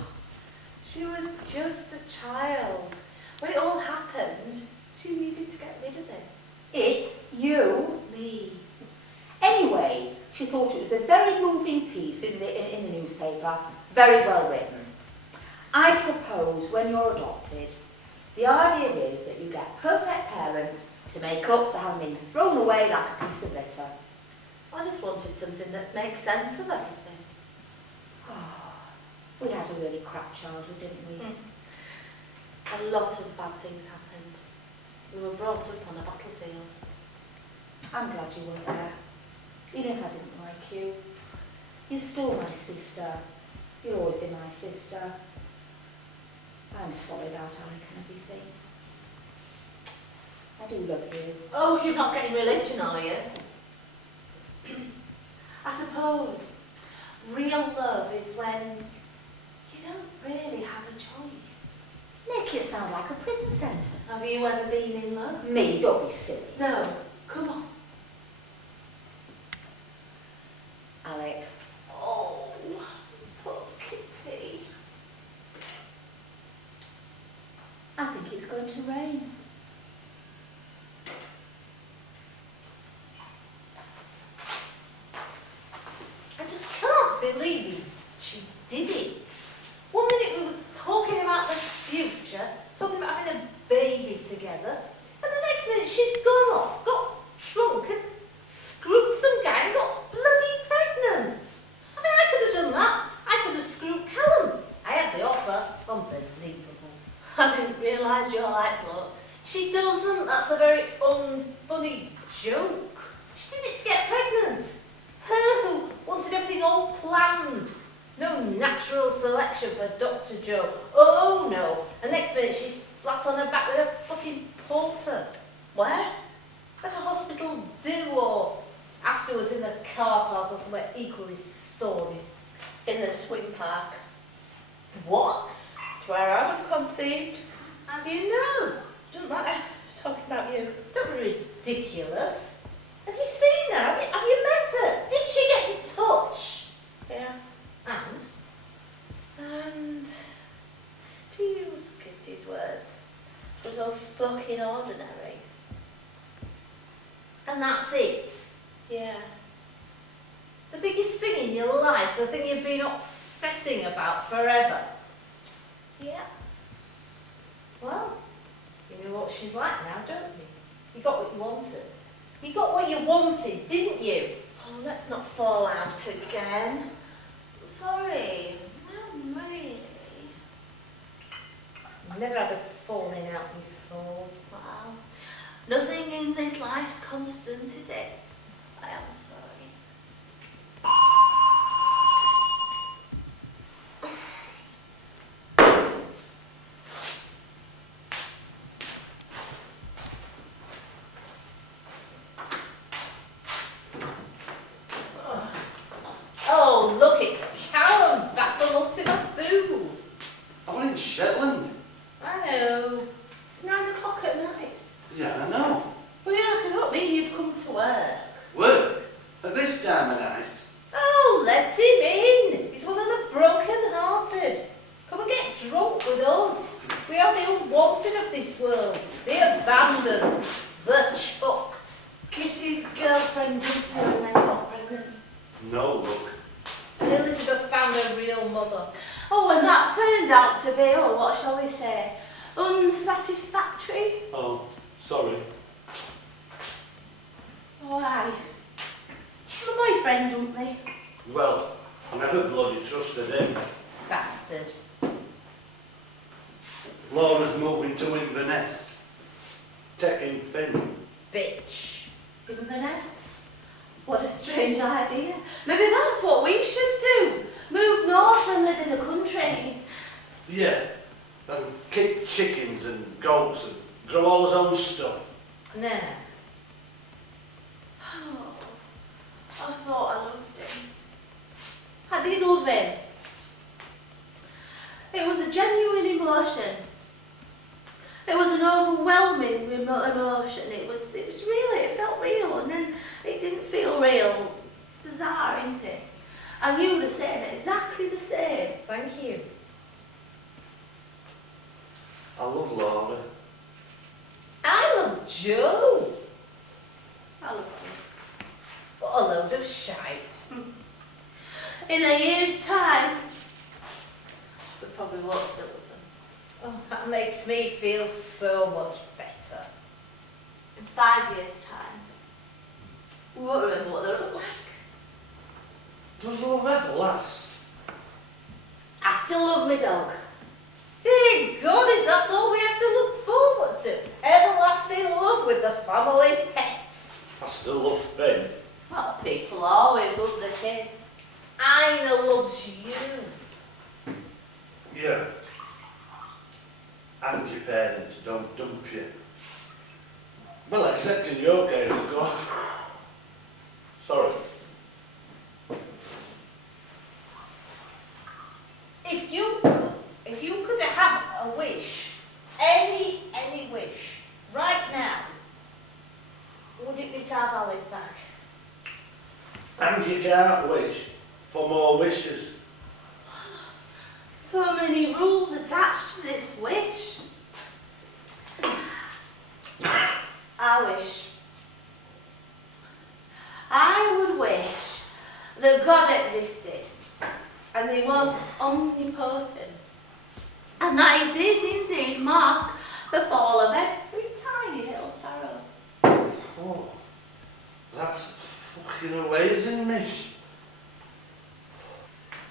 She was just a child. When it all happened, she needed to get rid of it. It? You? Me. Anyway, she thought it was a very moving piece in the newspaper, very well written. I suppose when you're adopted, the idea is that you get perfect parents to make up for having been thrown away like a piece of litter. I just wanted something that makes sense of everything. Oh, we had a really crap childhood, didn't we? A lot of bad things happened. We were brought up on a battlefield. I'm glad you were there. Even if I didn't like you, you're still my sister. You'll always be my sister. I'm sorry about Alec and everything. I do love you. Oh, you're not getting religion, are you? I suppose real love is when you don't really have a choice. Make it sound like a prison centre. Have you ever been in love? Me, don't be silly. No, come on. Alec, Oh, poor kitty. I think it's going to rain. I just can't believe she did it. One minute we were talking about the future, talking about having a baby together, and the next minute she's gone off, got drunk and screwed some guy and got bloody pregnant. I mean, I could have done that. I could have screwed Callum. I had the offer. Unbelievable. I didn't realise you're like blood. She doesn't. That's a very unfunny joke. She did it to get pregnant. Her who wanted everything all planned. No natural selection for Dr. Joe. Oh no. And next minute she's flat on her back with a fucking porter. Where? At a hospital do, or afterwards in the car park or somewhere equally sordid. In the swing park. What? It's where I was conceived. How do you know? Doesn't matter. We're talking about you. Don't be ridiculous. Have you seen her? Have you met her? Did she get in touch? Yeah. And? To use Kitty's words, it was all fucking ordinary. And that's it? Yeah. The biggest thing in your life, the thing you've been obsessing about forever? Yeah. Well, you know what she's like now, don't you? You got what you wanted. You got what you wanted, didn't you? Oh, let's not fall out again. Sorry. No, really. I've never had a falling out before. Well, nothing in this life's constant, is it? I am sorry. Oh, look, it's Callum back from Ultima Thule. I went in Shetland. I know. It's 9 o'clock at night. Yeah, I know. Well, yeah, I don't mean you've come to work. Work? this world. The abandoned, the chucked. Kitty's girlfriend did her and then got pregnant. No luck. And Elizabeth found her real mother. Oh, and that turned out to be, oh, what shall we say, unsatisfactory. Oh, sorry. Oh, aye. My boyfriend, don't they? Well, I never bloody trusted him. Bastard. Laura's moving to Inverness. Taking Finn. Bitch. Inverness. What a strange idea. Maybe that's what we should do. Move north and live in the country. Yeah. And keep chickens and goats and grow all his own stuff. Nah. Oh, I thought I loved him. I did love him. It was a genuine emotion. It was an overwhelming emotion. It was really, it felt real, and then it didn't feel real. It's bizarre, isn't it? And you were the same, exactly the same. Thank you. I love Laura. I love Joe. I love you. What a load of shite. In a year's time, we probably won't still with them. Oh, that makes me feel so much better. In 5 years' time, we won't remember what they look like. Does love ever last? I still love my dog. Dear God, is that all we have to look forward to? Everlasting love with the family pet. I still love Finn. Well, people always love their kids. Ina loves you. Yeah. And your parents don't dump you. Well, except in your case, of course. Sorry. If you could have a wish, any wish, right now, would it be to have Alec back? And you can't wish for more wishes. So many rules attached to this wish. I would wish that God existed and he was omnipotent and that he did indeed mark the fall of every tiny little sparrow. Oh, that's fucking amazing, miss.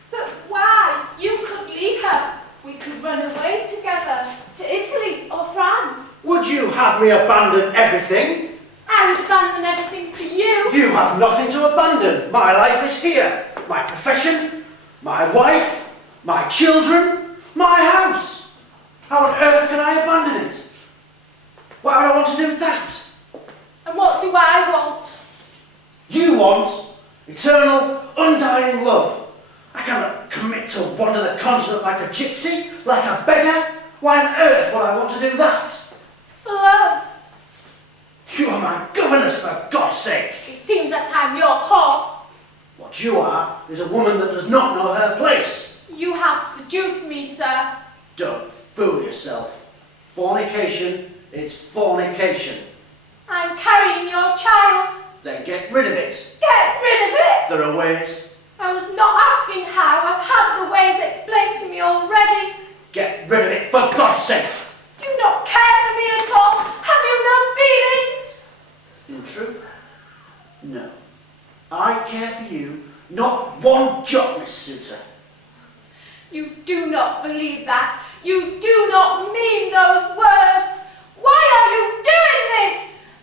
But why? You could leave her. We could run away together to Italy or France. Would you have me abandon everything? I would abandon everything for you. You have nothing to abandon. My life is here. My profession, my wife, my children, my house. How on earth can I abandon it? Why would I want to do that? And what do I want? You want eternal, undying love. I cannot commit to wander the continent like a gypsy, like a beggar. Why on earth would I want to do that? For love. You are my governess, for God's sake. It seems that I'm your whore. What you are is a woman that does not know her place. You have seduced me, sir. Don't fool yourself. Fornication is fornication. I'm carrying your child. Then get rid of it. Get rid of it. There are ways. I was not asking how. I've had the ways explained to me already. Get rid of it, for God's sake. Do you not care for me at all? Have you no feelings? In truth, no. I care for you, not one jot, Miss Suter. You do not believe that. You do not mean those words. Why are you doing this?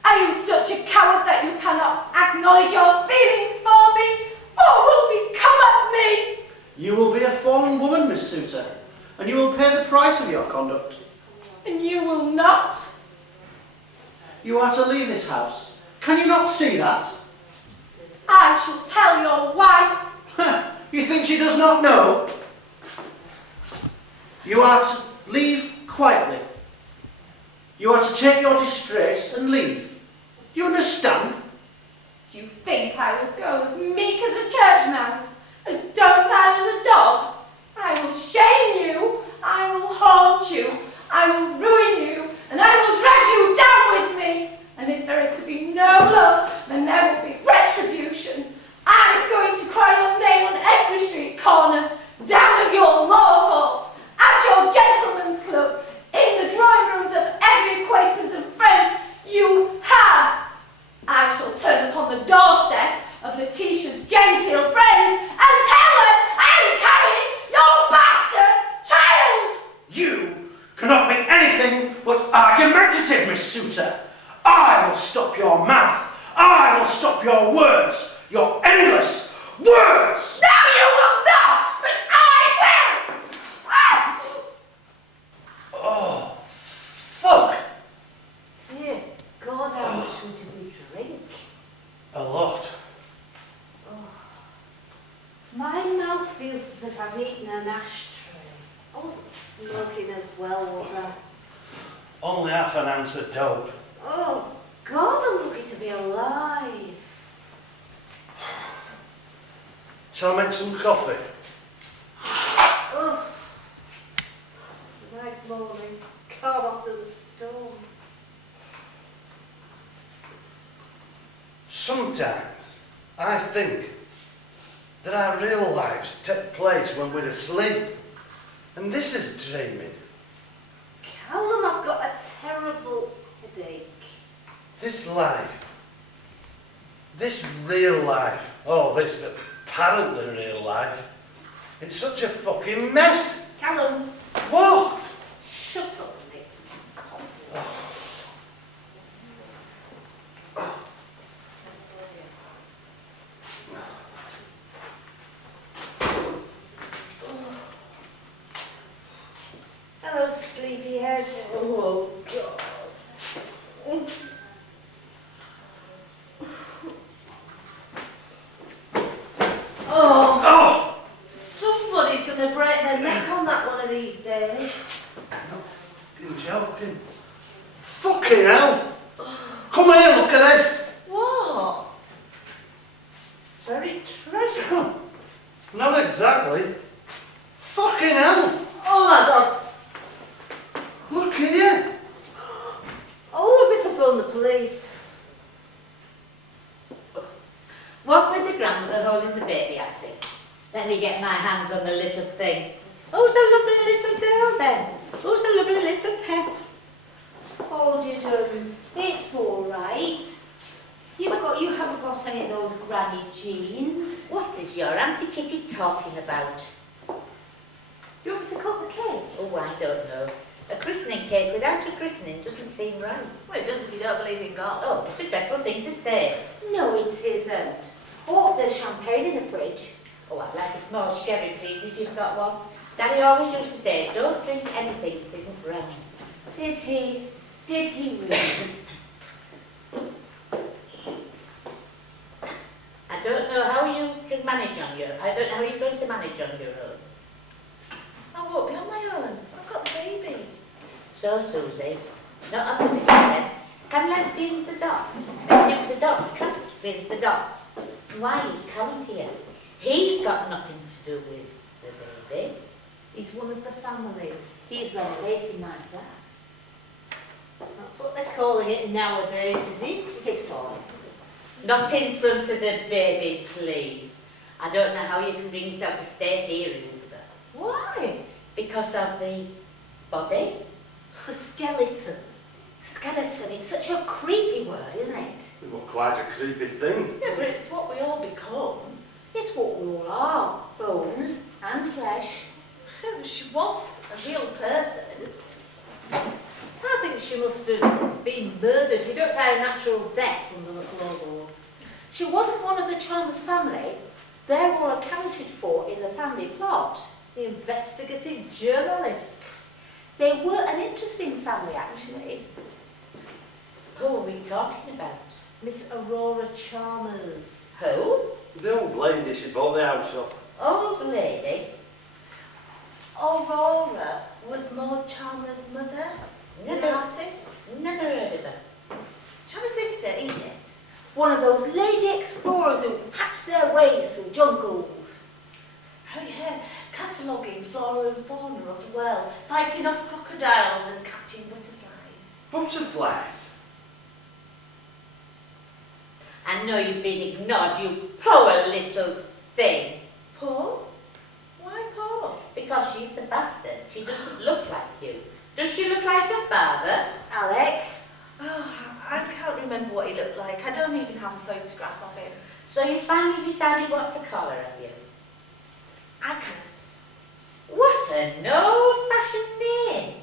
Are you such a coward that you cannot acknowledge your feelings for me? What will become of me? You will be a fallen woman, Miss Suter, and you will pay the price of your conduct. And you will not. You are to leave this house. Can you not see that? I shall tell your wife. You think she does not know? You are to leave quietly. You are to take your disgrace and leave. Do you understand? Do you think I will go as meek as a church mouse, as docile as a dog? I will shame you, I will haunt you, I will ruin you, and repetitive, Miss Souter. I will stop your mouth. I will stop your words. Your endless words. No, you will not, but I will! Ah! Oh, fuck. Dear God, how much would we drink? A lot. My mouth feels as if I've eaten an ashtray. I wasn't smoking as well, was I? Only half an ounce of dope. Oh, God, I'm lucky to be alive. Shall I make some coffee? Oh, nice morning. Calm after the storm. Sometimes I think that our real lives take place when we're asleep. And this is dreaming. Callum, I've got a terrible headache. This life, this real life, oh, this apparently real life, it's such a fucking mess. Callum, What? shut up and make some coffee. Hello, sleepyhead. Oh, God. Oh, somebody's going to break their neck on that one of these days. I'm fucking joking. Fucking hell. Come here, look at this. What? Buried treasure. Not exactly. Fucking hell. Oh my God. Look here. Oh, I better phone the police. What with the grandmother holding the baby, I think. Let me get my hands on the little thing. Who's a lovely little girl then? Who's a lovely little pet? Oh, dear Jones, it's all right. You haven't got any of those granny jeans. What is your Auntie Kitty talking about? You want me to cut the cake? Oh, I don't know. A christening cake without a christening doesn't seem right. Well, it does if you don't believe in God. Oh, it's a dreadful thing to say. No, it isn't. Oh, there's champagne in the fridge. Oh, I'd like a small sherry, please, if you've got one. Daddy always used to say, don't drink anything that isn't brown. Did he? Did he really? I don't know how you can manage on your... I don't know how you're going to manage on your own. I won't be on my own. I've got the baby. So, Susie, not on the then. Can lesbians adopt? Maybe you could adopt. Can lesbians adopt? Why is Colin here? He's got nothing to do with the baby. He's one of the family. He's renovating my flat. That's what they're calling it nowadays, is it? It's all. Not in front of the baby, please. I don't know how you can bring yourself to stay here, Elizabeth. Why? Because of the body? The skeleton. Skeleton, it's such a creepy word, isn't it? Well, quite a creepy thing. Yeah, but it's what we all become. It's what we all are. Bones and flesh. She was a real person. I think she must have been murdered. You don't die a natural death under the floorboards. She wasn't one of the Chalmers family. They're all accounted for in the family plot. The investigative journalist. They were an interesting family, actually. Who are we talking about? Miss Aurora Chalmers. Who? The old lady she bought the house off. Old lady. Aurora was Maud Chalmers' mother, the Never, artist. never heard of her. Chalmers' sister, Edith. One of those lady explorers who hatch their way through jungles. Oh yeah, cataloguing flora and fauna as well, fighting off crocodiles and catching butterflies. Butterflies? I know you've been ignored, you poor little thing. Poor? Why poor? Because she's a bastard. She doesn't look like you. Does she look like her father, Alec? Oh, I can't remember what he looked like. I don't even have a photograph of him. So you finally decided what to call her, have you? Agnes. What an old-fashioned name.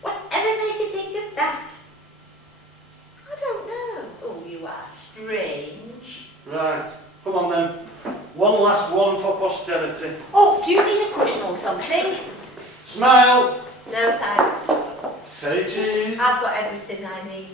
Whatever made you think of that? Bessie. Oh, do you need a cushion or something? Smile. No thanks. Say cheese. I've got everything I need.